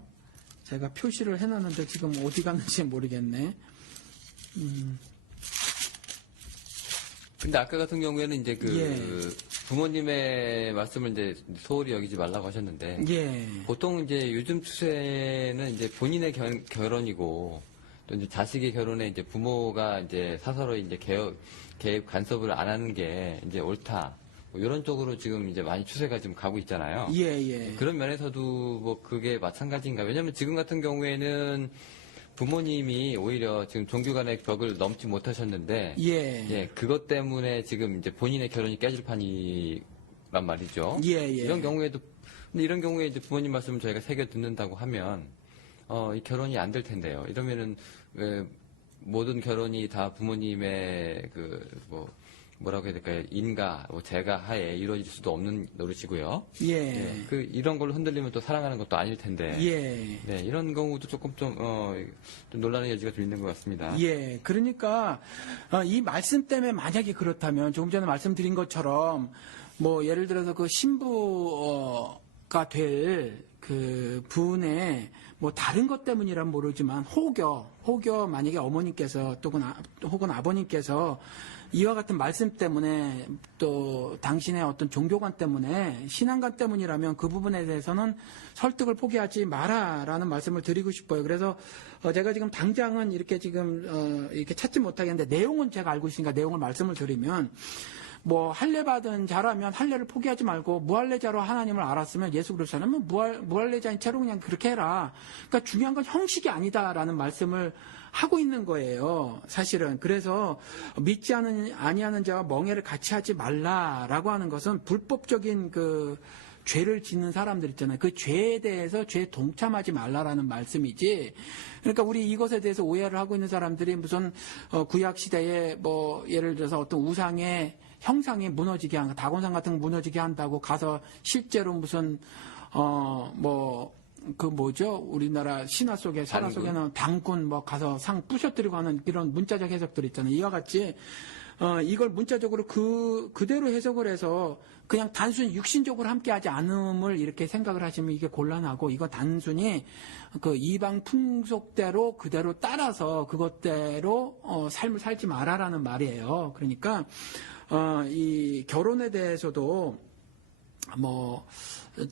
제가 표시를 해놨는데 지금 어디 갔는지 모르겠네. 근데 아까 같은 경우에는 이제 부모님의 말씀을 이제 소홀히 여기지 말라고 하셨는데 보통 이제 요즘 추세는 이제 본인의 결혼이고 또 이제 자식의 결혼에 이제 부모가 이제 사서로 이제 개입 간섭을 안 하는 게 이제 옳다. 뭐 이런 쪽으로 지금 이제 많이 추세가 지금 가고 있잖아요. 그런 면에서도 뭐 그게 마찬가지인가. 왜냐면 지금 같은 경우에는 부모님이 오히려 지금 종교 간의 벽을 넘지 못하셨는데, 그것 때문에 지금 이제 본인의 결혼이 깨질 판이란 말이죠. 이런 경우에도, 근데 이런 경우에 이제 부모님 말씀을 저희가 새겨 듣는다고 하면, 이 결혼이 안 될 텐데요. 이러면은, 왜 모든 결혼이 다 부모님의 뭐라고 해야 될까요? 인가, 제가 하에 이루어질 수도 없는 노릇이고요. 이런 걸로 흔들리면 또 사랑하는 것도 아닐 텐데. 이런 경우도 조금 좀 논란의 여지가 좀 있는 것 같습니다. 그러니까, 이 말씀 때문에 만약에 그렇다면, 조금 전에 말씀드린 것처럼, 뭐, 예를 들어서 그 신부가 될 그 분의 뭐 다른 것 때문이란 모르지만 혹여 만약에 어머님께서 혹은 아버님께서 이와 같은 말씀 때문에 또 당신의 어떤 종교관 때문에 신앙관 때문이라면 그 부분에 대해서는 설득을 포기하지 마라라는 말씀을 드리고 싶어요. 그래서 제가 지금 당장은 이렇게 지금 이렇게 찾지 못하겠는데 내용은 제가 알고 있으니까 내용을 말씀을 드리면 뭐 할례 받은 자라면 할례를 포기하지 말고 무할례자로 하나님을 알았으면 예수 그리스도는 무할례자인 채로 그냥 그렇게 해라. 그러니까 중요한 건 형식이 아니다라는 말씀을 하고 있는 거예요. 사실은. 그래서 믿지 아니하는 자와 멍에를 같이 하지 말라라고 하는 것은 불법적인 그 죄를 짓는 사람들 있잖아요. 그 죄에 대해서 죄에 동참하지 말라라는 말씀이지. 그러니까 우리 이것에 대해서 오해를 하고 있는 사람들이 무슨 구약 시대에 뭐 예를 들어서 어떤 우상의 형상이 무너지게 다곤산 같은 거 무너지게 한다고 가서 실제로 무슨 그 뭐죠? 우리나라 신화 속에 설화 단군. 속에는 당군 뭐 가서 상 부셔뜨리고 하는 이런 문자적 해석들 있잖아요. 이와 같이 이걸 문자적으로 그대로 해석을 해서 그냥 단순히 육신적으로 함께하지 않음을 이렇게 생각을 하시면 이게 곤란하고, 이건 단순히 그 이방 풍속대로 그대로 따라서 그것대로 삶을 살지 마라라는 말이에요. 그러니까 이 결혼에 대해서도 뭐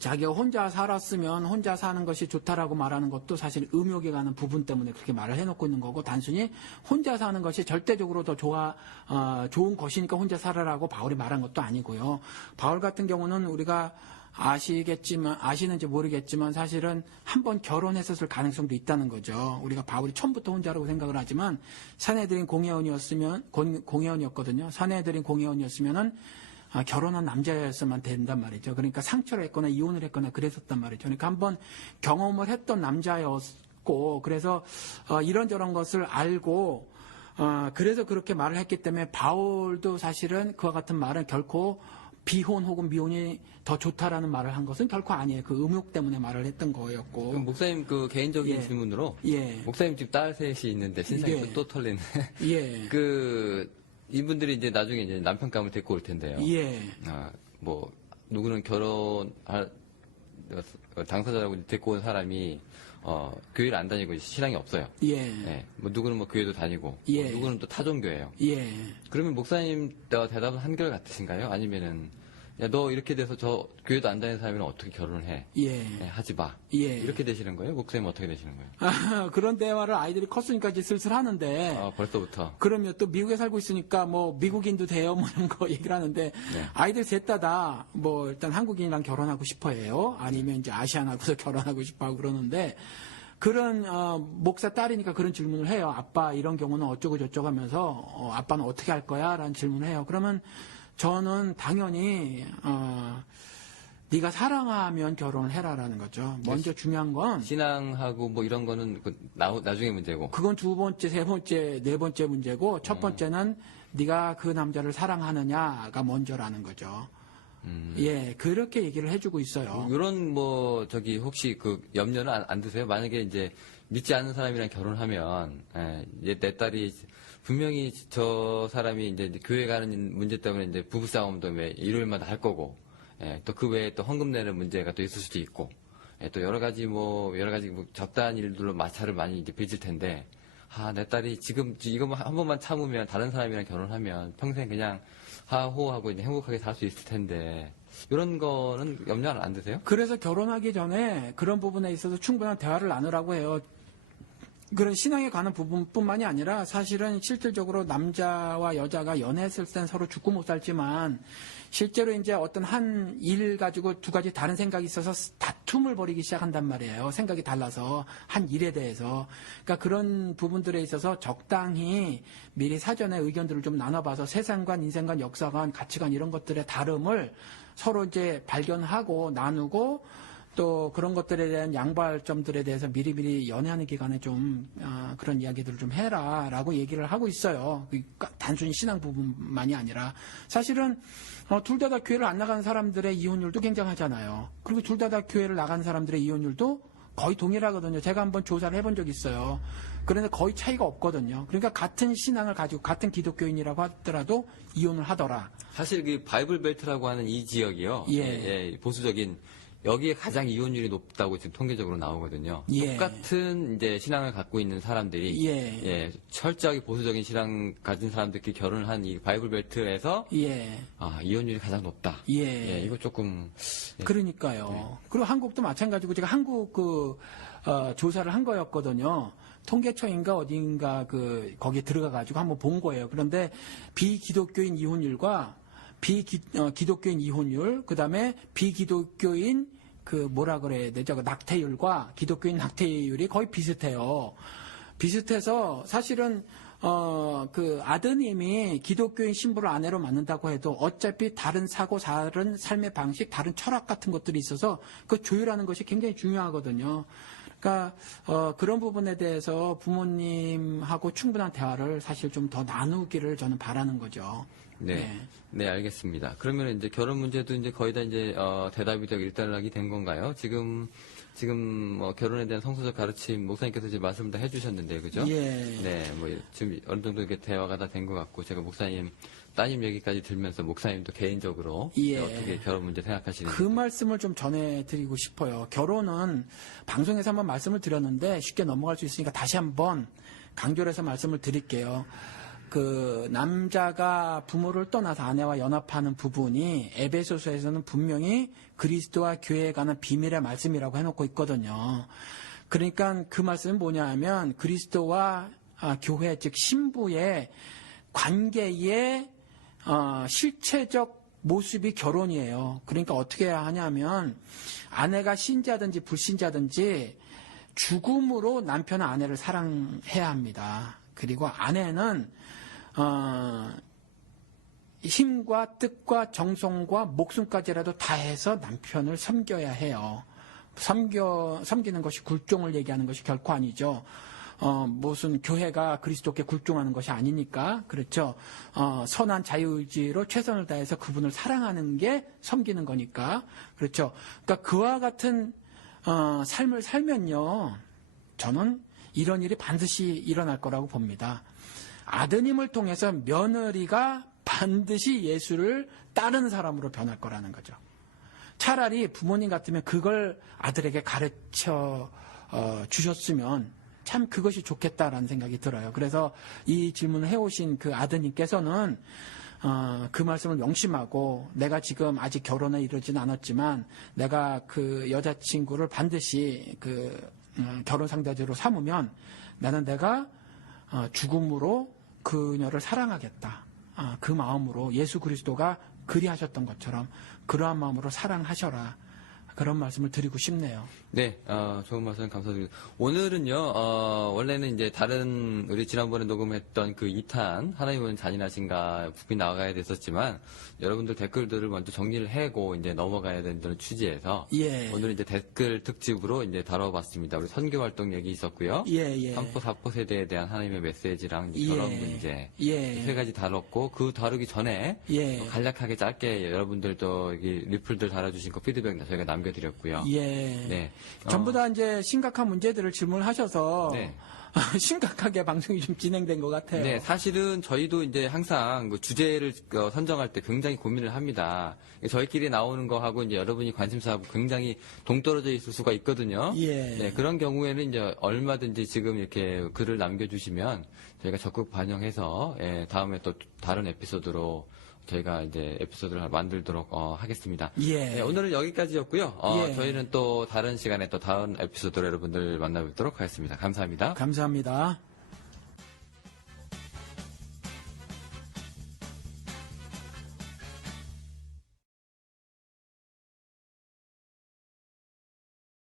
자기가 혼자 살았으면 혼자 사는 것이 좋다라고 말하는 것도 사실 음욕에 가는 부분 때문에 그렇게 말을 해놓고 있는 거고, 단순히 혼자 사는 것이 절대적으로 더 좋은 것이니까 혼자 살아라고 바울이 말한 것도 아니고요. 바울 같은 경우는 우리가 아시는지 모르겠지만 사실은 한번 결혼했었을 가능성도 있다는 거죠. 우리가 바울이 처음부터 혼자라고 생각을 하지만 사내들인 공회원이었거든요. 사내들인 공회원이었으면은 결혼한 남자였으면 된단 말이죠. 그러니까 상처를 했거나 이혼을 했거나 그랬었단 말이죠. 그러니까 한번 경험을 했던 남자였고, 그래서 이런저런 것을 알고 그래서 그렇게 말을 했기 때문에 바울도 사실은 그와 같은 말은 결코 비혼 혹은 미혼이 더 좋다라는 말을 한 것은 결코 아니에요. 그 음욕 때문에 말을 했던 거였고. 그럼 목사님 그 개인적인 질문으로 목사님 지금 딸 셋이 있는데 신상이 또 털리네. 이분들이 이제 나중에 이제 남편감을 데리고 올 텐데요. 뭐 누구는 결혼할 당사자라고 데리고 온 사람이 교회를 안 다니고 신앙이 없어요. 뭐 누구는 뭐 교회도 다니고, 뭐 누구는 또 타종교예요. 그러면 목사님 대답은 한결 같으신가요? 아니면은 야, 너 이렇게 돼서 저 교회도 안 다니는 사람이랑 어떻게 결혼을 해? 하지 마. 이렇게 되시는 거예요? 목사님 어떻게 되시는 거예요? 그런 대화를 아이들이 컸으니까 이제 슬슬 하는데. 벌써부터. 그러면 또 미국에 살고 있으니까 뭐 미국인도 돼요, 뭐 이런 거 얘기를 하는데. 아이들 셋 다 뭐 일단 한국인이랑 결혼하고 싶어 해요. 아니면 이제 아시안하고서 결혼하고 싶어 하고 그러는데. 그런 목사 딸이니까 그런 질문을 해요. 아빠 이런 경우는 어쩌고 저쩌고 하면서 아빠는 어떻게 할 거야? 라는 질문을 해요. 그러면 저는 당연히 네가 사랑하면 결혼을 해라라는 거죠. 먼저 중요한 건 신앙하고 뭐 이런 거는 나중에 문제고. 그건 두 번째, 세 번째, 네 번째 문제고, 첫 번째는 네가 그 남자를 사랑하느냐가 먼저라는 거죠. 그렇게 얘기를 해주고 있어요. 이런 혹시 그 염려는 안 드세요? 만약에 이제 믿지 않는 사람이랑 결혼하면 내 딸이 분명히 저 사람이 이제 교회 가는 문제 때문에 이제 부부싸움도 일요일마다 할 거고, 또 그 외에 또 헌금 내는 문제가 또 있을 수도 있고, 또 여러 가지 적다한 일들로 마찰을 많이 이제 빚을 텐데, 내 딸이 지금 이거 한 번만 참으면 다른 사람이랑 결혼하면 평생 그냥 하호하고 이제 행복하게 살 수 있을 텐데, 이런 거는 염려 안 드세요? 그래서 결혼하기 전에 그런 부분에 있어서 충분한 대화를 나누라고 해요. 그런 신앙에 관한 부분뿐만이 아니라 사실은 실질적으로 남자와 여자가 연애했을 땐 서로 죽고 못 살지만 실제로 이제 어떤 한 일 가지고 두 가지 다른 생각이 있어서 다툼을 벌이기 시작한단 말이에요. 생각이 달라서 한 일에 대해서. 그러니까 그런 부분들에 있어서 적당히 미리 사전에 의견들을 좀 나눠봐서 세상관, 인생관, 역사관, 가치관 이런 것들의 다름을 서로 이제 발견하고 나누고 또 그런 것들에 대한 양발점들에 대해서 미리미리 연애하는 기간에 좀 그런 이야기들을 좀 해라라고 얘기를 하고 있어요. 단순히 신앙 부분만이 아니라 사실은 둘 다 교회를 안 나가는 사람들의 이혼율도 굉장하잖아요. 그리고 둘 다 교회를 나가는 사람들의 이혼율도 거의 동일하거든요. 제가 한번 조사를 해본 적이 있어요. 그런데 거의 차이가 없거든요. 그러니까 같은 신앙을 가지고 같은 기독교인이라고 하더라도 이혼을 하더라. 사실 그 바이블 벨트라고 하는 이 지역이요. 보수적인 여기에 가장 이혼율이 높다고 지금 통계적으로 나오거든요. 똑같은 이제 신앙을 갖고 있는 사람들이 철저하게 보수적인 신앙 가진 사람들끼리 결혼을 한 이 바이블 벨트에서 이혼율이 가장 높다. 이거 조금 그러니까요. 그리고 한국도 마찬가지고 제가 한국 조사를 한 거였거든요. 통계청인가 어딘가 거기에 들어가 가지고 한번 본 거예요. 그런데 비기독교인 이혼율과 기독교인 이혼율, 그 다음에 비기독교인 낙태율과 기독교인 낙태율이 거의 비슷해요. 비슷해서 사실은 아드님이 기독교인 신부를 아내로 만든다고 해도 어차피 다른 사고, 다른 삶의 방식, 다른 철학 같은 것들이 있어서 그 조율하는 것이 굉장히 중요하거든요. 그러니까 그런 부분에 대해서 부모님하고 충분한 대화를 사실 좀 더 나누기를 저는 바라는 거죠. 네, 알겠습니다. 그러면 이제 결혼 문제도 이제 거의 다 이제 대답이 되고 일단락이 된 건가요? 지금 지금 뭐 결혼에 대한 성서적 가르침 목사님께서 지금 말씀을 다 해주셨는데, 그죠? 예. 네, 뭐 지금 어느 정도 이렇게 대화가 다 된 것 같고, 제가 목사님 따님 얘기까지 들으면서 목사님도 개인적으로 예. 어떻게 결혼 문제 생각하시는지. 그 말씀을 좀 전해드리고 싶어요. 결혼은 방송에서 한번 말씀을 드렸는데 쉽게 넘어갈 수 있으니까 다시 한번 강조를 해서 말씀을 드릴게요. 그 남자가 부모를 떠나서 아내와 연합하는 부분이 에베소서에서는 분명히 그리스도와 교회에 관한 비밀의 말씀이라고 해놓고 있거든요. 그러니까 그 말씀은 뭐냐 하면 그리스도와 교회 즉 신부의 관계의 실체적 모습이 결혼이에요. 그러니까 어떻게 해야 하냐면 아내가 신자든지 불신자든지 죽음으로 남편은 아내를 사랑해야 합니다. 그리고 아내는 힘과 뜻과 정성과 목숨까지라도 다해서 남편을 섬겨야 해요. 섬기는 것이 굴종을 얘기하는 것이 결코 아니죠. 무슨 교회가 그리스도께 굴종하는 것이 아니니까 그렇죠. 선한 자유의지로 최선을 다해서 그분을 사랑하는 게 섬기는 거니까 그렇죠. 그러니까 그와 같은 삶을 살면요, 저는 이런 일이 반드시 일어날 거라고 봅니다. 아드님을 통해서 며느리가 반드시 예수를 따르는 사람으로 변할 거라는 거죠. 차라리 부모님 같으면 그걸 아들에게 가르쳐 주셨으면 참 그것이 좋겠다라는 생각이 들어요. 그래서 이 질문을 해오신 그 아드님께서는 그 말씀을 명심하고 내가 지금 아직 결혼에 이르지는 않았지만 내가 그 여자친구를 반드시 그 결혼 상대자로 삼으면 나는 내가 죽음으로 그녀를 사랑하겠다. 그 마음으로 예수 그리스도가 그리하셨던 것처럼 그러한 마음으로 사랑하셔라. 그런 말씀을 드리고 싶네요. 네, 좋은 말씀 감사드립니다. 오늘은요, 원래는 이제 다른, 우리 지난번에 녹음했던 그 2탄, 하나님은 잔인하신가 부분이 나가야 됐었지만, 여러분들 댓글들을 먼저 정리를 하고 이제 넘어가야 된다는 취지에서, 예. 오늘은 이제 댓글 특집으로 이제 다뤄봤습니다. 우리 선교 활동 얘기 있었고요. 예. 3포, 4포 세대에 대한 하나님의 메시지랑 이제 예. 결혼 문제. 예. 세 가지 다뤘고, 그 다루기 전에, 예. 간략하게 짧게 여러분들도 여기 리플들 달아주신 거 피드백 저희가 남겨드렸고요. 예. 네. 전부 다 이제 심각한 문제들을 질문하셔서 네. 심각하게 방송이 좀 진행된 것 같아요. 네, 사실은 저희도 이제 항상 그 주제를 선정할 때 굉장히 고민을 합니다. 저희끼리 나오는 거하고 이제 여러분이 관심사하고 굉장히 동떨어져 있을 수가 있거든요. 예. 네, 그런 경우에는 이제 얼마든지 지금 이렇게 글을 남겨주시면 저희가 적극 반영해서 다음에 또 다른 에피소드로 저희가 이제 에피소드를 만들도록 하겠습니다. 예. 네, 오늘은 여기까지였고요. 예. 저희는 또 다른 시간에 또 다른 에피소드로 여러분들 만나뵙도록 하겠습니다. 감사합니다. 감사합니다.